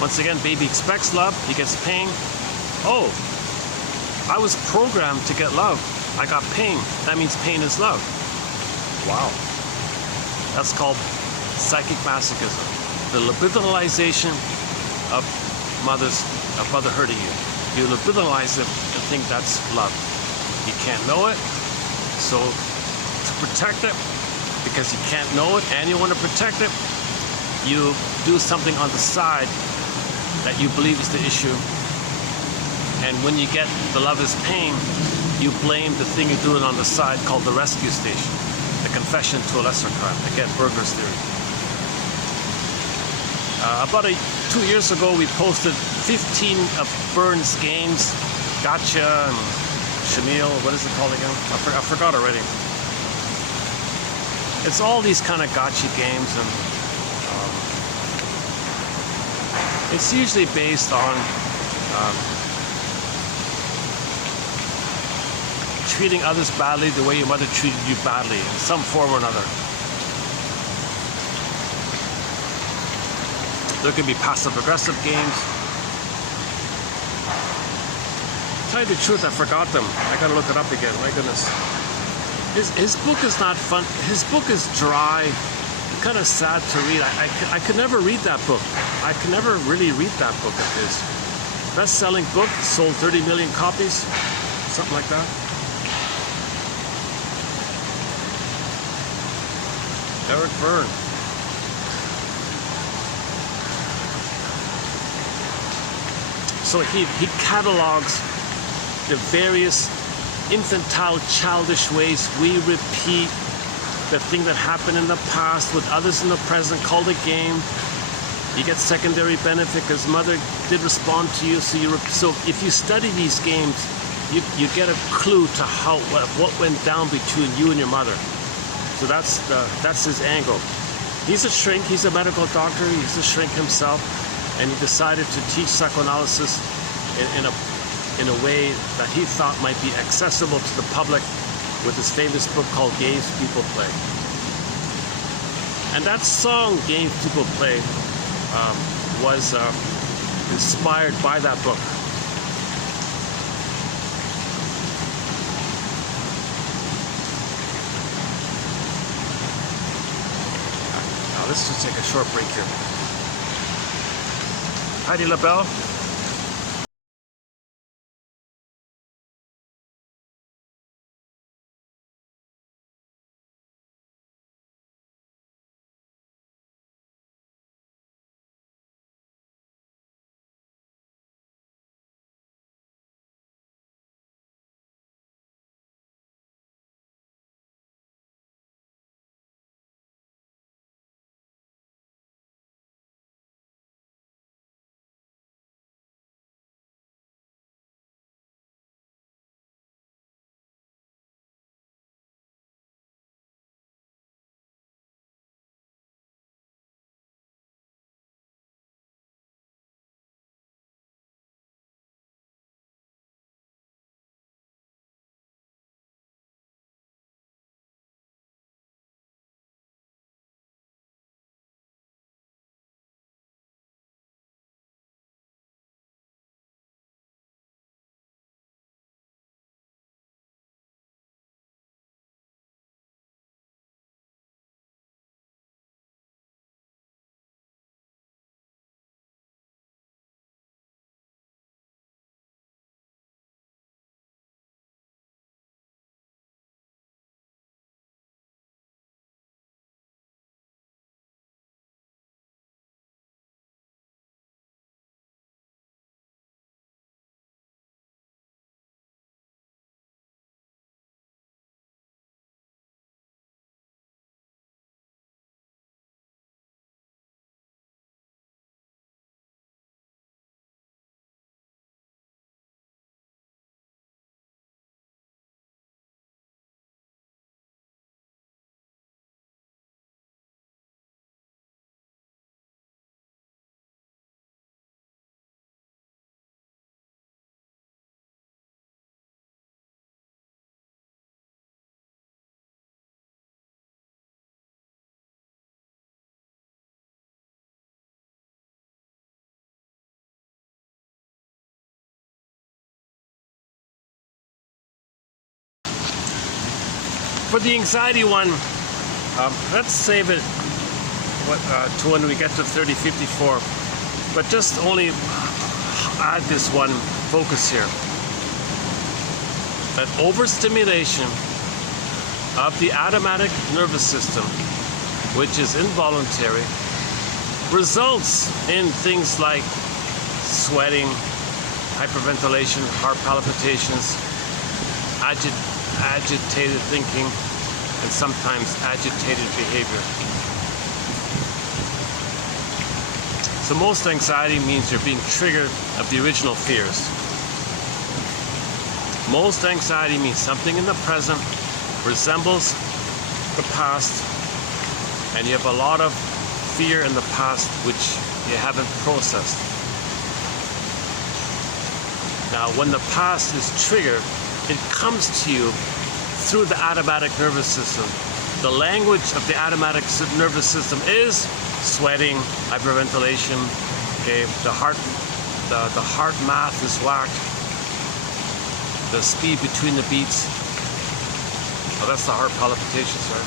Once again, baby expects love, he gets pain. Oh, I was programmed to get love. I got pain, that means pain is love. Wow. That's called psychic masochism. The libidinalization of mother hurting you. You libidinalize it and think that's love. You can't know it, so to protect it, because you can't know it and you want to protect it, you do something on the side that you believe is the issue. And when you get the love is pain, you blame the thing you're doing on the side called the rescue station. The Confession to a Lesser Crime. Again, Burger's theory. About 2 years ago, we posted 15 of Burns' games, Gotcha and Chenille. What is it called again? I forgot already. It's all these kind of gotcha games, and it's usually based on treating others badly the way your mother treated you badly in some form or another. There can be passive-aggressive games. To tell you the truth, I forgot them. I gotta look it up again. My goodness. His book is not fun. His book is dry, kind of sad to read. I could never read that book. I could never really read that book of his. Best-selling book, sold 30 million copies, something like that. Eric Berne. So he catalogs the various infantile, childish ways we repeat the thing that happened in the past with others in the present, called a game. You get secondary benefit because mother did respond to you. So if you study these games, you get a clue to what went down between you and your mother. So that's his angle. He's a shrink. He's a medical doctor. He's a shrink himself, and he decided to teach psychoanalysis in a way that he thought might be accessible to the public with his famous book called Games People Play. And that song, Games People Play, was inspired by that book. Now let's just take a short break here. Heidi LaBelle. For the anxiety one, let's save it to when we get to 3054. But just only add this one focus here. That overstimulation of the automatic nervous system, which is involuntary, results in things like sweating, hyperventilation, heart palpitations, agitated thinking, and sometimes agitated behavior. So most anxiety means you're being triggered of the original fears. Most anxiety means something in the present resembles the past, and you have a lot of fear in the past which you haven't processed. Now, when the past is triggered, it comes to you through the automatic nervous system. The language of the automatic nervous system is sweating, hyperventilation. Okay, the heart math is whacked. The speed between the beats. Oh, that's the heart palpitations, right?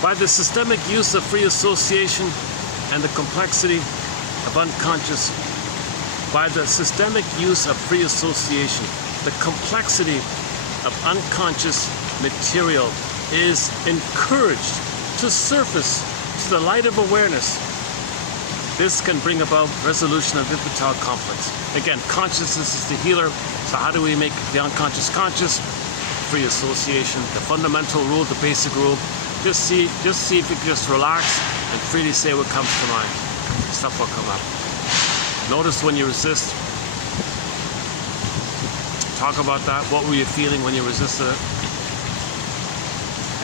By the systemic use of free association and the complexity of unconscious, by the systemic use of free association, the complexity of unconscious material is encouraged to surface to the light of awareness. This can bring about resolution of infantile conflicts. Again, consciousness is the healer. So how do we make the unconscious conscious? Free association, the fundamental rule, the basic rule. Just see if you can just relax and freely say what comes to mind. Stuff will come up. Notice when you resist. Talk about that. What were you feeling when you resisted it?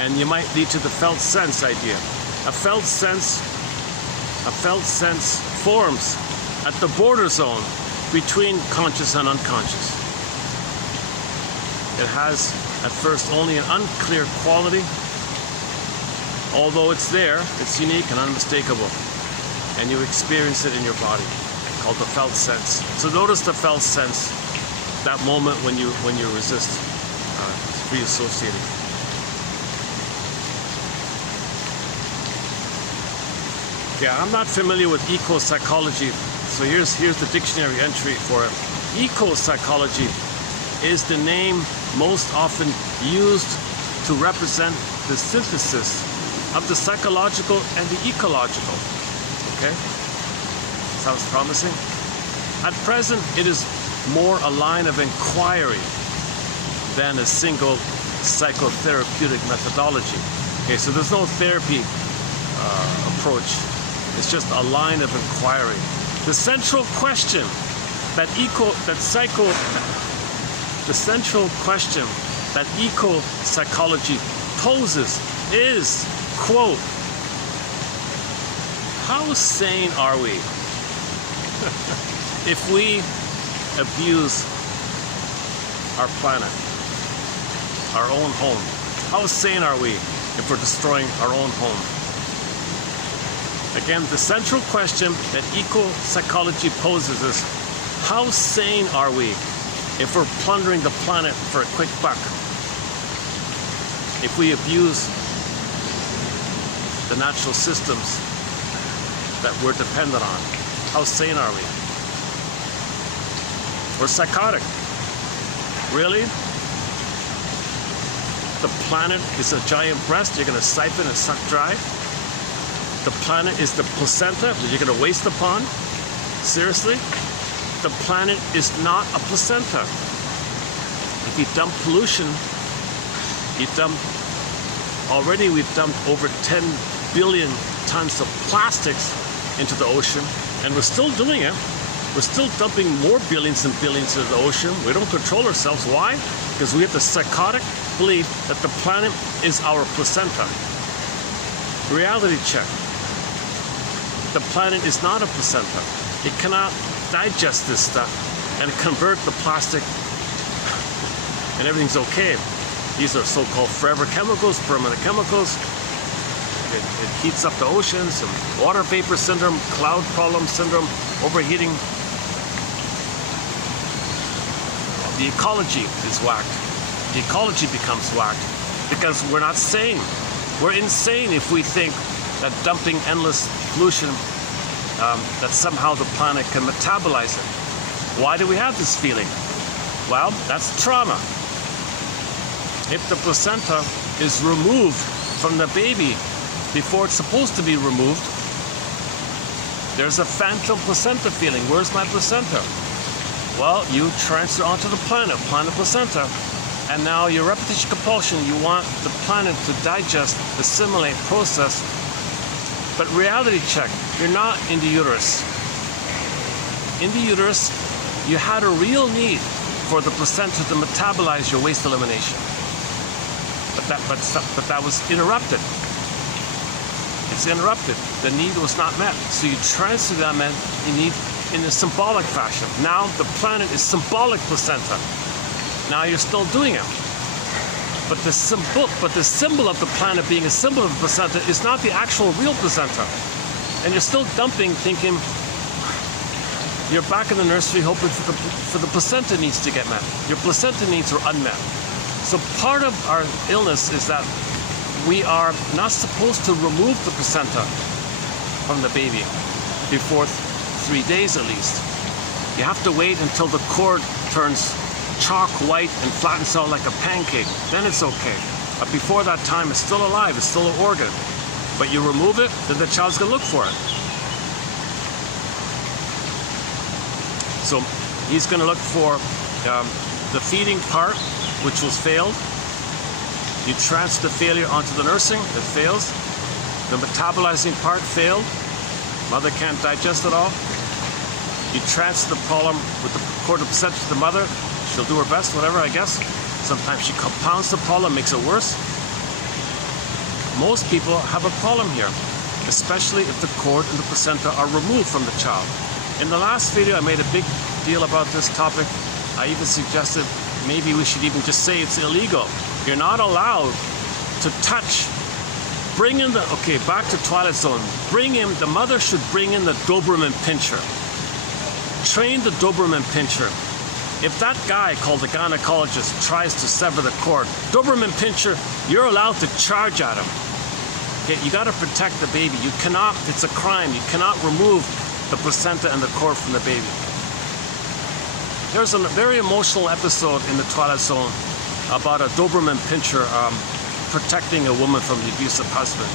And you might lead to the felt sense idea. A felt sense forms at the border zone between conscious and unconscious. It has at first only an unclear quality. Although it's there, it's unique and unmistakable. And you experience it in your body, called the felt sense. So notice the felt sense, that moment when you resist, free associating. Yeah, I'm not familiar with eco-psychology, so here's the dictionary entry for it. Eco-psychology is the name most often used to represent the synthesis of the psychological and the ecological. Okay? Sounds promising? At present, it is more a line of inquiry than a single psychotherapeutic methodology. Okay, so there's no therapy approach. It's just a line of inquiry. The central question that eco-psychology poses is, quote, how sane are we if we abuse our planet, our own home? How sane are we if we're destroying our own home? Again, the central question that eco-psychology poses is, how sane are we if we're plundering the planet for a quick buck? If we abuse the natural systems that we're dependent on, how sane are we? We're psychotic. Really? The planet is a giant breast you're going to siphon and suck dry? The planet is the placenta that you're going to waste upon? Seriously? The planet is not a placenta. If you dump pollution, already we've dumped over 10 billion tons of plastics into the ocean, and we're still doing it. We're still dumping more billions and billions into the ocean. We don't control ourselves. Why? Because we have the psychotic belief that the planet is our placenta. Reality check. The planet is not a placenta. It cannot digest this stuff and convert the plastic, and everything's okay. These are so-called forever chemicals, permanent chemicals. It heats up the oceans, and water vapor syndrome, cloud problem syndrome, overheating. The ecology is whacked. The ecology becomes whacked because we're not sane. We're insane if we think that dumping endless pollution, that somehow the planet can metabolize it. Why do we have this feeling? Well, that's trauma. If the placenta is removed from the baby before it's supposed to be removed, There's a phantom placenta feeling. Where's my placenta? Well, you transfer onto the planet placenta, and now your repetition compulsion, you want the planet to digest, assimilate, process. But reality check, you're not in the uterus. In the uterus, you had a real need for the placenta to metabolize your waste elimination. But that was interrupted. It's interrupted. The need was not met. So you transfer that need in a symbolic fashion. Now the planet is symbolic placenta. Now you're still doing it. But the symbol of the planet being a symbol of the placenta is not the actual real placenta. And you're still dumping, thinking you're back in the nursery hoping for the placenta needs to get met. Your placenta needs are unmet. So part of our illness is that we are not supposed to remove the placenta from the baby before 3 days at least. You have to wait until the cord turns chalk white and flattens out like a pancake. Then it's okay. But before that time, it's still alive. It's still an organ. But you remove it, then the child's gonna look for it. So he's gonna look for the feeding part, which was failed. You transfer the failure onto the nursing, it fails. The metabolizing part failed. Mother can't digest it all. You transfer the problem with the cord of placenta to the mother. She'll do her best, whatever, I guess. Sometimes she compounds the problem, makes it worse. Most people have a problem here, especially if the cord and the placenta are removed from the child. In the last video, I made a big deal about this topic. I even suggested maybe we should even just say it's illegal. You're not allowed to touch. Bring in back to Twilight Zone. The mother should bring in the Doberman pincher. Train the Doberman pincher. If that guy called the gynecologist tries to sever the cord, Doberman pincher, you're allowed to charge at him. Okay, you gotta protect the baby. You cannot, it's a crime. You cannot remove the placenta and the cord from the baby. There's a very emotional episode in the Twilight Zone about a Doberman pinscher protecting a woman from the abusive husband.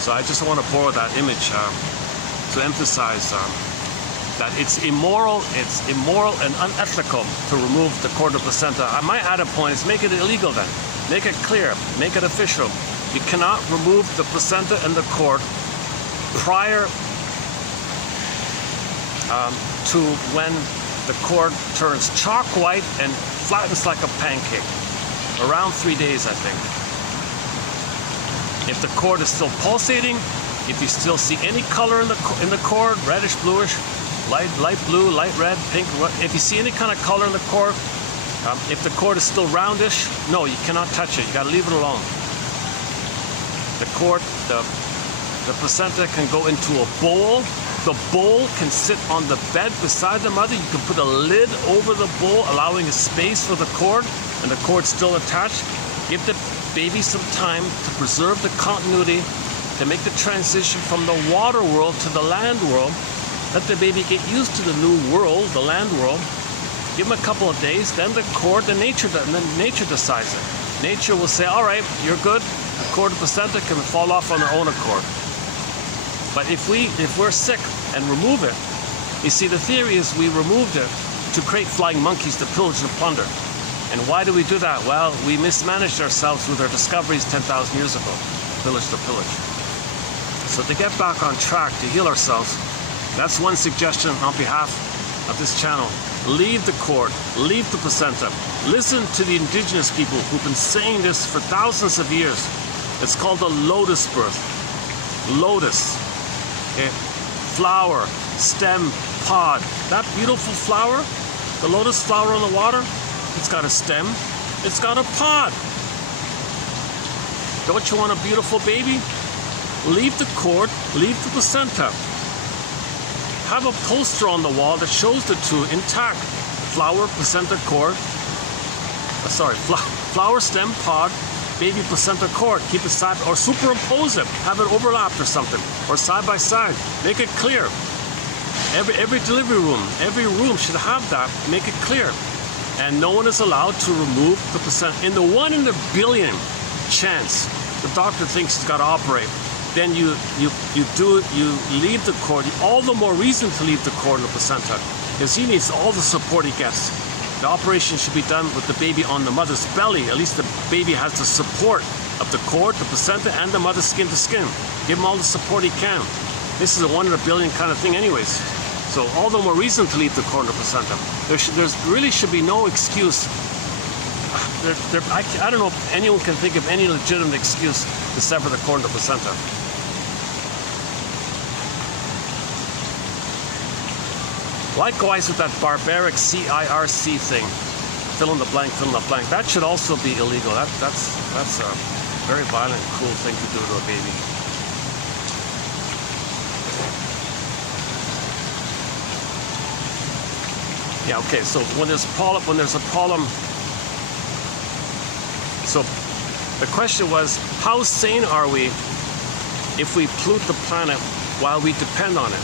So I just want to borrow that image to emphasize that it's immoral and unethical to remove the cord of placenta. My added point is make it illegal then. Make it clear, make it official. You cannot remove the placenta and the cord prior to when the cord turns chalk white and flattens like a pancake. Around 3 days, I think. If the cord is still pulsating, if you still see any color in the cord, reddish, bluish, light blue, light red, pink, if you see any kind of color in the cord, if the cord is still roundish, no, you cannot touch it. You got to leave it alone. The cord, the placenta can go into a bowl. The bowl can sit on the bed beside the mother. You can put a lid over the bowl, allowing a space for the cord, and the cord's still attached. Give the baby some time to preserve the continuity, to make the transition from the water world to the land world. Let the baby get used to the new world, the land world. Give him a couple of days, then the cord, then nature decides it. Nature will say, all right, you're good. The cord and placenta can fall off on their own accord. But if we're sick and remove it, you see, the theory is we removed it to create flying monkeys to pillage and plunder. And why do we do that? Well, we mismanaged ourselves with our discoveries 10,000 years ago, village to pillage. So to get back on track, to heal ourselves, that's one suggestion on behalf of this channel. Leave the cord, leave the placenta. Listen to the indigenous people who've been saying this for thousands of years. It's called the lotus birth. Lotus. Okay. Flower, stem, pod. That beautiful flower, the lotus flower in the water, it's got a stem, it's got a pod. Don't you want a beautiful baby? Leave the cord, leave the placenta. Have a poster on the wall that shows the two intact. Flower, placenta, cord. Flower, stem, pod, baby, placenta, cord. Keep it side, or superimpose it. Have it overlapped or something, or side by side. Make it clear. Every delivery room, every room should have that. Make it clear. And no one is allowed to remove the placenta. In the 1 in a billion chance the doctor thinks he's got to operate, then you leave the cord. All the more reason to leave the cord in the placenta, because he needs all the support he gets. The operation should be done with the baby on the mother's belly. At least the baby has the support of the cord, the placenta, and the mother's skin to skin. Give him all the support he can. This is a 1 in a billion kind of thing anyways. So all the more reason to leave the cord in the placenta. There really should be no excuse. I don't know if anyone can think of any legitimate excuse to sever the cord in the placenta. Likewise with that barbaric CIRC thing, fill in the blank, fill in the blank. That should also be illegal. That's a very violent, cruel thing to do to a baby. Yeah, okay, so when there's a problem, so the question was, how sane are we if we pollute the planet while we depend on it?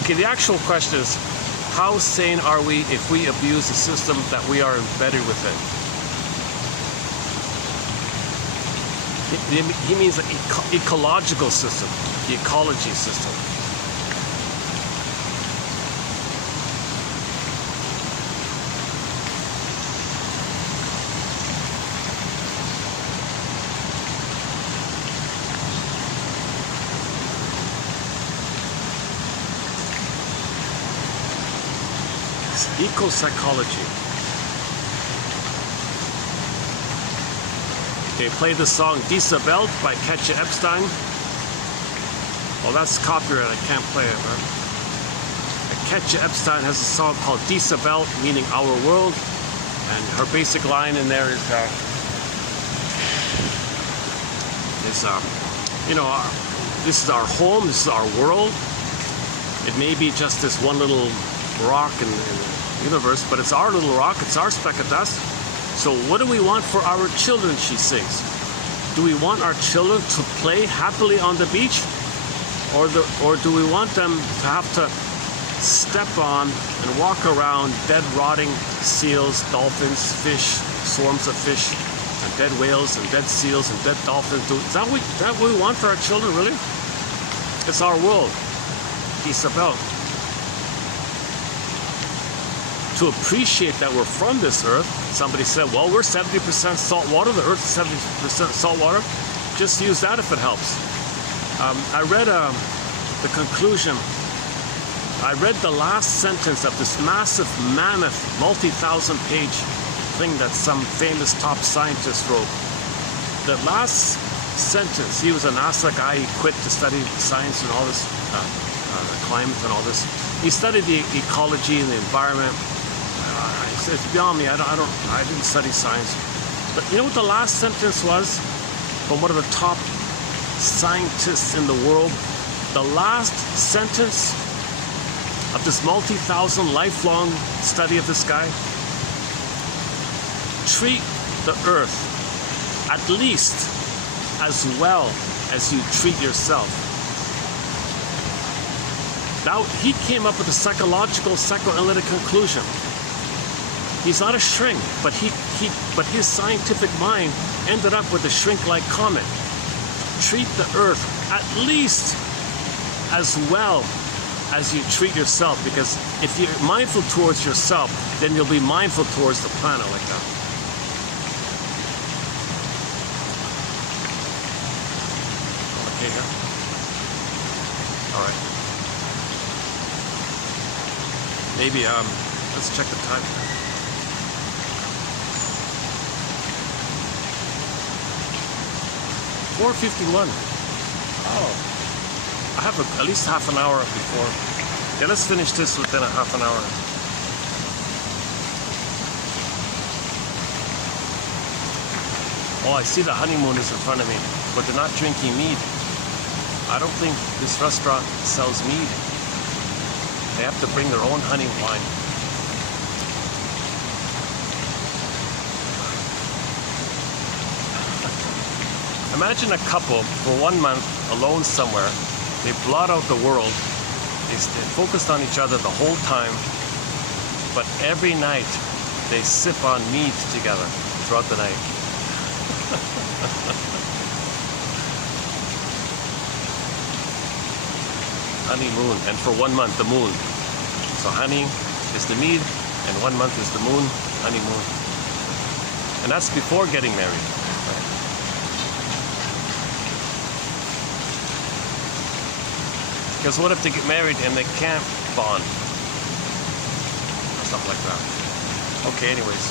Okay, the actual question is, how sane are we if we abuse the system that we are embedded within? He means the ecological system, the ecology system. Eco-psychology. Okay, play the song Diese Welt by Katja Epstein. Well, that's copyright, I can't play it, right? Katja Epstein has a song called Diese Welt, meaning our world, and her basic line in there is you know, this is our home, this is our world. It may be just this one little rock in the universe, but it's our little rock, it's our speck of dust. So what do we want for our children, she sings? Do we want our children to play happily on the beach? Or do we want them to have to step on and walk around dead, rotting seals, dolphins, fish, swarms of fish, and dead whales and dead seals and dead dolphins? Is that what we want for our children, really? It's our world. Isabel. To appreciate that we're from this earth, somebody said, well, we're 70% salt water, the earth is 70% salt water. Just use that if it helps. I read the conclusion. I read the last sentence of this massive, mammoth, multi-thousand page thing that some famous top scientist wrote. The last sentence, he was a NASA guy, he quit to study science and all this, climate and all this. He studied the ecology and the environment. It's beyond me. I didn't study science. But you know what the last sentence was from one of the top scientists in the world? The last sentence of this multi-thousand lifelong study of this guy: treat the earth at least as well as you treat yourself. Now, he came up with a psychological, psychoanalytic conclusion. He's not a shrink, but his scientific mind ended up with a shrink-like comment. Treat the earth at least as well as you treat yourself, because if you're mindful towards yourself, then you'll be mindful towards the planet like that. Okay, here. All right. Maybe let's check the time. 4:51. Oh, I have at least half an hour before. Yeah, let's finish this within a half an hour. Oh, I see the honeymoon is in front of me, but they're not drinking mead. I don't think this restaurant sells mead. They have to bring their own honey wine. Imagine a couple for 1 month alone somewhere. They blot out the world. They stay focused on each other the whole time. But every night they sip on mead together throughout the night. honeymoon, and for 1 month, the moon. So honey is the mead, and 1 month is the moon, honeymoon. And that's before getting married. Right? Because what if they get married and they can't bond? Or something like that. Okay, anyways.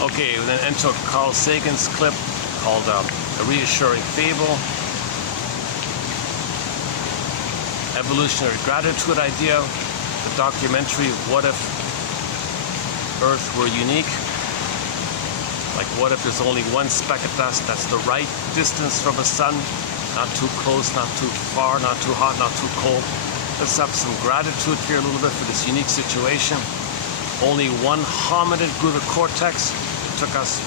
Okay, we then enter Carl Sagan's clip called A Reassuring Fable. Evolutionary gratitude idea. The documentary What If Earth Were Unique? Like what if there's only one speck of dust that's the right distance from the sun? Not too close, not too far, not too hot, not too cold. Let's have some gratitude here a little bit for this unique situation. Only one hominid grew the cortex. It took us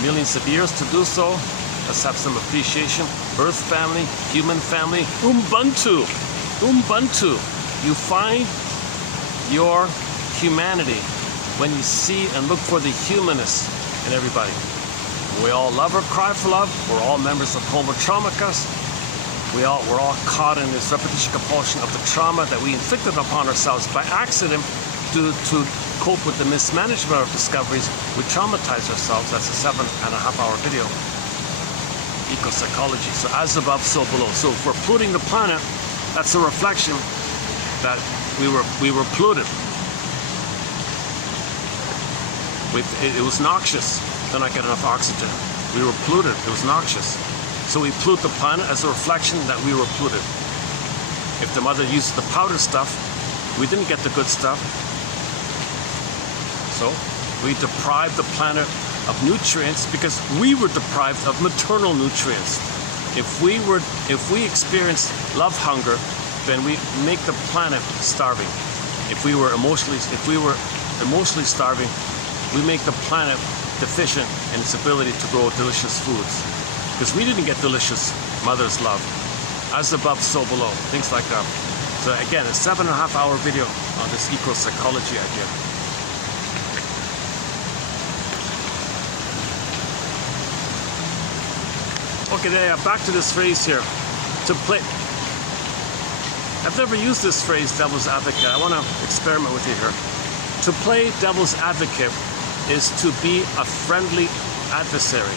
millions of years to do so. Let's have some appreciation. Earth family, human family, Ubuntu. Ubuntu. You find your humanity when you see and look for the humanness in everybody. We all love or cry for love. We're all members of Homo Traumicus. We're all caught in this repetition compulsion of the trauma that we inflicted upon ourselves by accident due to cope with the mismanagement of discoveries. We traumatize ourselves. That's a 7.5-hour video. Eco-psychology. So as above, so below. So if we're polluting the planet, that's a reflection that we were polluted. It was noxious. Then I get enough oxygen. We were polluted. It was noxious. So we pollute the planet as a reflection that we were polluted. If the mother used the powder stuff, we didn't get the good stuff. So we deprived the planet of nutrients because we were deprived of maternal nutrients. If we experienced love hunger, then we make the planet starving. If we were emotionally starving, we make the planet deficient in its ability to grow delicious foods. Because we didn't get delicious mother's love. As above, so below. Things like that. So again, a 7.5-hour video on this eco-psychology idea. Okay, there, back to this phrase here. To play. I've never used this phrase, devil's advocate. I want to experiment with you here. To play devil's advocate is to be a friendly adversary.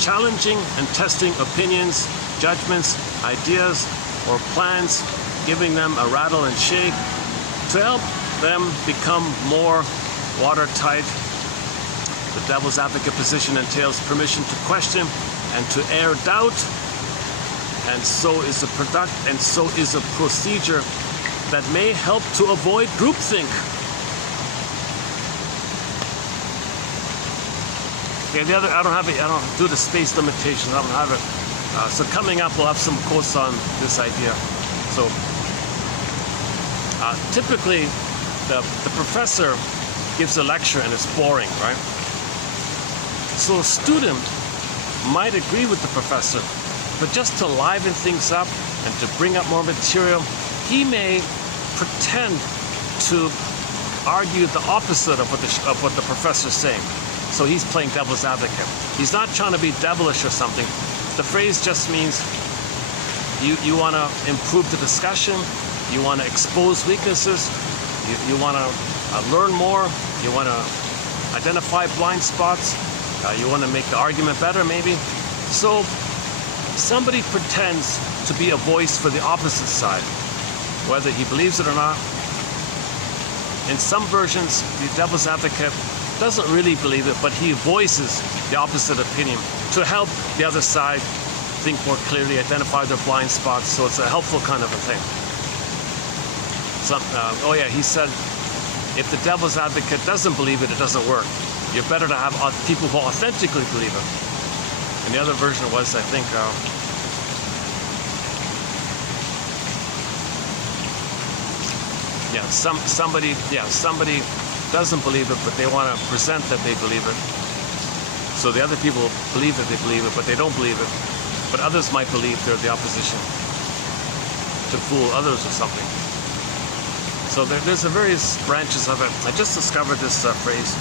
Challenging and testing opinions, judgments, ideas, or plans, giving them a rattle and shake to help them become more watertight. The devil's advocate position entails permission to question and to air doubt, and so is a procedure that may help to avoid groupthink. Okay, the other, I don't do the space limitations. I don't have it. So coming up, we'll have some quotes on this idea. So typically, the professor gives a lecture and it's boring, right? So a student might agree with the professor, but just to liven things up and to bring up more material, he may pretend to argue the opposite of what the professor's saying. So he's playing devil's advocate. He's not trying to be devilish or something. The phrase just means you want to improve the discussion, you want to expose weaknesses, you want to learn more, you want to identify blind spots, you want to make the argument better maybe. So somebody pretends to be a voice for the opposite side, whether he believes it or not. In some versions, the devil's advocate doesn't really believe it, but he voices the opposite opinion to help the other side think more clearly, identify their blind spots. So it's a helpful kind of a thing. Oh yeah, he said, if the devil's advocate doesn't believe it, it doesn't work. You're better to have people who authentically believe it. And the other version was, I think, somebody doesn't believe it, but they want to present that they believe it. So the other people believe that they believe it, but they don't believe it. But others might believe they're the opposition to fool others or something. So there's various branches of it. I just discovered this phrase.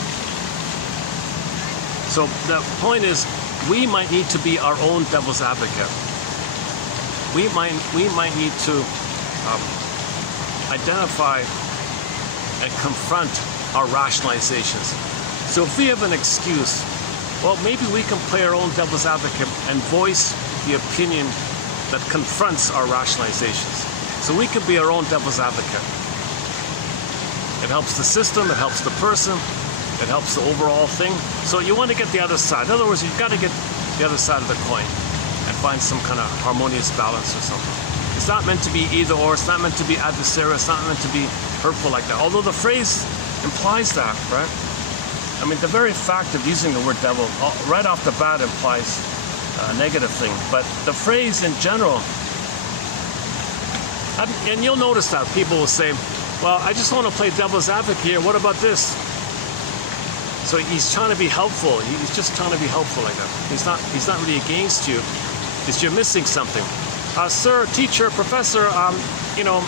So the point is, we might need to be our own devil's advocate. We might need to identify and confront our rationalizations. So if we have an excuse, well, maybe we can play our own devil's advocate and voice the opinion that confronts our rationalizations. So we can be our own devil's advocate. It helps the system, it helps the person, it helps the overall thing. So you want to get the other side. In other words, you've got to get the other side of the coin and find some kind of harmonious balance or something. It's not meant to be either or, it's not meant to be adversarial, it's not meant to be hurtful like that. Although the phrase implies that, right? I mean, the very fact of using the word devil right off the bat implies a negative thing. But the phrase in general, and you'll notice that people will say, well, I just want to play devil's advocate here, what about this? So he's trying to be helpful. He's just trying to be helpful like that. He's not really against you. It's you're missing something. Sir, teacher, professor, you know,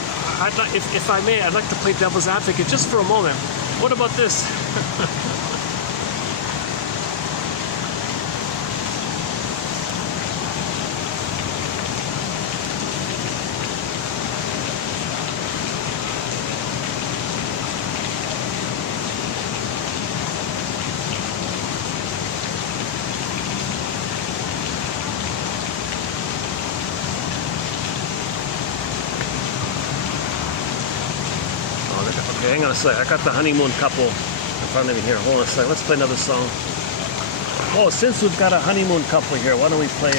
if I may, I'd like to play devil's advocate just for a moment. What about this? Okay, hang on a sec. I got the honeymoon couple in front of me here. Hold on a sec. Let's play another song. Oh, since we've got a honeymoon couple here, why don't we play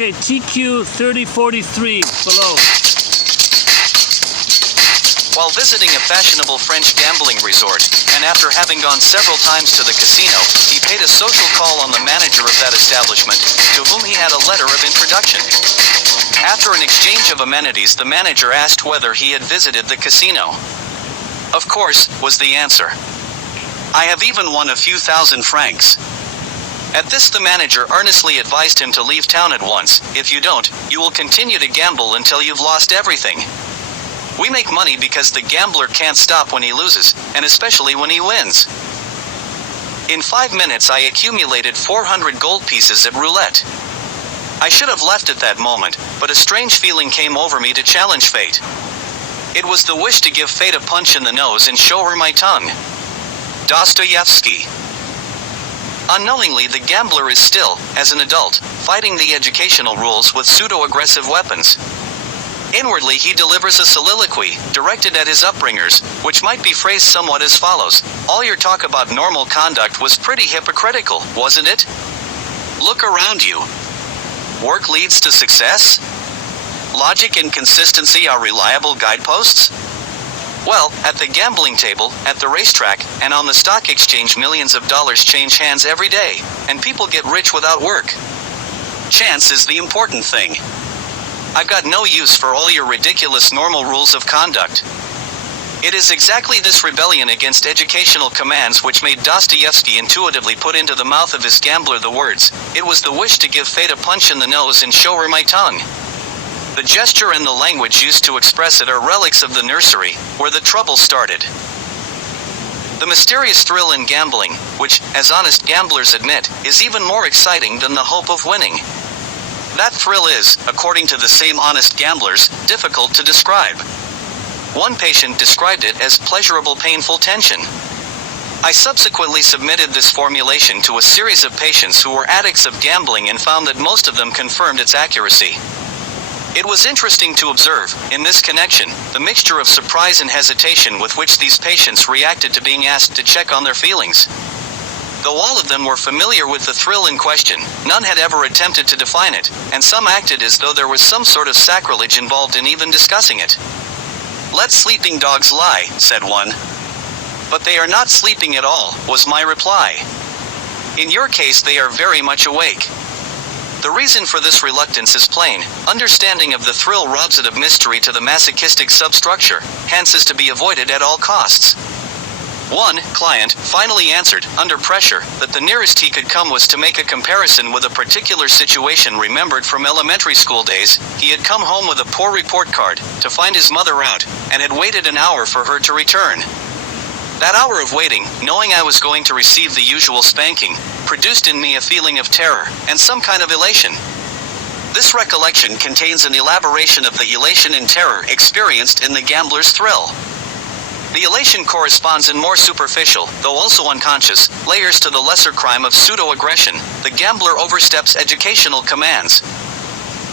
Okay, TQ 3043 below. While visiting a fashionable French gambling resort, and after having gone several times to the casino, he paid a social call on the manager of that establishment, to whom he had a letter of introduction. After an exchange of amenities, the manager asked whether he had visited the casino. Of course, was the answer. I have even won a few thousand francs. At this, the manager earnestly advised him to leave town at once. If you don't, you will continue to gamble until you've lost everything. We make money because the gambler can't stop when he loses, and especially when he wins. In 5 minutes I accumulated 400 gold pieces at roulette. I should have left at that moment, but a strange feeling came over me to challenge fate. It was the wish to give fate a punch in the nose and show her my tongue. Dostoevski. Unknowingly, the gambler is still, as an adult, fighting the educational rules with pseudo-aggressive weapons. Inwardly he delivers a soliloquy, directed at his upbringers, which might be phrased somewhat as follows: all your talk about normal conduct was pretty hypocritical, wasn't it? Look around you. Work leads to success? Logic and consistency are reliable guideposts? Well, at the gambling table, at the racetrack, and on the stock exchange, millions of dollars change hands every day, and people get rich without work. Chance is the important thing. I've got no use for all your ridiculous normal rules of conduct. It is exactly this rebellion against educational commands which made Dostoevsky intuitively put into the mouth of his gambler the words, "It was the wish to give fate a punch in the nose and show her my tongue." The gesture and the language used to express it are relics of the nursery, where the trouble started. The mysterious thrill in gambling, which, as honest gamblers admit, is even more exciting than the hope of winning. That thrill is, according to the same honest gamblers, difficult to describe. One patient described it as pleasurable painful tension. I subsequently submitted this formulation to a series of patients who were addicts of gambling and found that most of them confirmed its accuracy. It was interesting to observe, in this connection, the mixture of surprise and hesitation with which these patients reacted to being asked to check on their feelings. Though all of them were familiar with the thrill in question, none had ever attempted to define it, and some acted as though there was some sort of sacrilege involved in even discussing it. "Let sleeping dogs lie," said one. "But they are not sleeping at all," was my reply. "In your case they are very much awake." The reason for this reluctance is plain: understanding of the thrill robs it of mystery to the masochistic substructure, hence is to be avoided at all costs. One client finally answered, under pressure, that the nearest he could come was to make a comparison with a particular situation remembered from elementary school days. He had come home with a poor report card, to find his mother out, and had waited an hour for her to return. That hour of waiting, knowing I was going to receive the usual spanking, produced in me a feeling of terror, and some kind of elation. This recollection contains an elaboration of the elation and terror experienced in the gambler's thrill. The elation corresponds in more superficial, though also unconscious, layers to the lesser crime of pseudo-aggression. The gambler oversteps educational commands.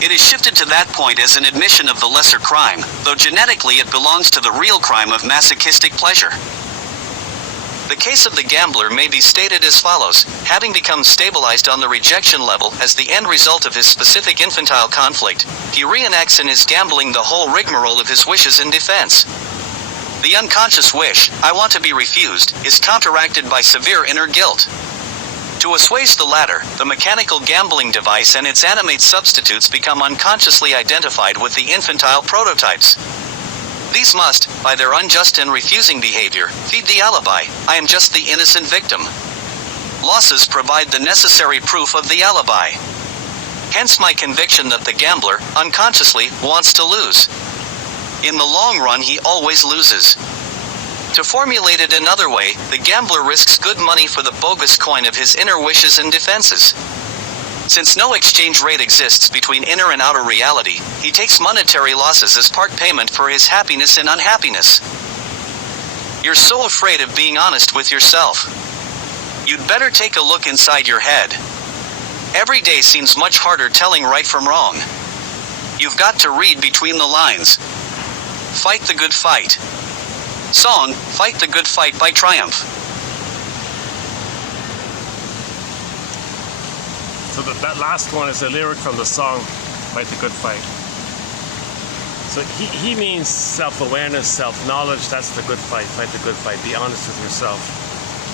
It is shifted to that point as an admission of the lesser crime, though genetically it belongs to the real crime of masochistic pleasure. The case of the gambler may be stated as follows: having become stabilized on the rejection level as the end result of his specific infantile conflict, he reenacts in his gambling the whole rigmarole of his wishes in defense. The unconscious wish, "I want to be refused," is counteracted by severe inner guilt. To assuage the latter, the mechanical gambling device and its animate substitutes become unconsciously identified with the infantile prototypes. These must, by their unjust and refusing behavior, feed the alibi, "I am just the innocent victim." Losses provide the necessary proof of the alibi. Hence my conviction that the gambler, unconsciously, wants to lose. In the long run he always loses. To formulate it another way, the gambler risks good money for the bogus coin of his inner wishes and defenses. Since no exchange rate exists between inner and outer reality, he takes monetary losses as part payment for his happiness and unhappiness. You're so afraid of being honest with yourself. You'd better take a look inside your head. Every day seems much harder telling right from wrong. You've got to read between the lines. Fight the good fight. Song, "Fight the Good Fight" by Triumph. So that last one is a lyric from the song Fight the Good Fight. So he means self-awareness, self-knowledge. That's the good fight. Fight the good fight. Be honest with yourself.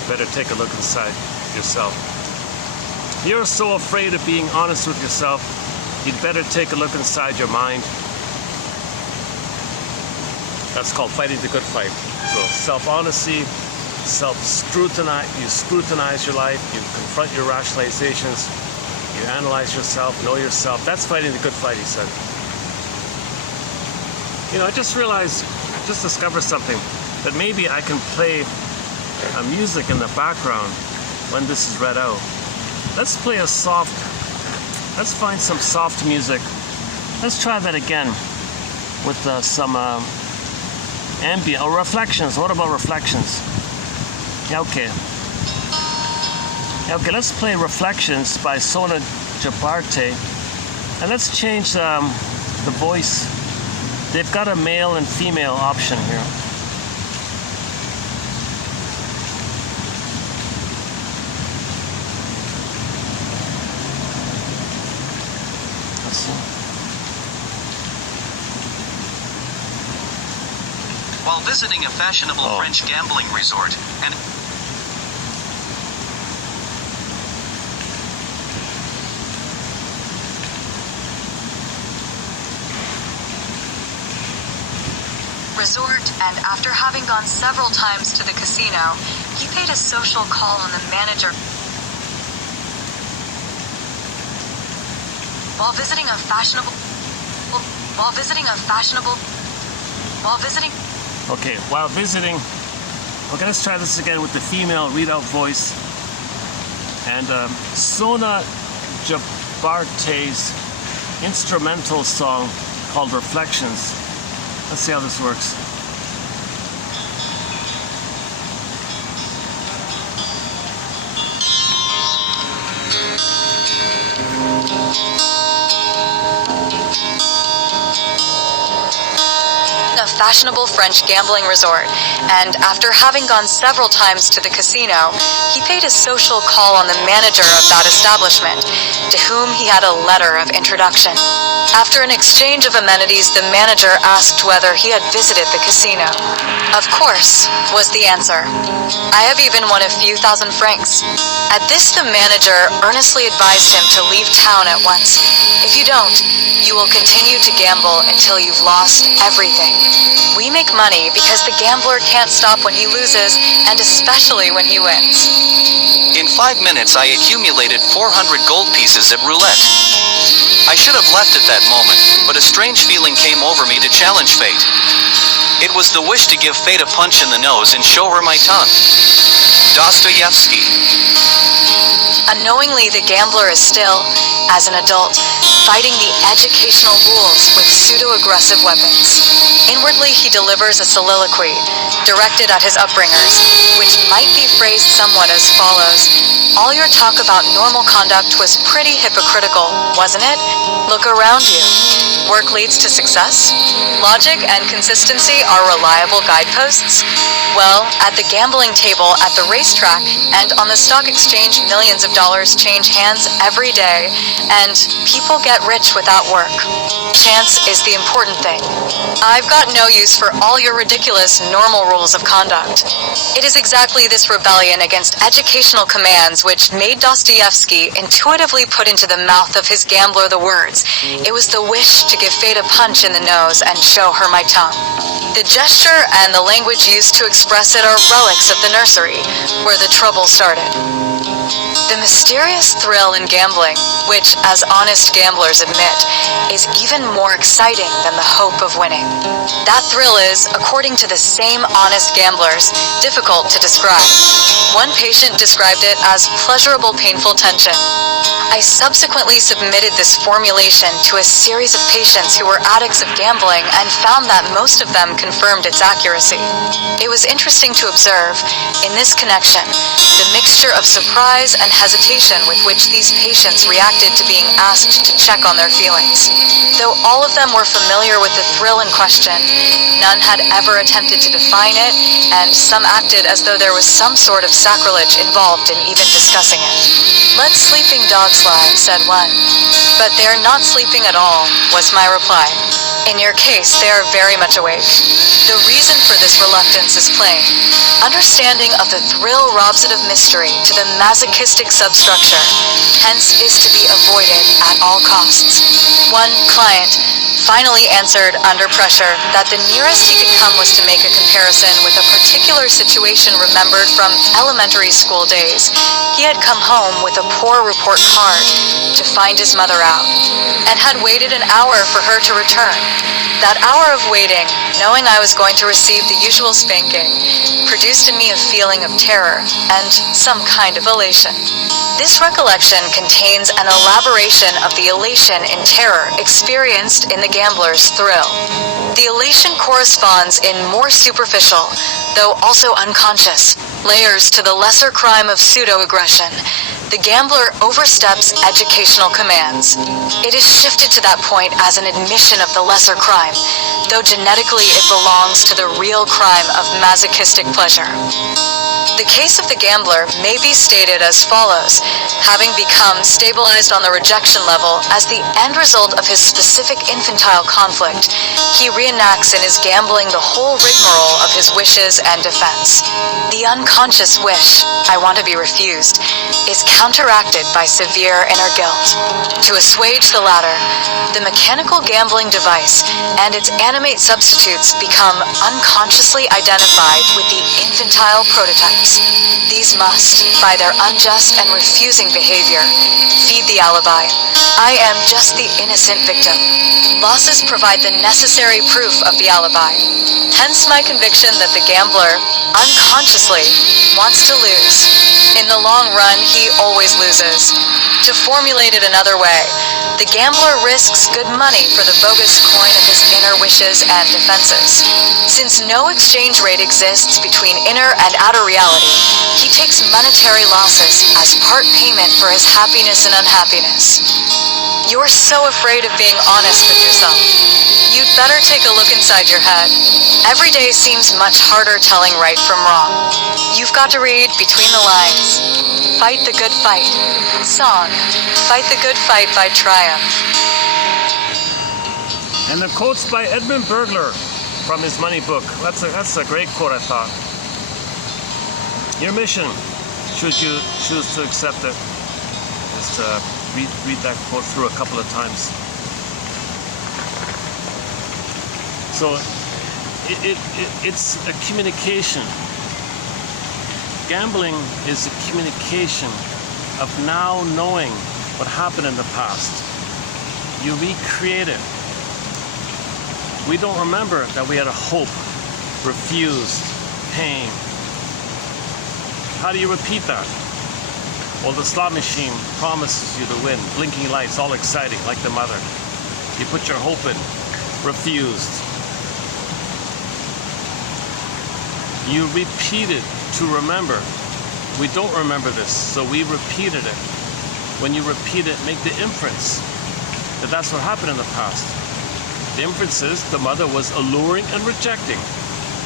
Better take a look inside yourself. You're so afraid of being honest with yourself, you'd better take a look inside your mind. That's called fighting the good fight. So self-honesty, self-scrutinize. You scrutinize your life. You confront your rationalizations. You analyze yourself, know yourself. That's fighting the good fight, he said. You know, I just realized, just discovered something, that maybe I can play music in the background when this is read out. Let's play let's find some soft music. Let's try that again with some ambient, or reflections. What about reflections? Yeah, okay. Okay, let's play Reflections by Sona Jabarte. And let's change the voice. They've got a male and female option here. Let's see. While visiting a fashionable French gambling resort, and and after having gone several times to the casino, he paid a social call on the manager. While visiting. Okay, while visiting. Okay, let's try this again with the female readout voice. And Sona Jabarte's instrumental song called Reflections. Let's see how this works. A fashionable French gambling resort, and after having gone several times to the casino, he paid a social call on the manager of that establishment, to whom he had a letter of introduction. After an exchange of amenities, the manager asked whether he had visited the casino. Of course, was the answer. I have even won a few thousand francs. At this, the manager earnestly advised him to leave town at once. If you don't, you will continue to gamble until you've lost everything. We make money because the gambler can't stop when he loses, and especially when he wins. In 5 minutes I accumulated 400 gold pieces at roulette. I should have left at that moment, but a strange feeling came over me to challenge fate. It was the wish to give fate a punch in the nose and show her my tongue. Dostoevski. Unknowingly, the gambler is still, as an adult, fighting the educational rules with pseudo-aggressive weapons. Inwardly, he delivers a soliloquy, directed at his upbringers, which might be phrased somewhat as follows. All your talk about normal conduct was pretty hypocritical, wasn't it? Look around you. Work leads to success? Logic and consistency are reliable guideposts? Well, at the gambling table, at the racetrack, and on the stock exchange, millions of dollars change hands every day, and people get rich without work. Chance is the important thing. I've got no use for all your ridiculous normal rules of conduct. It is exactly this rebellion against educational commands which made Dostoevsky intuitively put into the mouth of his gambler the words, "It was the wish to give fate a punch in the nose and show her my tongue." The gesture and the language used to express it are relics of the nursery, where the trouble started. The mysterious thrill in gambling, which, as honest gamblers admit, is even more exciting than the hope of winning. That thrill is, according to the same honest gamblers, difficult to describe. One patient described it as pleasurable painful tension. I subsequently submitted this formulation to a series of patients who were addicts of gambling and found that most of them confirmed its accuracy. It was interesting to observe, in this connection, the mixture of surprise and hesitation with which these patients reacted to being asked to check on their feelings. Though all of them were familiar with the thrill in question, none had ever attempted to define it, and some acted as though there was some sort of sacrilege involved in even discussing it. Let sleeping dogs slide, said one. But they're not sleeping at all, was my reply. In your case, they are very much awake. The reason for this reluctance is plain. Understanding of the thrill robs it of mystery to the masochistic substructure, hence is to be avoided at all costs. One client finally answered under pressure that the nearest he could come was to make a comparison with a particular situation remembered from elementary school days. He had come home with a poor report card to find his mother out, and had waited an hour for her to return. That hour of waiting, knowing I was going to receive the usual spanking, produced in me a feeling of terror and some kind of elation. This recollection contains an elaboration of the elation and terror experienced in the gambler's thrill. The elation corresponds in more superficial, though also unconscious, layers to the lesser crime of pseudo-aggression. The gambler oversteps educational commands. It is shifted to that point as an admission of the lesser crime, though genetically it belongs to the real crime of masochistic pleasure. The case of the gambler may be stated as follows. Having become stabilized on the rejection level as the end result of his specific infantile conflict, he reenacts in his gambling the whole rigmarole of his wishes and defense. The unconscious wish, I want to be refused, is counteracted by severe inner guilt. To assuage the latter, the mechanical gambling device and its animate substitutes become unconsciously identified with the infantile prototypes. These must, by their unjust and refusing behavior, feed the alibi. I am just the innocent victim. Losses provide the necessary proof of the alibi. Hence my conviction that the gambler, unconsciously, wants to lose. In the long run, he always loses. To formulate it another way, the gambler risks good money for the bogus coin of his inner wishes and defenses. Since no exchange rate exists between inner and outer reality, he takes monetary losses as part payment for his happiness and unhappiness. You're so afraid of being honest with yourself. You'd better take a look inside your head. Every day seems much harder telling right from wrong. You've got to read between the lines. Fight the good fight. Song, Fight the Good Fight by Triumph. And the quote's by Edmund Burglar from his money book. That's a great quote, I thought. Your mission, should you choose to accept it, is to read that quote through a couple of times. So it's a communication. Gambling is a communication of now knowing what happened in the past. You recreate it. We don't remember that we had a hope, refused, pain. How do you repeat that? Well, the slot machine promises you to win. Blinking lights, all exciting, like the mother. You put your hope in. Refused. You repeat it to remember. We don't remember this, so we repeated it. When you repeat it, make the inference that that's what happened in the past. The inference is the mother was alluring and rejecting.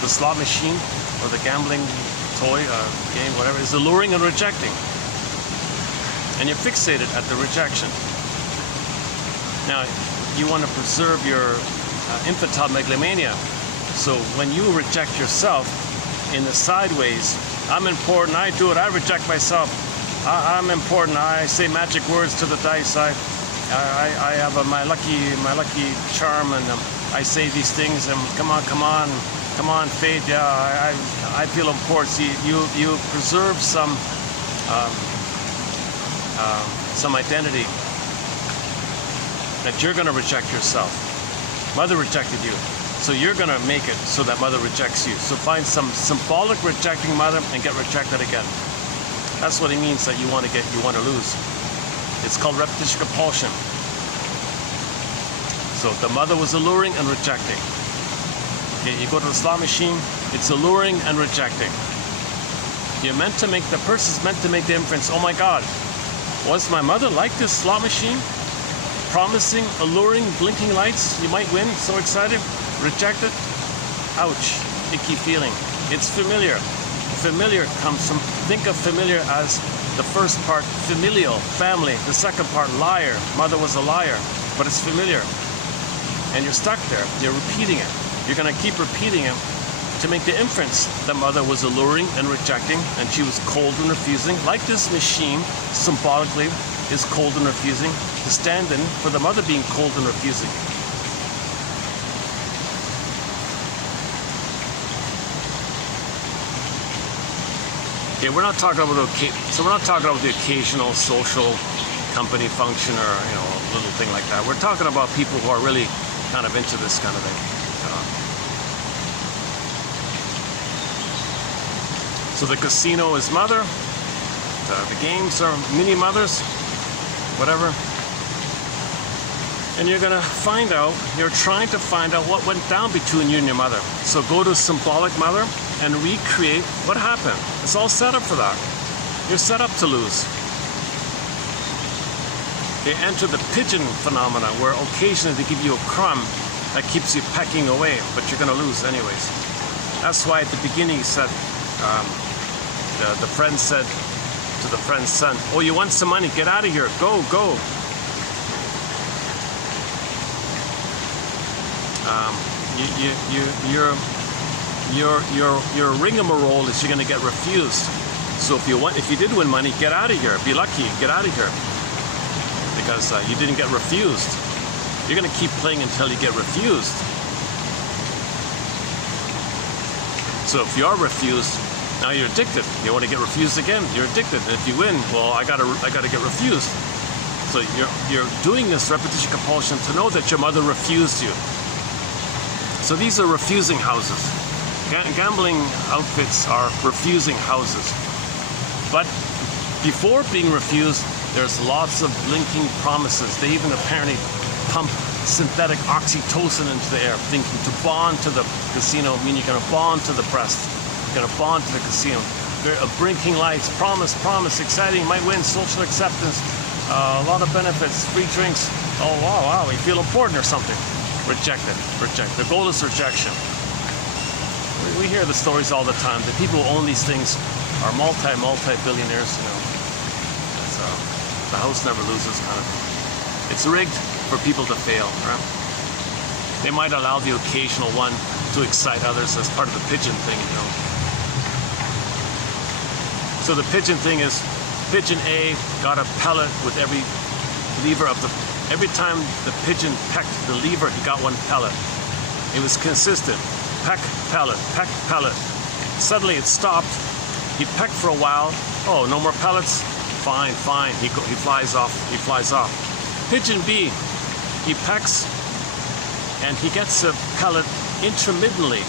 The slot machine or the gambling toy, game, whatever, is alluring and rejecting. And you're fixated at the rejection. Now, you want to preserve your infantile megalomania. So when you reject yourself in the sideways, I'm important, I do it, I reject myself. I'm important, I say magic words to the dice, I have my lucky charm, and I say these things, and come on, fate, yeah, I feel important. See, you preserve some identity that you're going to reject yourself. Mother rejected you, so you're going to make it so that mother rejects you. So find some symbolic rejecting mother and get rejected again. That's what it means that you want to lose. It's called repetition compulsion. So the mother was alluring and rejecting. Okay, you go to the slot machine, it's alluring and rejecting. The person's meant to make the inference, oh my God, was my mother like this slot machine? Promising, alluring, blinking lights, you might win, so excited, rejected. Ouch, icky feeling. It's familiar. Familiar comes from, think of familiar as The first part, familial, family. The second part, liar. Mother was a liar, but it's familiar. And you're stuck there. You're repeating it. You're going to keep repeating it to make the inference that mother was alluring and rejecting, and she was cold and refusing. Like this machine, symbolically, is cold and refusing, to stand in for the mother being cold and refusing. Okay, we're not talking about the occasional social company function or a little thing like that. We're talking about people who are really kind of into this kind of thing. So the casino is mother. The games are mini mothers, whatever. And you're gonna find out. You're trying to find out what went down between you and your mother. So go to symbolic mother and recreate what happened. It's all set up for that. You're set up to lose. They enter the pigeon phenomena, where occasionally they give you a crumb that keeps you pecking away, but you're going to lose anyways. That's why at the beginning he said, the friend said to the friend's son, "Oh, you want some money? Get out of here. Go, go." Your rigmarole is you're going to get refused. So if you did win money, get out of here. Be lucky. Get out of here, because you didn't get refused. You're going to keep playing until you get refused. So if you are refused, now you're addicted. You want to get refused again. You're addicted. And if you win, well, I gotta get refused. So you're doing this repetition compulsion to know that your mother refused you. So these are refusing houses. Gambling outfits are refusing houses. But before being refused, there's lots of blinking promises. They even apparently pump synthetic oxytocin into the air, thinking to bond to the casino, meaning you're going to bond to the breast. You're going to bond to the casino. Blinking lights, promise, exciting, might win, social acceptance, a lot of benefits, free drinks. Oh, wow, you feel important or something. Reject it. The goal is rejection. We hear the stories all the time. The people who own these things are multi-billionaires. The house never loses kind of thing. It's rigged for people to fail, right? They might allow the occasional one to excite others as part of the pigeon thing, So the pigeon thing is, pigeon A got a pellet with every lever of every time the pigeon pecked the lever, he got one pellet. It was consistent. Peck, pellet, peck, pellet. Suddenly it stopped. He pecked for a while. Oh, no more pellets? Fine. He flies off. Pigeon B, he pecks and he gets a pellet intermittently.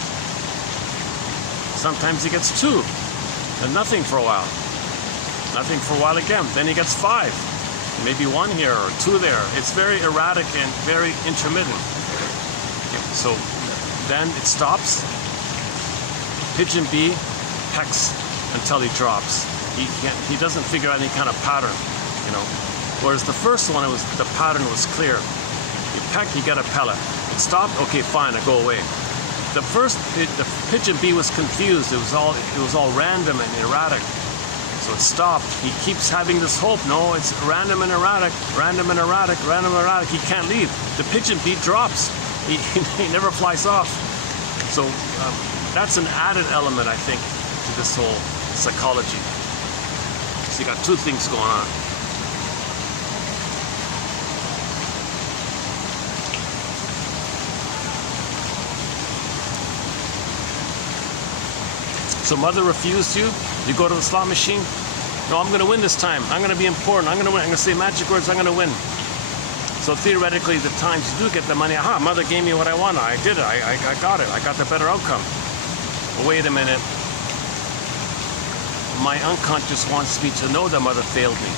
Sometimes he gets 2 and nothing for a while. Nothing for a while again. Then he gets 5. Maybe 1 here or 2 there. It's very erratic and very intermittent. So then it stops. Pigeon B pecks until he drops. He doesn't figure out any kind of pattern, Whereas the first one, the pattern was clear. You peck, you get a pellet. It stopped. Okay, fine, I go away. The pigeon B was confused. It was all random and erratic. So it stopped. He keeps having this hope. No, it's random and erratic. He can't leave. The pigeon B drops. He never flies off. So that's an added element, I think, to this whole psychology. So you got 2 things going on. So mother refused you. You go to the slot machine. No, I'm going to win this time. I'm going to be important. I'm going to win. I'm going to say magic words. I'm going to win. So theoretically, the times you do get the money, aha, mother gave me what I wanted. I did it. I got it. I got the better outcome. But wait a minute. My unconscious wants me to know that mother failed me.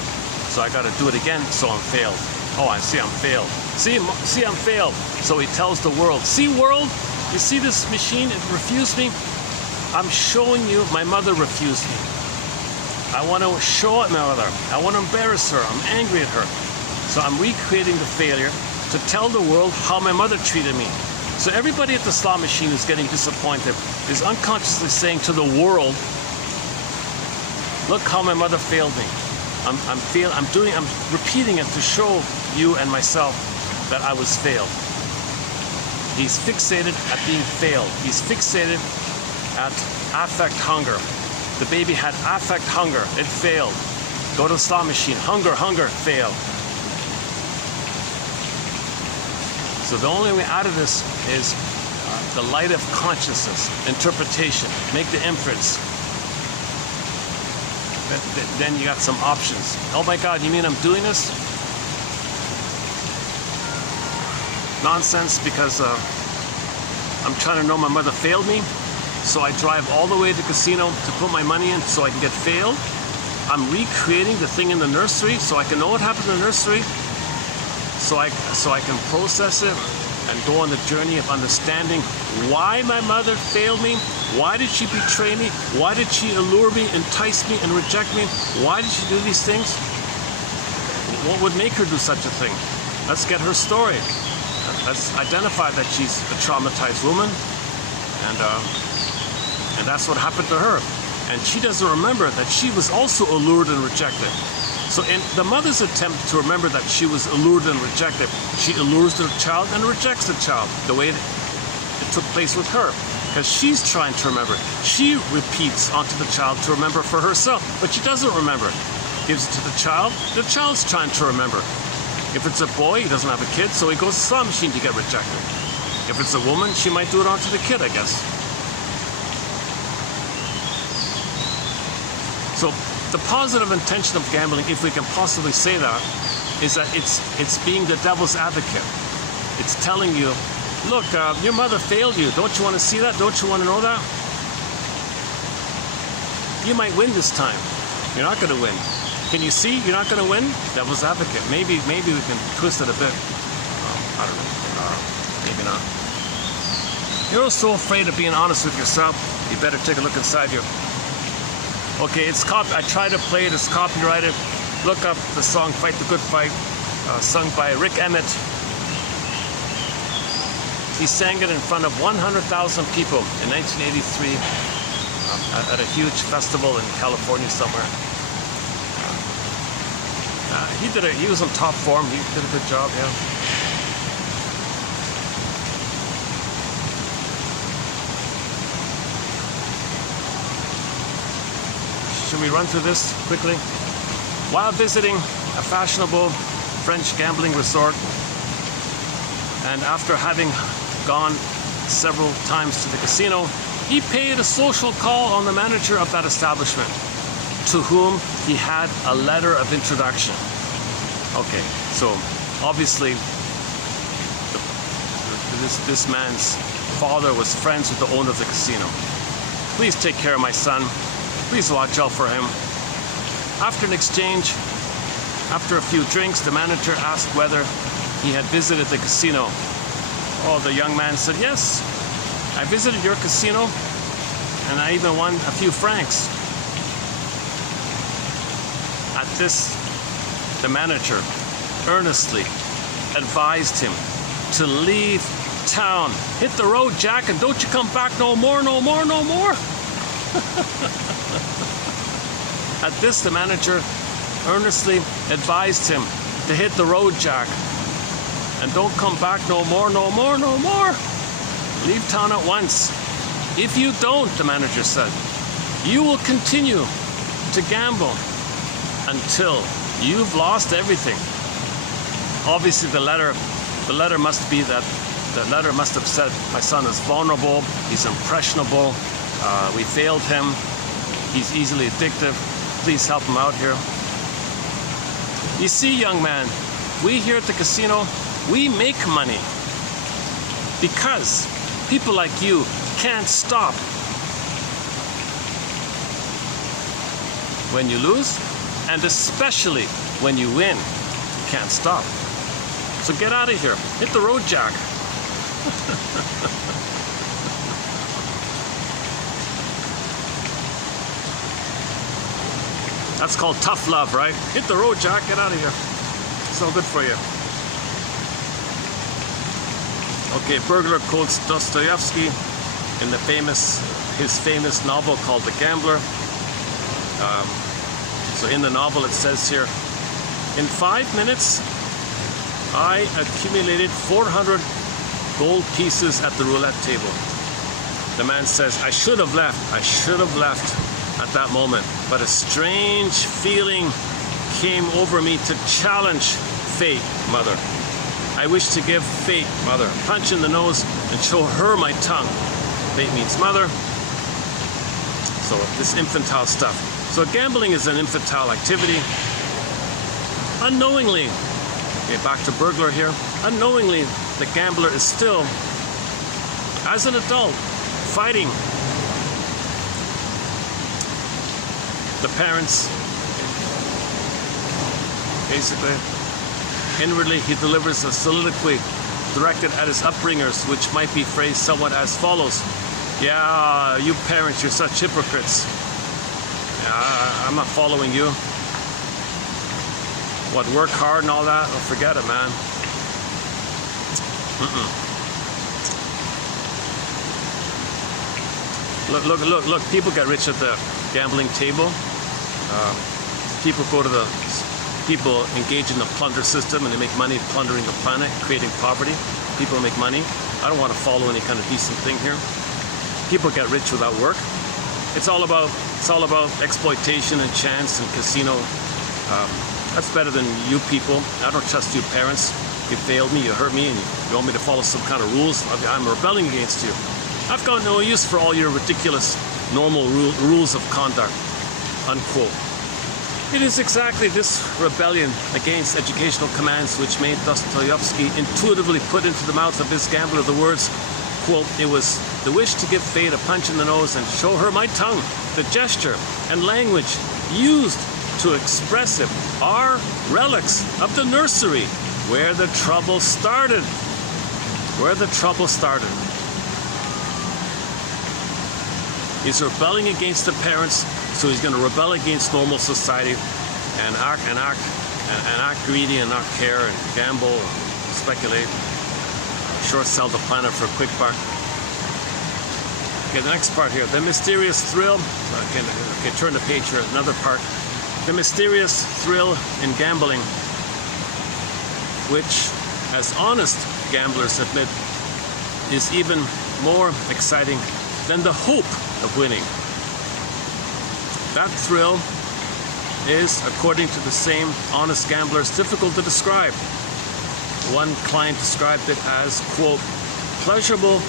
So I got to do it again, so I'm failed. Oh, I see I'm failed. See, I'm failed. So he tells the world, see, world, you see this machine? It refused me. I'm showing you my mother refused me. I want to show it my mother. I want to embarrass her. I'm angry at her. So I'm recreating the failure to tell the world how my mother treated me. So everybody at the slot machine who's getting disappointed is unconsciously saying to the world, look how my mother failed me. I'm repeating it to show you and myself that I was failed. He's fixated at being failed. He's fixated at affect hunger. The baby had affect hunger. It failed. Go to the slot machine. Hunger, hunger, failed. So the only way out of this is the light of consciousness, interpretation. Make the inference. Then you got some options. Oh my God, you mean I'm doing this? Nonsense, because I'm trying to know my mother failed me. So I drive all the way to the casino to put my money in so I can get failed. I'm recreating the thing in the nursery so I can know what happened in the nursery. So I can process it and go on the journey of understanding why my mother failed me. Why did she betray me? Why did she allure me, entice me, and reject me? Why did she do these things? What would make her do such a thing? Let's get her story. Let's identify that she's a traumatized woman, and that's what happened to her. And she doesn't remember that she was also allured and rejected. So in the mother's attempt to remember that she was allured and rejected, she allures the child and rejects the child, the way it took place with her. Because she's trying to remember. She repeats onto the child to remember for herself, but she doesn't remember. Gives it to the child's trying to remember. If it's a boy, he doesn't have a kid, so he goes to the slot machine to get rejected. If it's a woman, she might do it onto the kid, I guess. So the positive intention of gambling, if we can possibly say that, is that it's being the devil's advocate. It's telling you, look, your mother failed you. Don't you want to see that? Don't you want to know that? You might win this time. You're not going to win. Can you see you're not going to win? Devil's advocate. Maybe we can twist it a bit. I don't know. Maybe not. You're so afraid of being honest with yourself. You better take a look inside you. Okay, I tried to play it. It's copyrighted. Look up the song "Fight the Good Fight," sung by Rick Emmett. He sang it in front of 100,000 people in 1983 at a huge festival in California somewhere. He was in top form. He did a good job, yeah. Should we run through this quickly? While visiting a fashionable French gambling resort, and after having gone several times to the casino, he paid a social call on the manager of that establishment, to whom he had a letter of introduction. Okay, so obviously this man's father was friends with the owner of the casino. Please take care of my son. Please watch out for him. After an exchange, after a few drinks, the manager asked whether he had visited the casino. Oh, the young man said, yes, I visited your casino and I even won a few francs. At this, the manager earnestly advised him to leave town. Hit the road, Jack, and don't you come back no more, no more, no more. At this, the manager earnestly advised him to hit the road, Jack, and don't come back no more, no more, no more. Leave town at once. If you don't, the manager said, you will continue to gamble until you've lost everything. Obviously, the letter must be that the letter must have said, my son is vulnerable, he's impressionable, we failed him, he's easily addictive, please help him out here. You see, young man, we here at the casino, we make money because people like you can't stop. When you lose, and especially when you win, you can't stop. So get out of here. Hit the road, Jack. That's called tough love, right? Hit the road, Jack. Get out of here. It's no good for you. Okay, burglar quotes Dostoevski in his famous novel called The Gambler. So in the novel it says here, in 5 minutes, I accumulated 400 gold pieces at the roulette table. The man says, I should have left at that moment, but a strange feeling came over me to challenge fate, mother. I wish to give fate, mother, a punch in the nose and show her my tongue. Fate means mother. So this infantile stuff. So gambling is an infantile activity. Unknowingly, okay, back to burglar here. Unknowingly, the gambler is still, as an adult, fighting the parents. Basically, inwardly he delivers a soliloquy directed at his upbringers, which might be phrased somewhat as follows. Yeah, you parents, you're such hypocrites. Yeah, I'm not following you. What, work hard and all that? Oh, forget it, man. Look, people get rich at the gambling table. People engage in the plunder system and they make money plundering the planet, creating poverty. People make money. I don't want to follow any kind of decent thing here. People get rich without work. It's all about exploitation and chance and casino. That's better than you people. I don't trust you parents. You failed me, you hurt me, and you want me to follow some kind of rules. I'm rebelling against you. I've got no use for all your ridiculous normal rules of conduct. Unquote. It is exactly this rebellion against educational commands which made Dostoevski intuitively put into the mouth of his gambler the words, quote, it was the wish to give fate a punch in the nose and show her my tongue. The gesture and language used to express it are relics of the nursery, where the trouble started. Where the trouble started. He's rebelling against the parents, so he's going to rebel against normal society and act greedy and not care and gamble and speculate, short sell the planet for a quick buck. Okay, the next part here, the mysterious thrill. Okay, turn the page here, another part. The mysterious thrill in gambling, which, as honest gamblers admit, is even more exciting than the hope of winning. That thrill is, according to the same honest gamblers, difficult to describe. One client described it as, quote, pleasurable,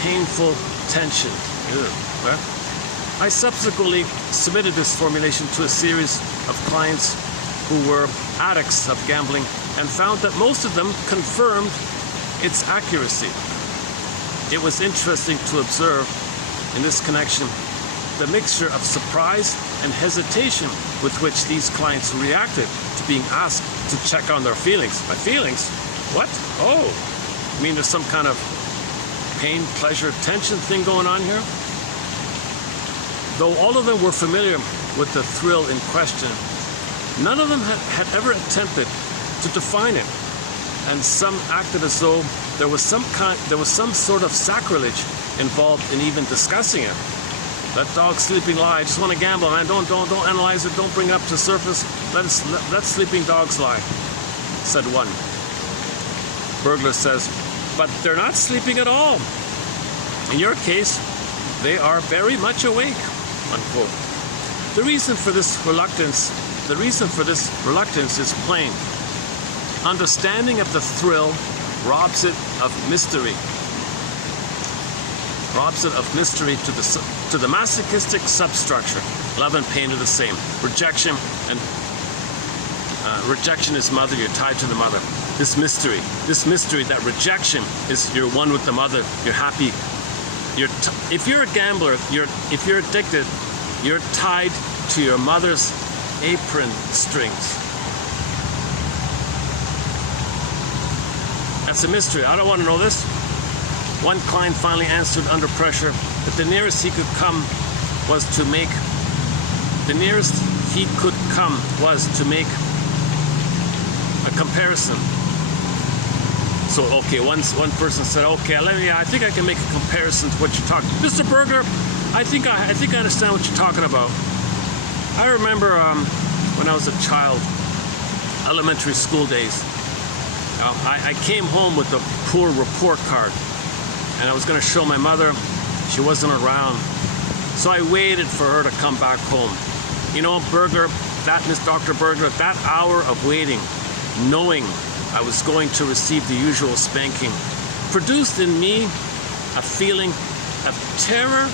painful tension. Ew. I subsequently submitted this formulation to a series of clients who were addicts of gambling and found that most of them confirmed its accuracy. It was interesting to observe in this connection the mixture of surprise and hesitation with which these clients reacted to being asked to check on their feelings. My feelings? What? Oh, I mean there's some kind of pain, pleasure, tension thing going on here? Though all of them were familiar with the thrill in question, none of them had ever attempted to define it, and some acted as though there was some sort of sacrilege involved in even discussing it. Let dogs sleeping lie. I just want to gamble, man. Don't analyze it. Don't bring it up to surface. Let sleeping dogs lie, said one. Burglar says, but they're not sleeping at all. In your case, they are very much awake. Unquote. The reason for this reluctance is plain. Understanding of the thrill robs it of mystery. Robs it of mystery to the masochistic substructure. Love and pain are the same. Rejection is mother. You're tied to the mother. This mystery, that rejection is you're one with the mother. You're happy. If you're a gambler, if you're addicted, you're tied to your mother's apron strings. That's a mystery. I don't want to know this. One client finally answered under pressure that the nearest he could come was to make a comparison. So, okay, one person said, okay, I think I can make a comparison to what you're talking about. Mr. Burglar, I think I understand what you're talking about. I remember when I was a child, elementary school days. I came home with a poor report card, and I was going to show my mother. She wasn't around, so I waited for her to come back home. You know, Burglar, that Miss Dr. Burglar, that hour of waiting, knowing I was going to receive the usual spanking, produced in me a feeling of terror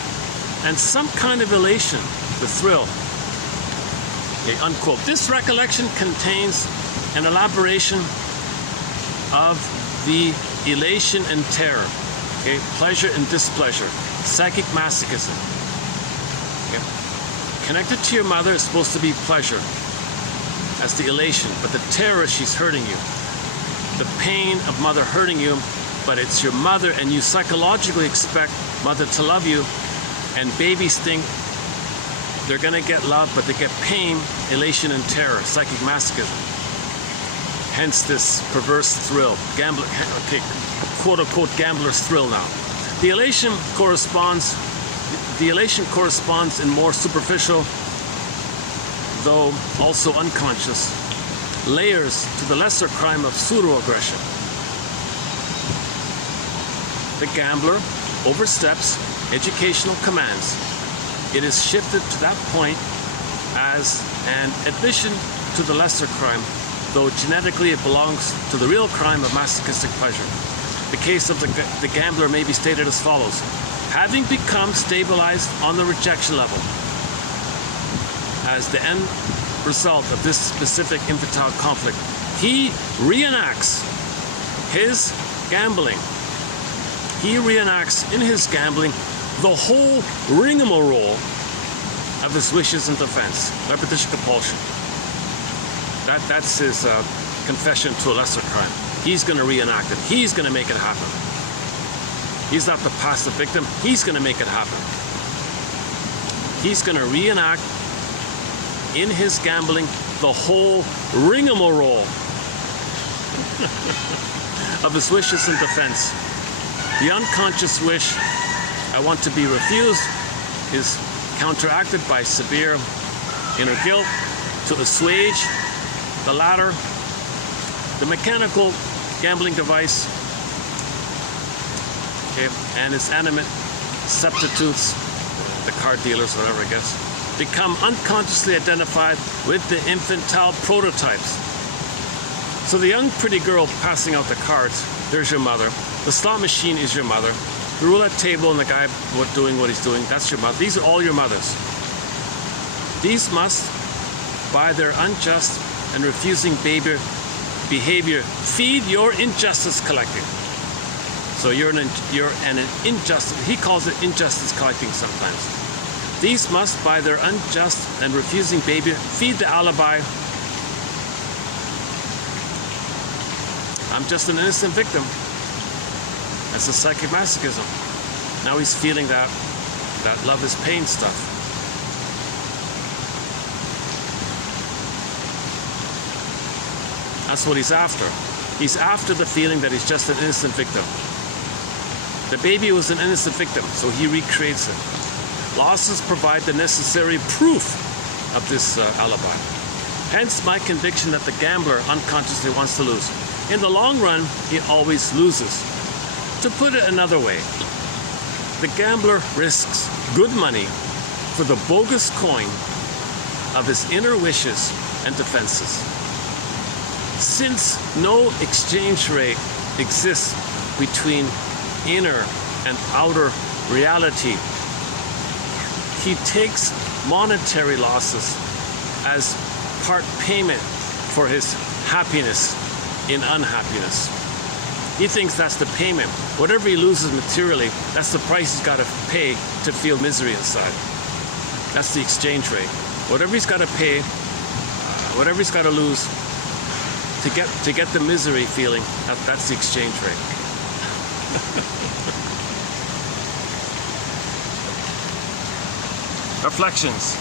and some kind of elation, the thrill. Okay, unquote. This recollection contains an elaboration of the elation and terror, okay, pleasure and displeasure, psychic masochism. Okay. Connected to your mother is supposed to be pleasure, as the elation, but the terror, she's hurting you. The pain of mother hurting you, but it's your mother, and you psychologically expect mother to love you, and babies think they're gonna get love, but they get pain, elation, and terror, psychic masochism. Hence this perverse thrill, gambler, okay, quote-unquote gambler's thrill now. The elation corresponds in more superficial, though also unconscious, layers to the lesser crime of pseudo-aggression. The gambler oversteps educational commands. It is shifted to that point as an admission to the lesser crime, though genetically it belongs to the real crime of masochistic pleasure. The case of the gambler may be stated as follows. Having become stabilized on the rejection level as the end result of this specific infantile conflict, he reenacts his gambling. He reenacts in his gambling the whole rigmarole of his wishes and defense, repetition compulsion. That's his confession to a lesser crime. He's going to reenact it. He's going to make it happen. He's not the passive victim. He's going to make it happen. He's going to reenact in his gambling the whole rigmarole of his wishes and defense. The unconscious wish, I want to be refused, is counteracted by severe inner guilt to assuage the latter. The mechanical gambling device, okay, and its animate substitutes, the card dealers, whatever, I guess, become unconsciously identified with the infantile prototypes. So the young pretty girl passing out the cards, there's your mother. The slot machine is your mother. The roulette table and the guy doing what he's doing, that's your mother. These are all your mothers. These must, by their unjust and refusing behavior, feed your injustice collecting. So you're an injustice. He calls it injustice collecting sometimes. These must, by their unjust and refusing behavior, feed the alibi. I'm just an innocent victim. That's a psychic masochism. Now he's feeling that love is pain stuff. That's what he's after. He's after the feeling that he's just an innocent victim. The baby was an innocent victim, so he recreates it. Losses provide the necessary proof of this alibi. Hence my conviction that the gambler unconsciously wants to lose. In the long run, he always loses. To put it another way, the gambler risks good money for the bogus coin of his inner wishes and defenses. Since no exchange rate exists between inner and outer reality, he takes monetary losses as part payment for his happiness in unhappiness. He thinks that's the payment. Whatever he loses materially, that's the price he's got to pay to feel misery inside. That's the exchange rate. Whatever he's got to pay, whatever he's got to lose to get the misery feeling, that's the exchange rate. Reflections.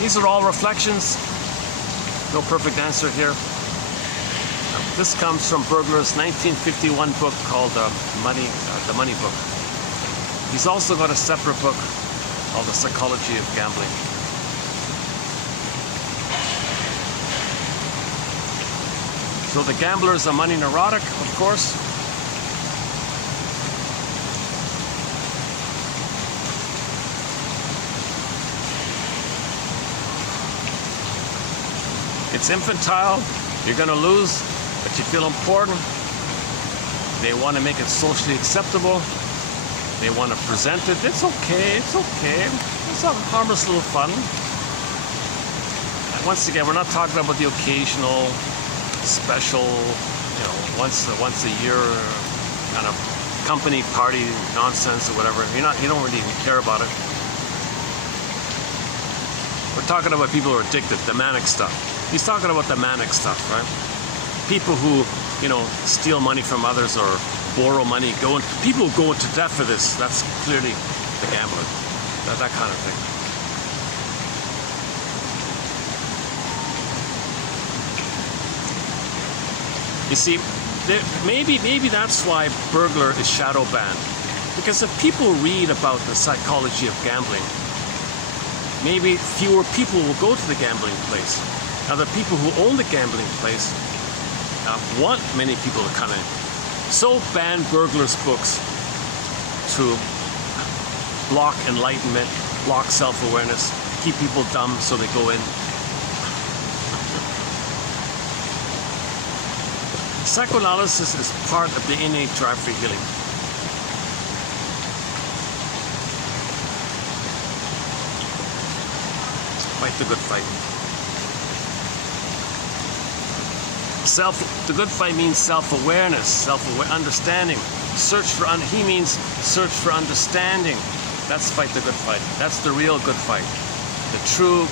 These are all reflections. No perfect answer here. This comes from Burglar's 1951 book called The Money Book. He's also got a separate book called The Psychology of Gambling. So the gamblers are money neurotic, of course. It's infantile. You're going to lose, but you feel important. They want to make it socially acceptable. They want to present it. It's okay. It's okay. It's a harmless little fun. And once again, we're not talking about the occasional, special, once a year kind of company party nonsense or whatever. You don't really even care about it. We're talking about people who are addicted, the manic stuff. He's talking about the manic stuff, right? People who, steal money from others or borrow money, people who go into debt for this. That's clearly the gambler, that kind of thing. You see, maybe that's why burglar is shadow banned, because if people read about the psychology of gambling, maybe fewer people will go to the gambling place. Now, the people who own the gambling place want many people to come in. So ban burglars' books to block enlightenment, block self-awareness, keep people dumb so they go in. Psychoanalysis is part of the innate drive for healing. Fight the good fight. The good fight means self-awareness, understanding. He means search for understanding. That's fight the good fight. That's the real good fight. The true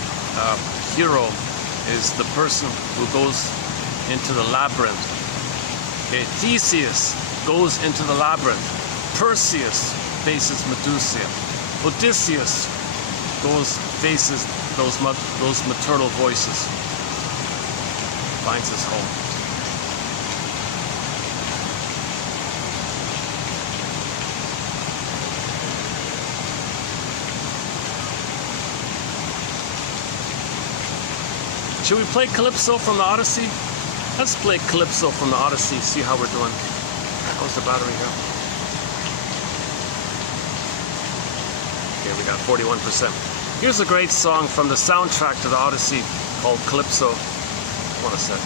hero is the person who goes into the labyrinth. Okay, Theseus goes into the labyrinth. Perseus faces Medusa. Odysseus faces those maternal voices. Finds his home. Should we play Calypso from the Odyssey? Let's play Calypso from the Odyssey, see how we're doing. How's the battery here? Okay, we got 41%. Here's a great song from the soundtrack to the Odyssey called Calypso. What a set.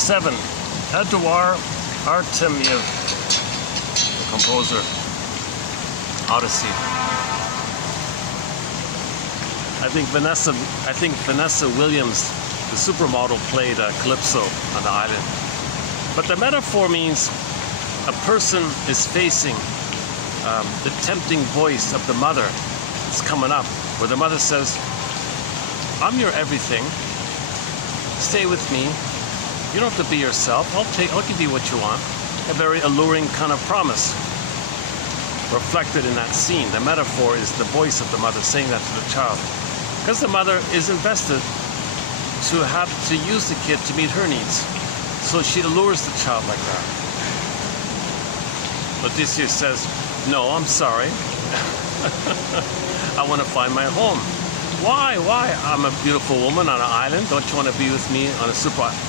47, Eduard Artemiev, the composer, Odyssey. I think Vanessa Williams, the supermodel, played Calypso on the island. But the metaphor means a person is facing the tempting voice of the mother. It's coming up, where the mother says, "I'm your everything. Stay with me. You don't have to be yourself. I'll give you what you want." A very alluring kind of promise reflected in that scene. The metaphor is the voice of the mother saying that to the child, because the mother is invested to have to use the kid to meet her needs. So she allures the child like that. Odysseus says, "No, I'm sorry. I want to find my home." Why? I'm a beautiful woman on an island. Don't you want to be with me on a super island?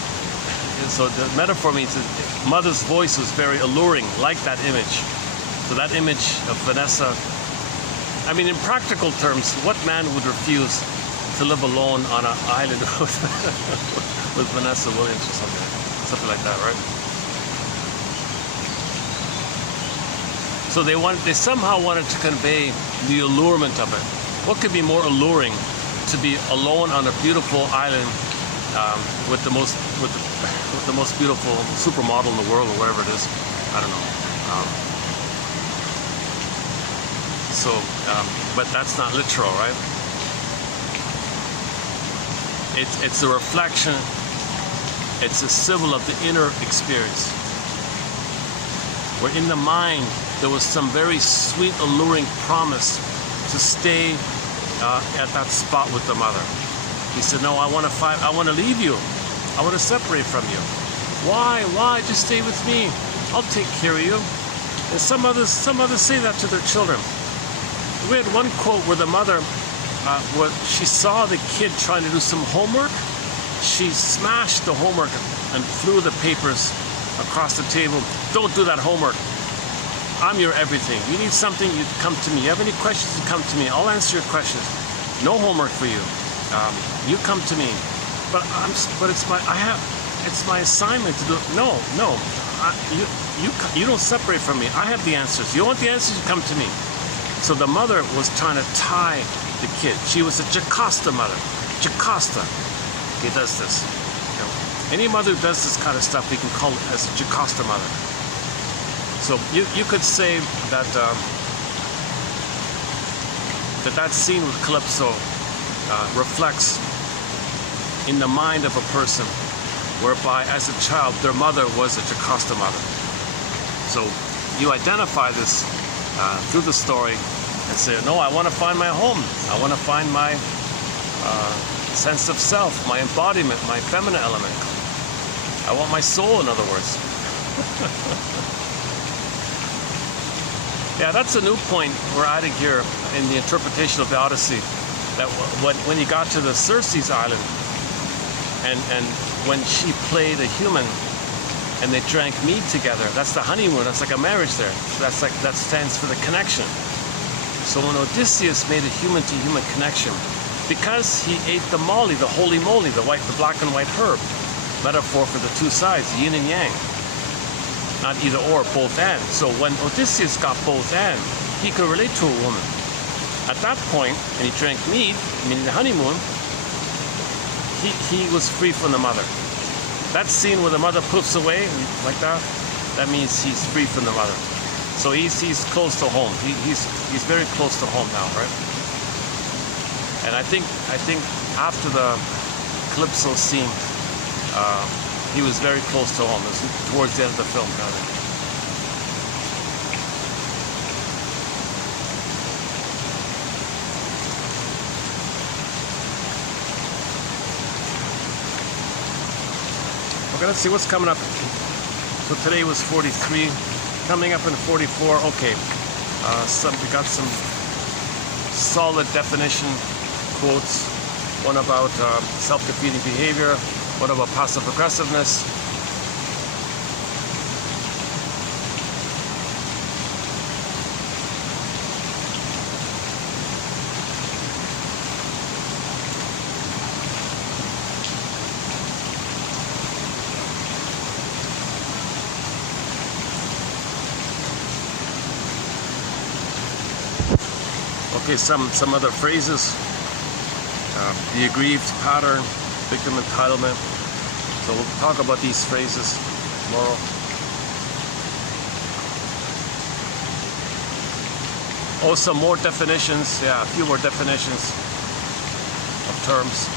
So the metaphor means that mother's voice was very alluring, like that image. So that image of Vanessa, I mean, in practical terms, what man would refuse to live alone on an island with Vanessa Williams or something like that, right? So they somehow wanted to convey the allurement of it. What could be more alluring to be alone on a beautiful island with the most beautiful supermodel in the world, or whatever it is? I don't know. But that's not literal, right? It's a reflection. It's a symbol of the inner experience, where in the mind there was some very sweet, alluring promise to stay at that spot with the mother. He said, "No, I want to leave you. I want to separate from you." Why? Just stay with me. I'll take care of you. And some others say that to their children. We had one quote where the mother, she saw the kid trying to do some homework. She smashed the homework and threw the papers across the table. "Don't do that homework. I'm your everything. You need something, you come to me. You have any questions, you come to me. I'll answer your questions. No homework for you. You come to me." But it's my assignment to do. No. You don't separate from me. I have the answers. You want the answers, you come to me. So the mother was trying to tie the kid. She was a Jocasta mother. Jocasta. He does this. Any mother who does this kind of stuff, we can call it as a Jocasta mother. So you could say that that scene with Calypso reflects in the mind of a person, whereby as a child their mother was a Jocasta mother. So you identify this through the story and say, "No, I want to find my home. I want to find my sense of self, my embodiment, my feminine element. I want my soul," in other words. Yeah, that's a new point we're adding here in the interpretation of the Odyssey. That when he got to the Circe's island, and when she played a human, and they drank mead together, that's the honeymoon. That's like a marriage there. That stands for the connection. So when Odysseus made a human-to-human connection, because he ate the moly, the holy moly, the black and white herb, metaphor for the two sides, yin and yang. Not either or, both and. So when Odysseus got both and, he could relate to a woman. At that point, when he drank mead, meaning the honeymoon, he was free from the mother. That scene where the mother poofs away like that means he's free from the mother. So he's close to home. He's very close to home now, right? And I think after the Calypso scene, he was very close to home. It was towards the end of the film, kind of. Okay, let's see what's coming up. So today was 43, coming up in 44. Okay, we got some solid definition quotes. One about self-defeating behavior. One about passive aggressiveness. Okay, some other phrases. The aggrieved pattern, victim entitlement. So we'll talk about these phrases tomorrow. Oh, some more definitions. Yeah, a few more definitions of terms.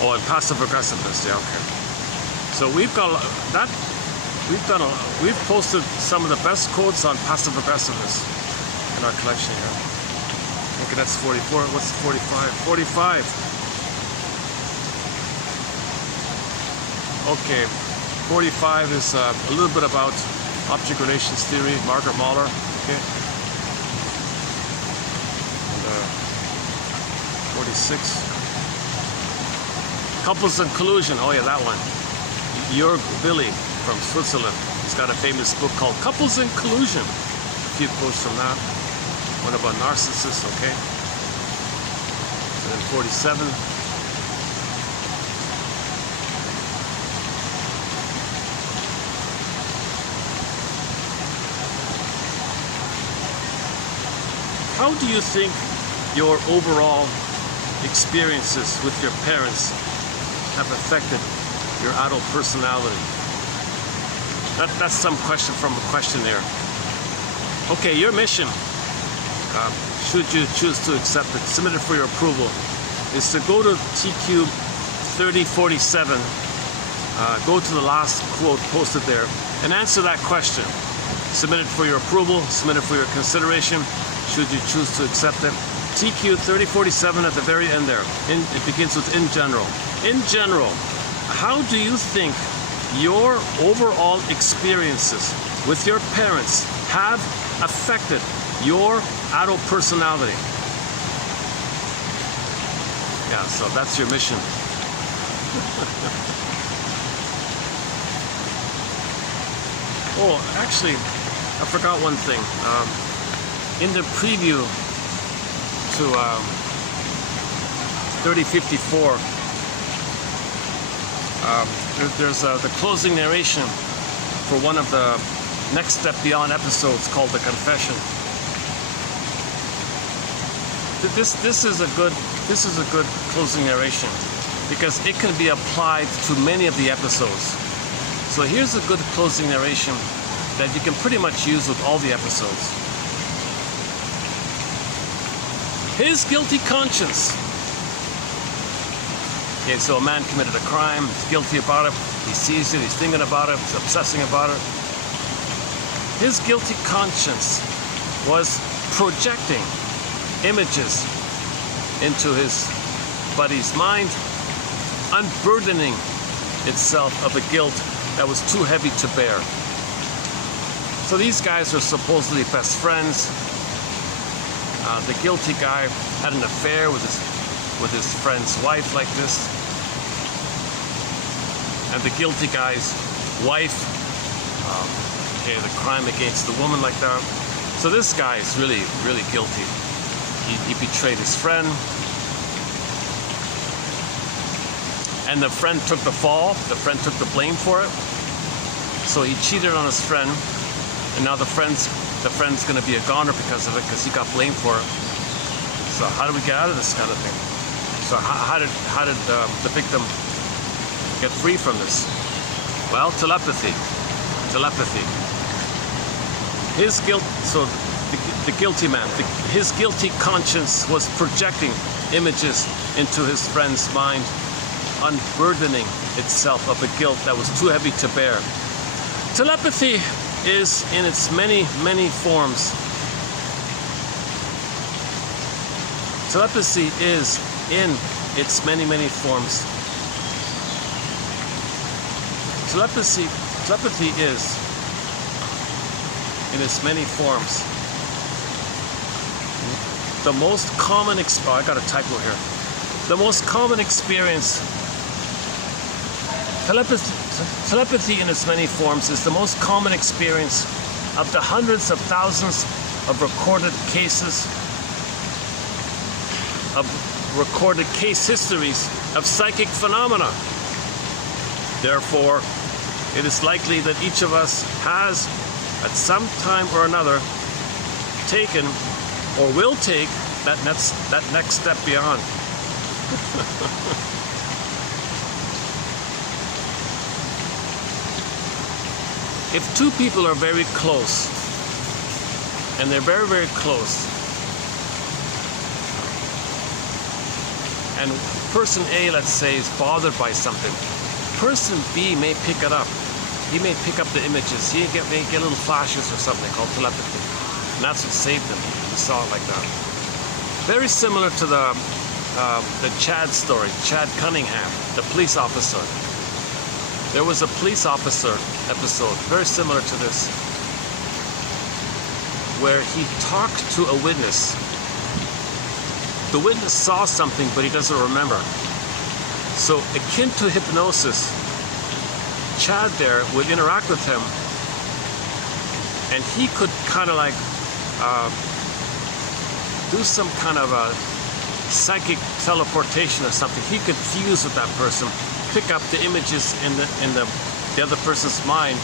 Oh, and passive aggressiveness. Yeah, okay. So we've got that. We've posted some of the best quotes on passive aggressiveness in our collection here. Okay, that's 44. What's 45? 45. Okay, 45 is a little bit about object relations theory, Margaret Mahler. Okay. And, 46. Couples and collusion. Oh yeah, that one. Jörg Billy from Switzerland. He's got a famous book called Couples and Collusion. A few quotes from that. One about narcissists, okay. And then 47. How do you think your overall experiences with your parents have affected your adult personality? That's some question from a questionnaire. Okay, your mission, should you choose to accept it, submitted for your approval, is to go to TQ 3047, go to the last quote posted there, and answer that question. Submitted for your approval, submitted for your consideration, should you choose to accept it. TQ 3047 at the very end there. It begins with in general. In general, how do you think your overall experiences with your parents have affected your adult personality? Yeah, so that's your mission. Oh, actually, I forgot one thing. In the preview to 3054, there's the closing narration for one of the Next Step Beyond episodes called The Confession. This is a good closing narration because it can be applied to many of the episodes. So here's a good closing narration that you can pretty much use with all the episodes. His guilty conscience. Okay, so a man committed a crime, he's guilty about it, he sees it, he's thinking about it, he's obsessing about it. His guilty conscience was projecting images into his buddy's mind, unburdening itself of a guilt that was too heavy to bear. So these guys are supposedly best friends. The guilty guy had an affair with his friend's wife like this. And the guilty guy's wife, the crime against the woman like that. So this guy is really, really guilty. He betrayed his friend. And the friend took the fall. The friend took the blame for it. So he cheated on his friend. And now the friend's going to be a goner because of it, because he got blamed for it. So how do we get out of this kind of thing? So how did the victim get free from this? Well, telepathy. His guilt. So the guilty man, his guilty conscience was projecting images into his friend's mind, unburdening itself of a guilt that was too heavy to bear. Telepathy is in its many, many forms. Telepathy is in its many, many forms. Telepathy is in its many forms. The most common I got a typo here. The most common experience. Telepathy in its many forms is the most common experience of the hundreds of thousands of recorded cases, of recorded case histories of psychic phenomena. Therefore, it is likely that each of us has, at some time or another, taken or will take that next step beyond. If two people are very close, and they're very, very close, and person A, let's say, is bothered by something, person B may pick it up. He may pick up the images. He may get little flashes or something called telepathy. And that's what saved him. He saw it like that. Very similar to the Chad story, Chad Cunningham, the police officer. There was a police officer episode, very similar to this, where he talked to a witness. The witness saw something, but he doesn't remember. So, akin to hypnosis, Chad there would interact with him, and he could kind of like do some kind of a psychic teleportation or something. He could fuse with that person, pick up the images in the other person's mind,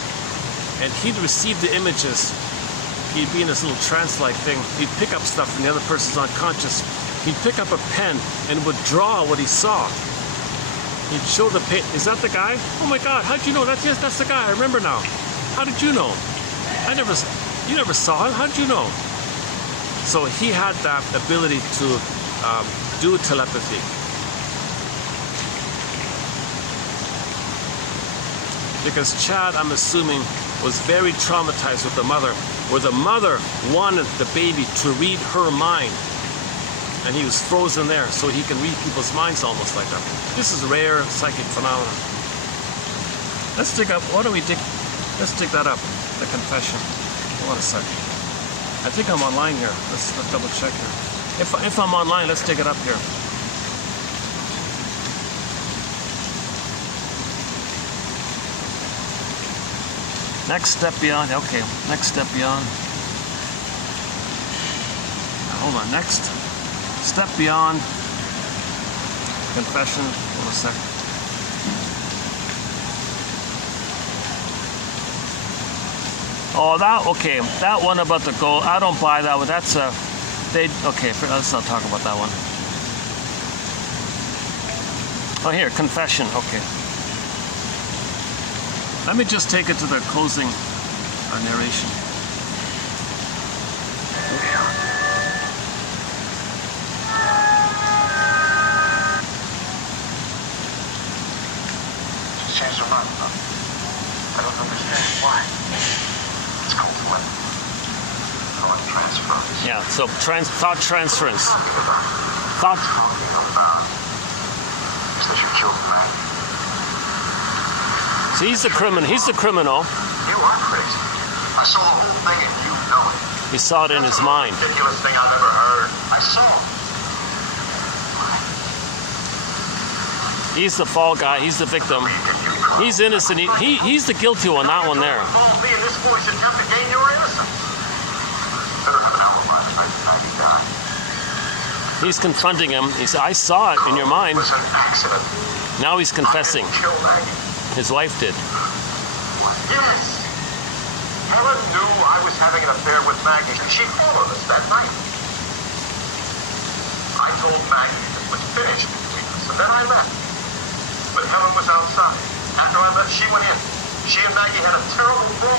and he'd receive the images. He'd be in this little trance-like thing. He'd pick up stuff from the other person's unconscious. He'd pick up a pen and would draw what he saw. He'd show the paint. Is that the guy? Oh my God! How'd you know? Yes, that's the guy. I remember now. How did you know? You never saw him. How'd you know? So he had that ability to do telepathy. Because Chad, I'm assuming, was very traumatized with the mother, where the mother wanted the baby to read her mind. And he was frozen there, so he can read people's minds almost like that. This is rare psychic phenomenon. Let's dig up, let's dig that up, the confession. Hold on a second. I think I'm online here. Let's double check here. If I'm online, let's dig it up here. Next step beyond, okay, next step beyond. Hold on, next step beyond confession. Hold on a second. Oh, okay, that one about the gold, I don't buy that one. That's okay, let's not talk about that one. Oh, here, confession, okay. Let me just take it to the closing narration. She's changed her mind, huh? I don't understand why. It's called telepathy. Thought transference. Yeah, so thought transference. Thought. Talking about is that you killed Maggie. See, he's the criminal. He's the criminal. You are crazy. I saw the whole thing and you know it. He saw it in his mind. That's the most ridiculous thing I've ever heard. I saw it. He's the fall guy. He's the victim. He's innocent. He's the guilty one, that one there. Me in this boy's attempt to gain your innocence. Better have an alibi the night Maggie died. He's confronting him. He said, I saw it in your mind. It was an accident. Now he's confessing. I didn't kill Maggie. His wife did. Yes. Helen knew I was having an affair with Maggie, and she followed us that night. I told Maggie it was finished between us, and then I left. But Helen was outside. After I left, she went in. She and Maggie had a terrible brawl.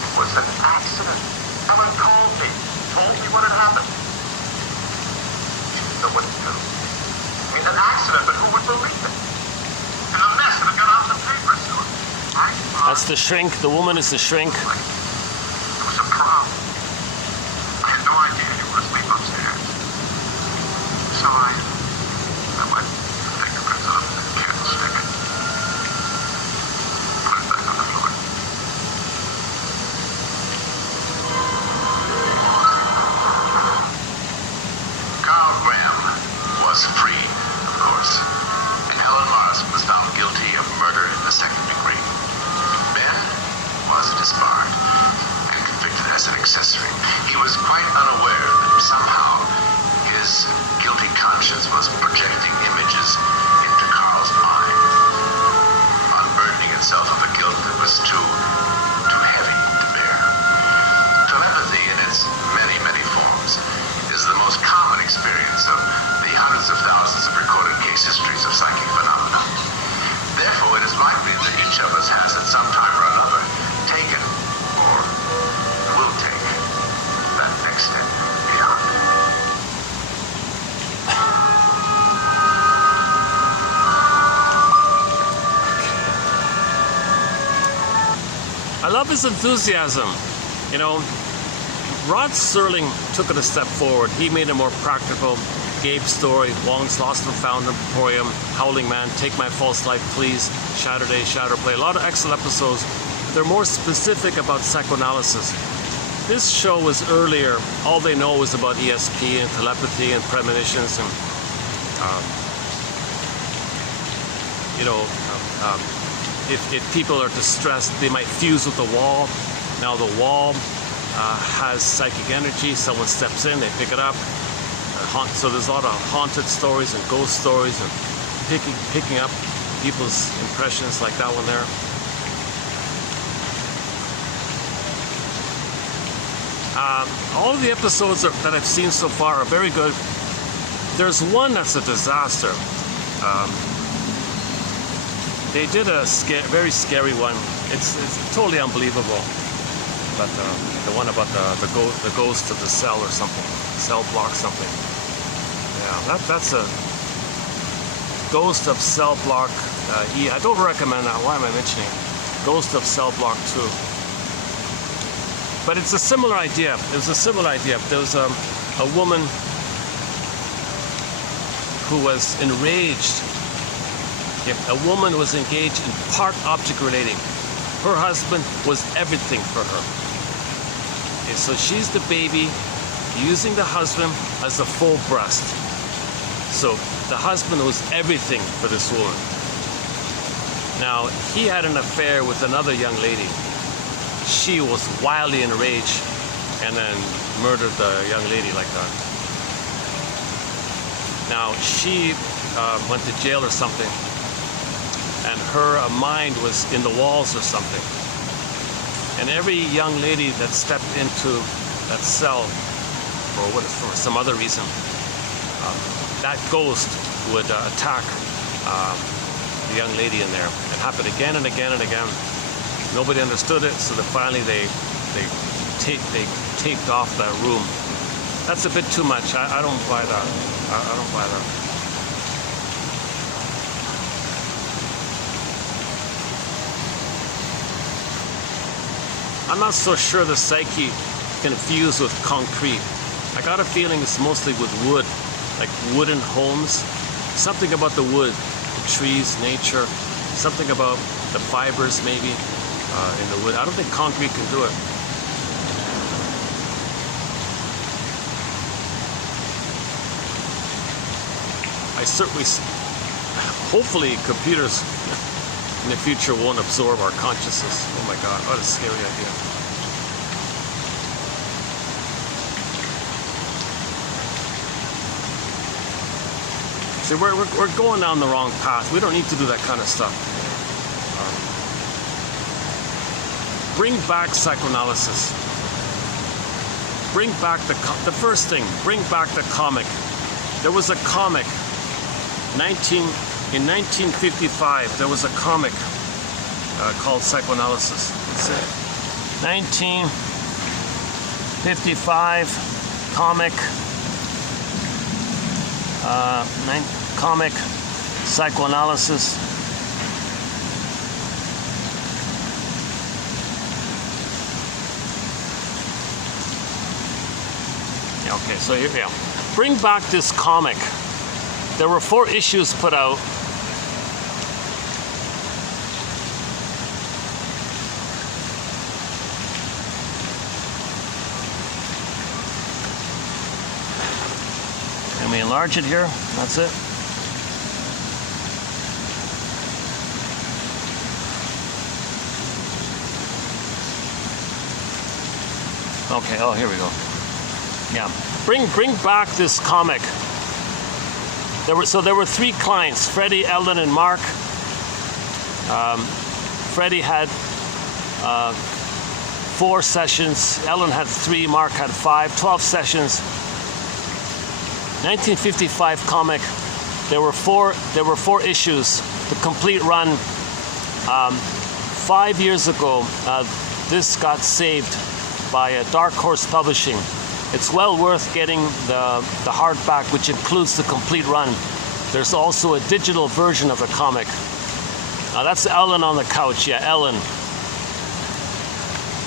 It was an accident. Helen called me, told me what had happened. She didn't know what to do. I mean, an accident, but who would believe it? And a mess that got out the paper soon. That's the shrink. The woman is the shrink. It was a problem. I had no idea you were asleep upstairs. So I went to take the prints off the candlestick. Put it back on the floor. Carl Graham was free, of course. And Helen Morris was found guilty of murder in the second degree. Ben was disbarred. love his enthusiasm. You know, Rod Serling took it a step forward. He made it more practical. Gabe's Story, Wong's Lost and Found Emporium, Howling Man, Take My False Life Please, Shatter Day, Shatter Play. A lot of excellent episodes. They're more specific about psychoanalysis. This show was earlier. All they know was about ESP and telepathy and premonitions and, if people are distressed, they might fuse with the wall. Now the wall has psychic energy. Someone steps in, they pick it up. So there's a lot of haunted stories and ghost stories and picking up people's impressions, like that one there. All of the episodes that I've seen so far are very good. There's one that's a disaster. They did a very scary one. It's totally unbelievable. But the one about the ghost of the cell or something, cell block something. Yeah, that's a Ghost of Cell Block E. I don't recommend that. Why am I mentioning it? Ghost of Cell Block 2. But it's a similar idea. It was a similar idea. There was a woman who was enraged. A woman was engaged in part object relating. Her husband was everything for her. Okay, so she's the baby, using the husband as a full breast. So the husband was everything for this woman. Now, he had an affair with another young lady. She was wildly enraged and then murdered the young lady like that. Now, she went to jail or something, and her mind was in the walls or something. And every young lady that stepped into that cell for some other reason, that ghost would attack the young lady in there. It happened again and again and again. Nobody understood it, so that finally they taped off that room. That's a bit too much. I don't buy that. I don't buy that. I'm not so sure the psyche can fuse with concrete. I got a feeling it's mostly with wood, like wooden homes. Something about the wood, the trees, nature, something about the fibers maybe in the wood. I don't think concrete can do it. I certainly, hopefully computers in the future won't absorb our consciousness. Oh my God, what a scary idea. See, we're going down the wrong path. We don't need to do that kind of stuff. Bring back psychoanalysis. Bring back the first thing, bring back the comic. There was a comic, in 1955, there was a comic called Psychoanalysis. It's a 1955 comic, comic Psychoanalysis. Okay, so here, yeah. Bring back this comic. There were 4 issues put out. Can we enlarge it here? That's it. Okay, oh, here we go. Yeah, bring back this comic. There were 3 clients: Freddie, Ellen, and Mark. Freddie had 4 sessions. Ellen had 3. Mark had 5. 12 sessions. 1955 comic. There were 4 issues. The complete run. 5 years ago, this got saved by Dark Horse Publishing. It's well worth getting the hardback, which includes the complete run. There's also a digital version of the comic. That's Ellen on the couch. Yeah, Ellen.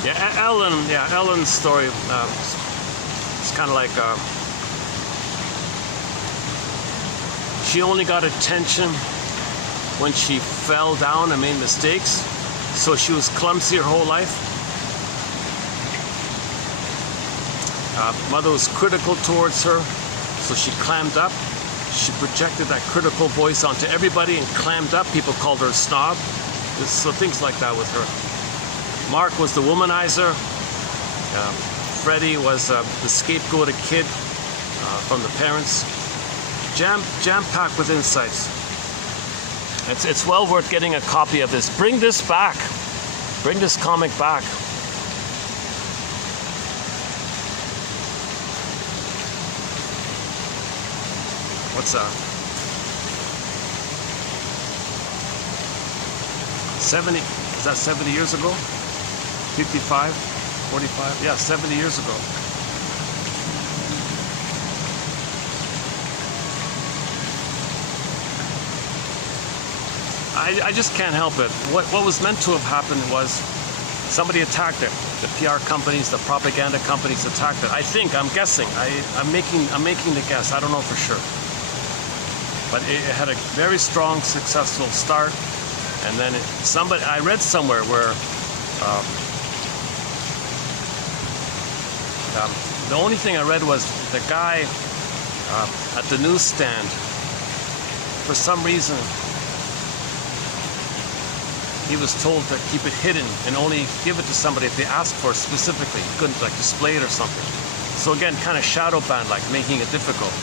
Yeah, Ellen's story. It's kind of like she only got attention when she fell down and made mistakes, so she was clumsy her whole life. Mother was critical towards her, so she clammed up. She projected that critical voice onto everybody and clammed up. People called her a snob. So things like that with her. Mark was the womanizer. Freddie was the scapegoated kid from the parents. Jam-packed with insights. It's well worth getting a copy of this. Bring this back. Bring this comic back. What's that? 70, is that 70 years ago? 55, 45? Yeah, 70 years ago. I just can't help it. What was meant to have happened was somebody attacked it. The PR companies, the propaganda companies attacked it. I'm guessing. I'm making the guess. I don't know for sure. But it had a very strong, successful start, and then I read somewhere where the only thing I read was the guy at the newsstand, for some reason, he was told to keep it hidden and only give it to somebody if they asked for it specifically. He couldn't display it or something. So again, kind of shadow ban, making it difficult.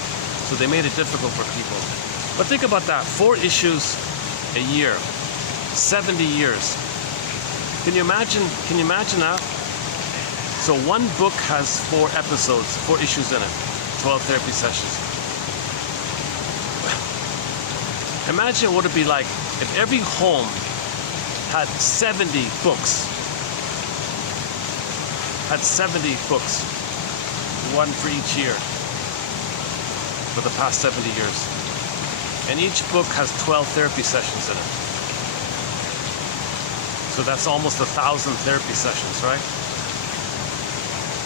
So they made it difficult for people. But think about that, 4 issues a year, 70 years. Can you imagine that? So one book has 4 episodes, 4 issues in it, 12 therapy sessions. Imagine what it'd be like if every home had 70 books. Had 70 books, one for each year, for the past 70 years. And each book has 12 therapy sessions in it. So that's almost 1,000 therapy sessions, right?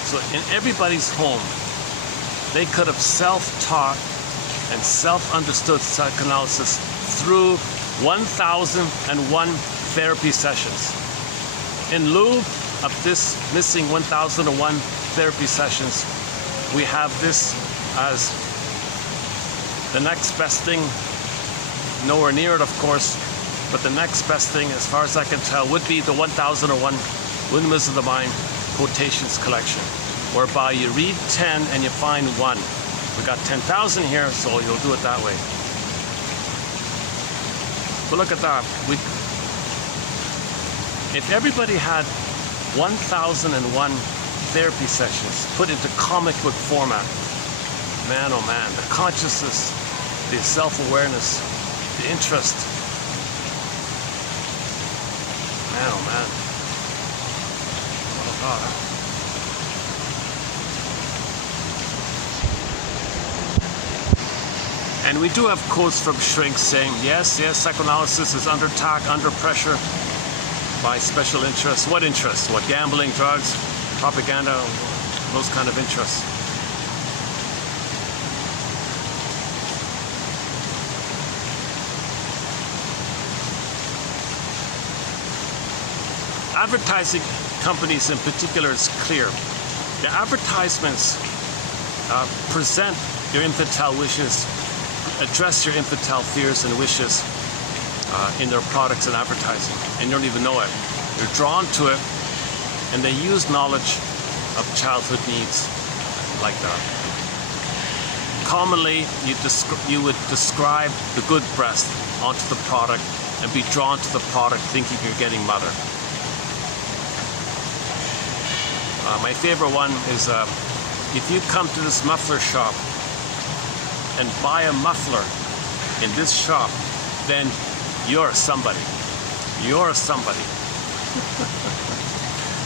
So in everybody's home, they could have self-taught and self-understood psychoanalysis through 1,001 therapy sessions. In lieu of this missing 1,001 therapy sessions, we have this as the next best thing. Nowhere near it, of course, but the next best thing, as far as I can tell, would be the 1001 Windmills of the Mind quotations collection, whereby you read 10 and you find 1. We got 10,000 here, so you'll do it that way. But look at that. If everybody had 1001 therapy sessions put into comic book format, man, oh man, the consciousness, the self-awareness, the interest. Man, oh man. Oh God. And we do have quotes from shrinks saying, yes, psychoanalysis is under attack, under pressure by special interests. What interests? What, gambling, drugs, propaganda, those kind of interests. Advertising companies in particular is clear. The advertisements present your infantile wishes, address your infantile fears and wishes in their products and advertising, and you don't even know it. You're drawn to it, and they use knowledge of childhood needs like that. Commonly, you would describe the good breast onto the product and be drawn to the product thinking you're getting mother. My favorite one is if you come to this muffler shop and buy a muffler in this shop, then you're somebody. You're somebody.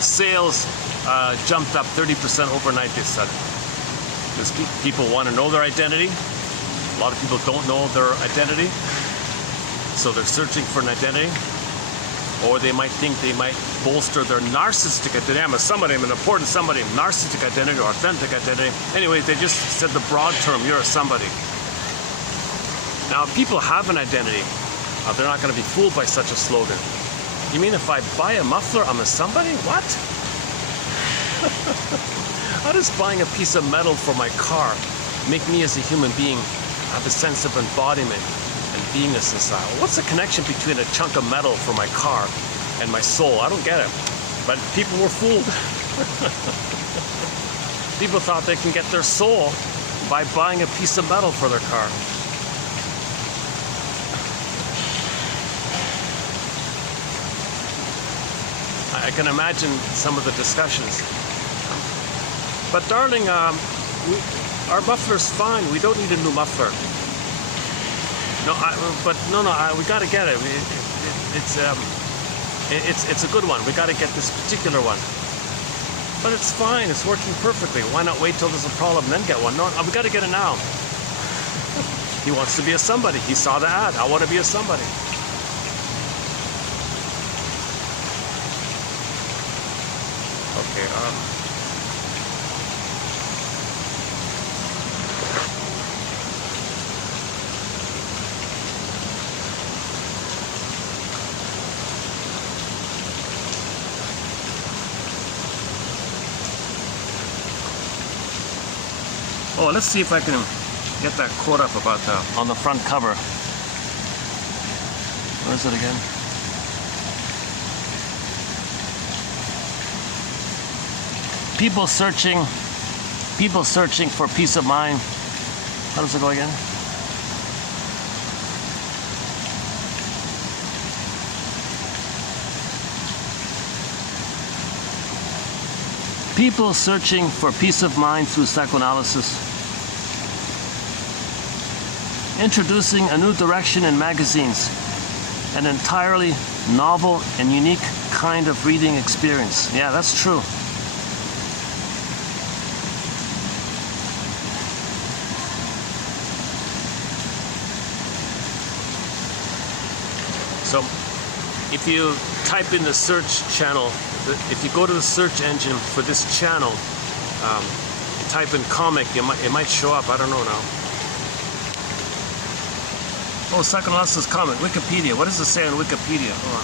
Sales jumped up 30% overnight, they said. Because people want to know their identity. A lot of people don't know their identity, so they're searching for an identity. Or they might think they might bolster their narcissistic identity. I'm a somebody, I'm an important somebody, narcissistic identity or authentic identity. Anyway, they just said the broad term, you're a somebody. Now, if people have an identity, they're not going to be fooled by such a slogan. You mean if I buy a muffler, I'm a somebody? What? How does buying a piece of metal for my car make me as a human being have a sense of embodiment and beingness inside? What's the connection between a chunk of metal for my car and my soul? I don't get it. But people were fooled. People thought they can get their soul by buying a piece of metal for their car. I can imagine some of the discussions. But darling, our muffler's fine. We don't need a new muffler. No, we got to get it. It's a good one. We got to get this particular one. But it's fine. It's working perfectly. Why not wait till there's a problem and then get one? No, we got to get it now. He wants to be a somebody. He saw the ad. I want to be a somebody. Okay. Oh, let's see if I can get that quote up about on the front cover. Where is it again? People searching for peace of mind. How does it go again? People searching for peace of mind through psychoanalysis. Introducing a new direction in magazines, an entirely novel and unique kind of reading experience. Yeah, that's true. So, if you type in the search channel, if you go to the search engine for this channel, type in comic, it might show up. I don't know now. Oh, psychoanalysis comment, Wikipedia. What does it say on Wikipedia? Hold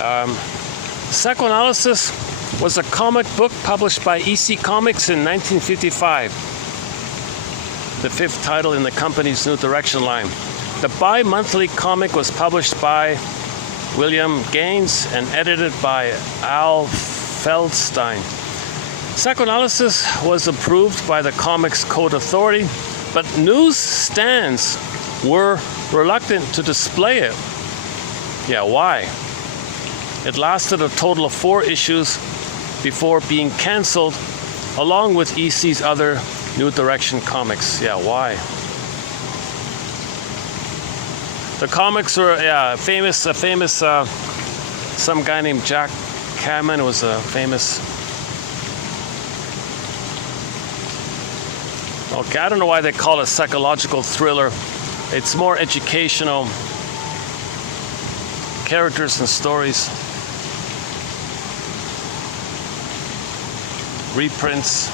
on. Psychoanalysis was a comic book published by EC Comics in 1955. The fifth title in the company's new direction line. The bi-monthly comic was published by William Gaines and edited by Al Feldstein. Psychoanalysis was approved by the Comics Code Authority, but newsstands were reluctant to display it. Yeah, why? It lasted a total of 4 issues before being canceled, along with EC's other New Direction comics. Yeah, why? The comics were famous. Some guy named Jack Cameron was a famous. Okay, I don't know why they call it psychological thriller. It's more educational. Characters and stories. Reprints.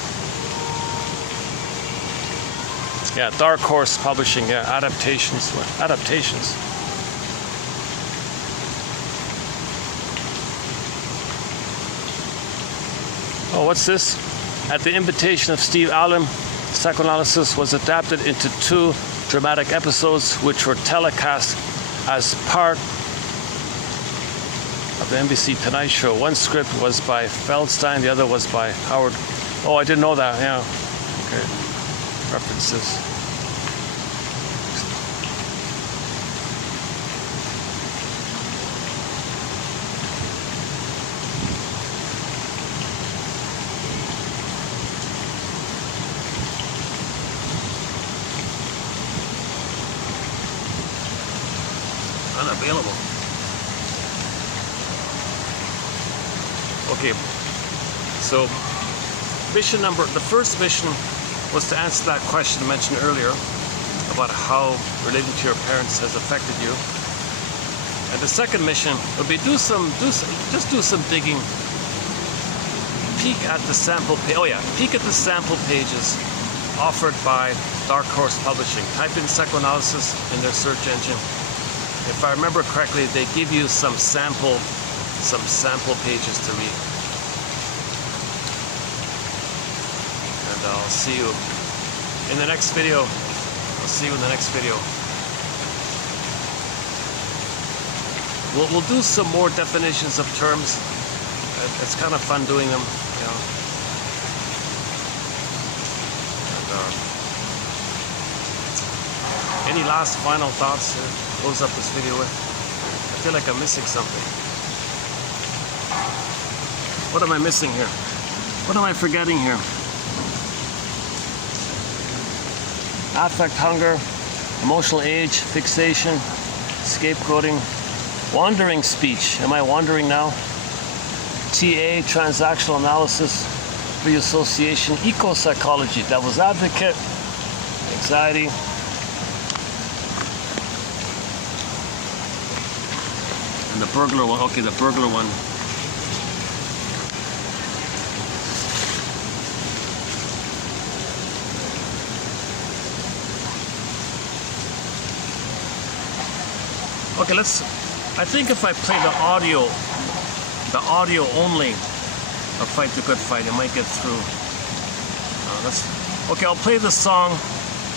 Yeah, Dark Horse Publishing, yeah, adaptations. Oh, what's this? At the invitation of Steve Allen, Psychoanalysis was adapted into 2 dramatic episodes which were telecast as part of the NBC Tonight Show. One script was by Feldstein, the other was by Howard. Oh, I didn't know that, yeah. Okay. References. Unavailable. Okay, so the first mission was to answer that question I mentioned earlier about how relating to your parents has affected you. And the second mission would be just do some digging. Peek at the sample peek at the sample pages offered by Dark Horse Publishing. Type in psychoanalysis in their search engine. If I remember correctly, they give you some sample pages to read. And I'll see you in the next video. I'll see you in the next video. We'll do some more definitions of terms. It's kind of fun doing them, you know. And, any last final thoughts to close up this video with? I feel like I'm missing something. What am I missing here? What am I forgetting here? Affect, hunger, emotional age, fixation, scapegoating, wandering speech. Am I wandering now? TA, transactional analysis, reassociation, eco-psychology, devil's advocate, anxiety. And the burglar one, okay, the burglar one. Okay, I think if I play the audio only of Fight the Good Fight, it might get through. Okay, I'll play the song.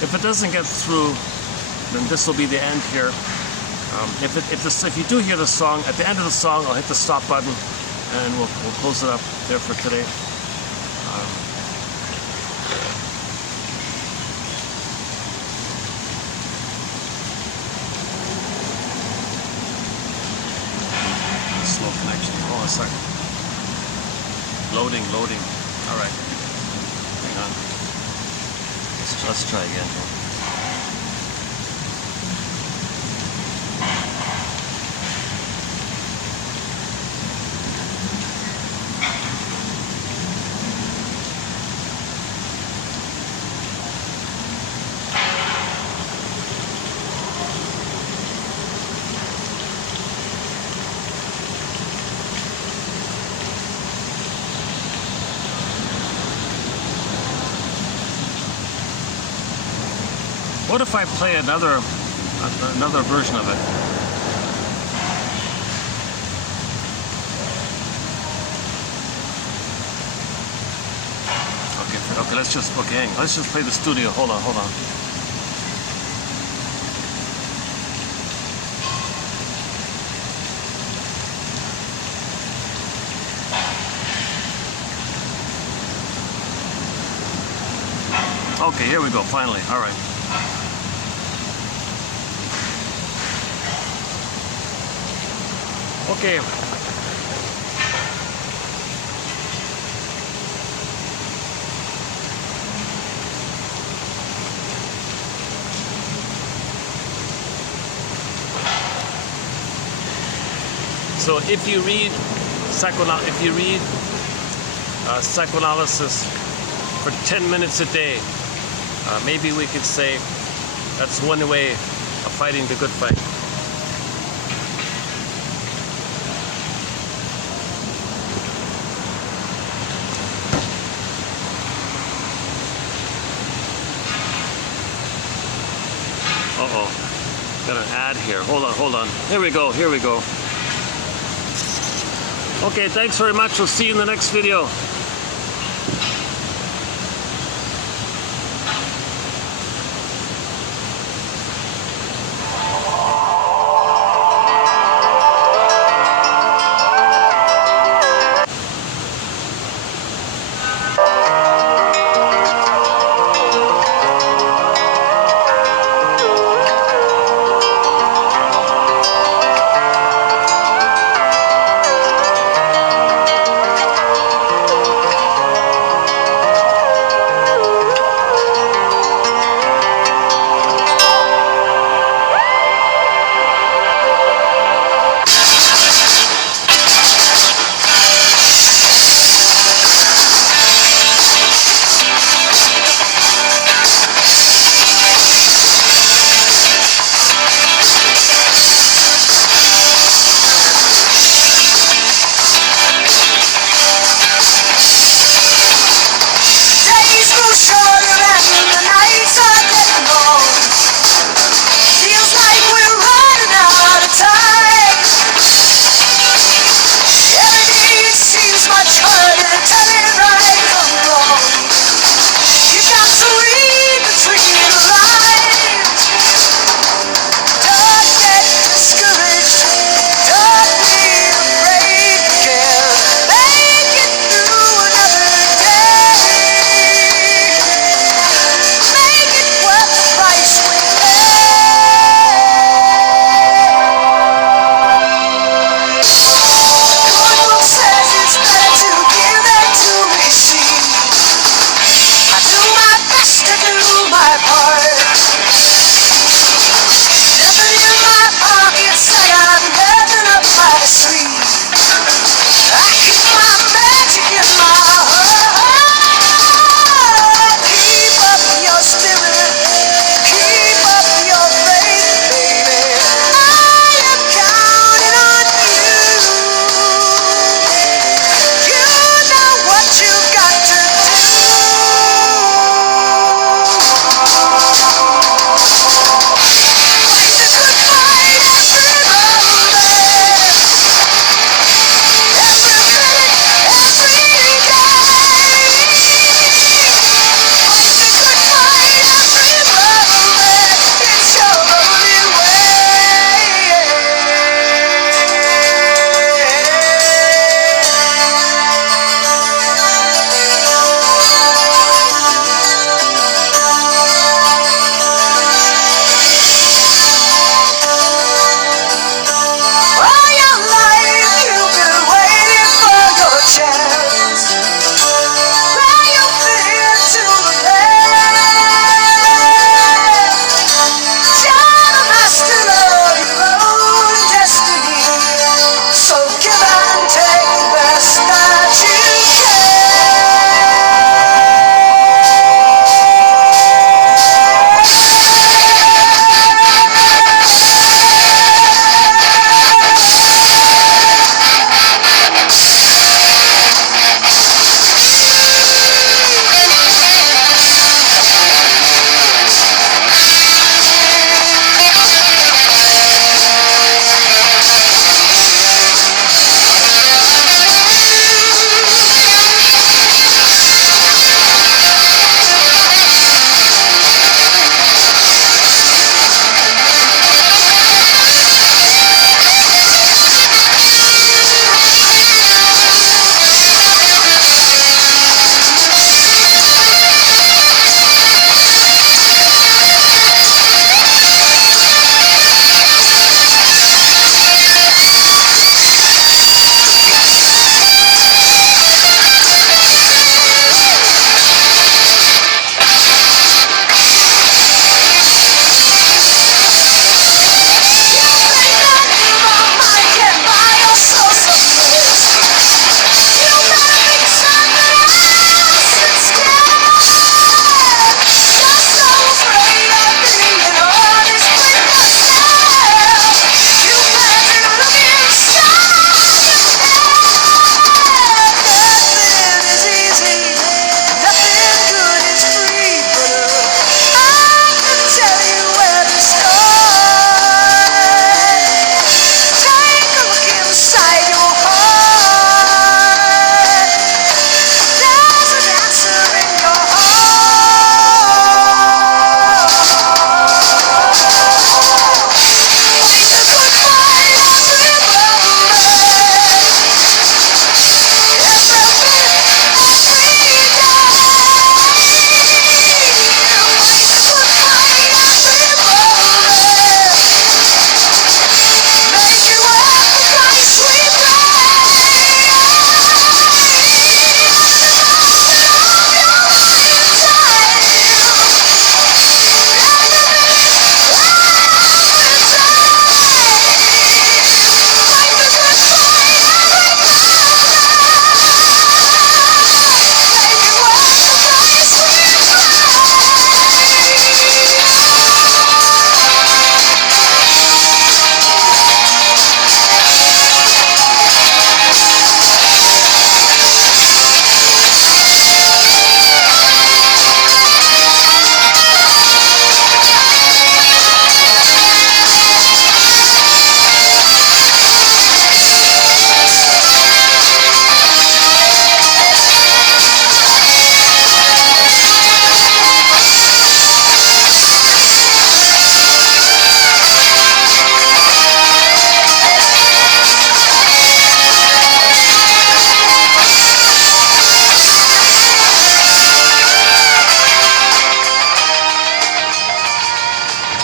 If it doesn't get through, then this will be the end here. If you do hear the song, at the end of the song, I'll hit the stop button, and we'll close it up there for today. Slow connection. Hold on a second. Loading. All right. Hang on. Let's try again here. What if I play another version of it? Okay, let's just play the studio. Hold on. Okay, here we go, finally. All right. Okay. So if you read psychoanalysis for 10 minutes a day, maybe we could say that's one way of fighting the good fight. Got an ad here. Hold on. Here we go. Okay, thanks very much. We'll see you in the next video.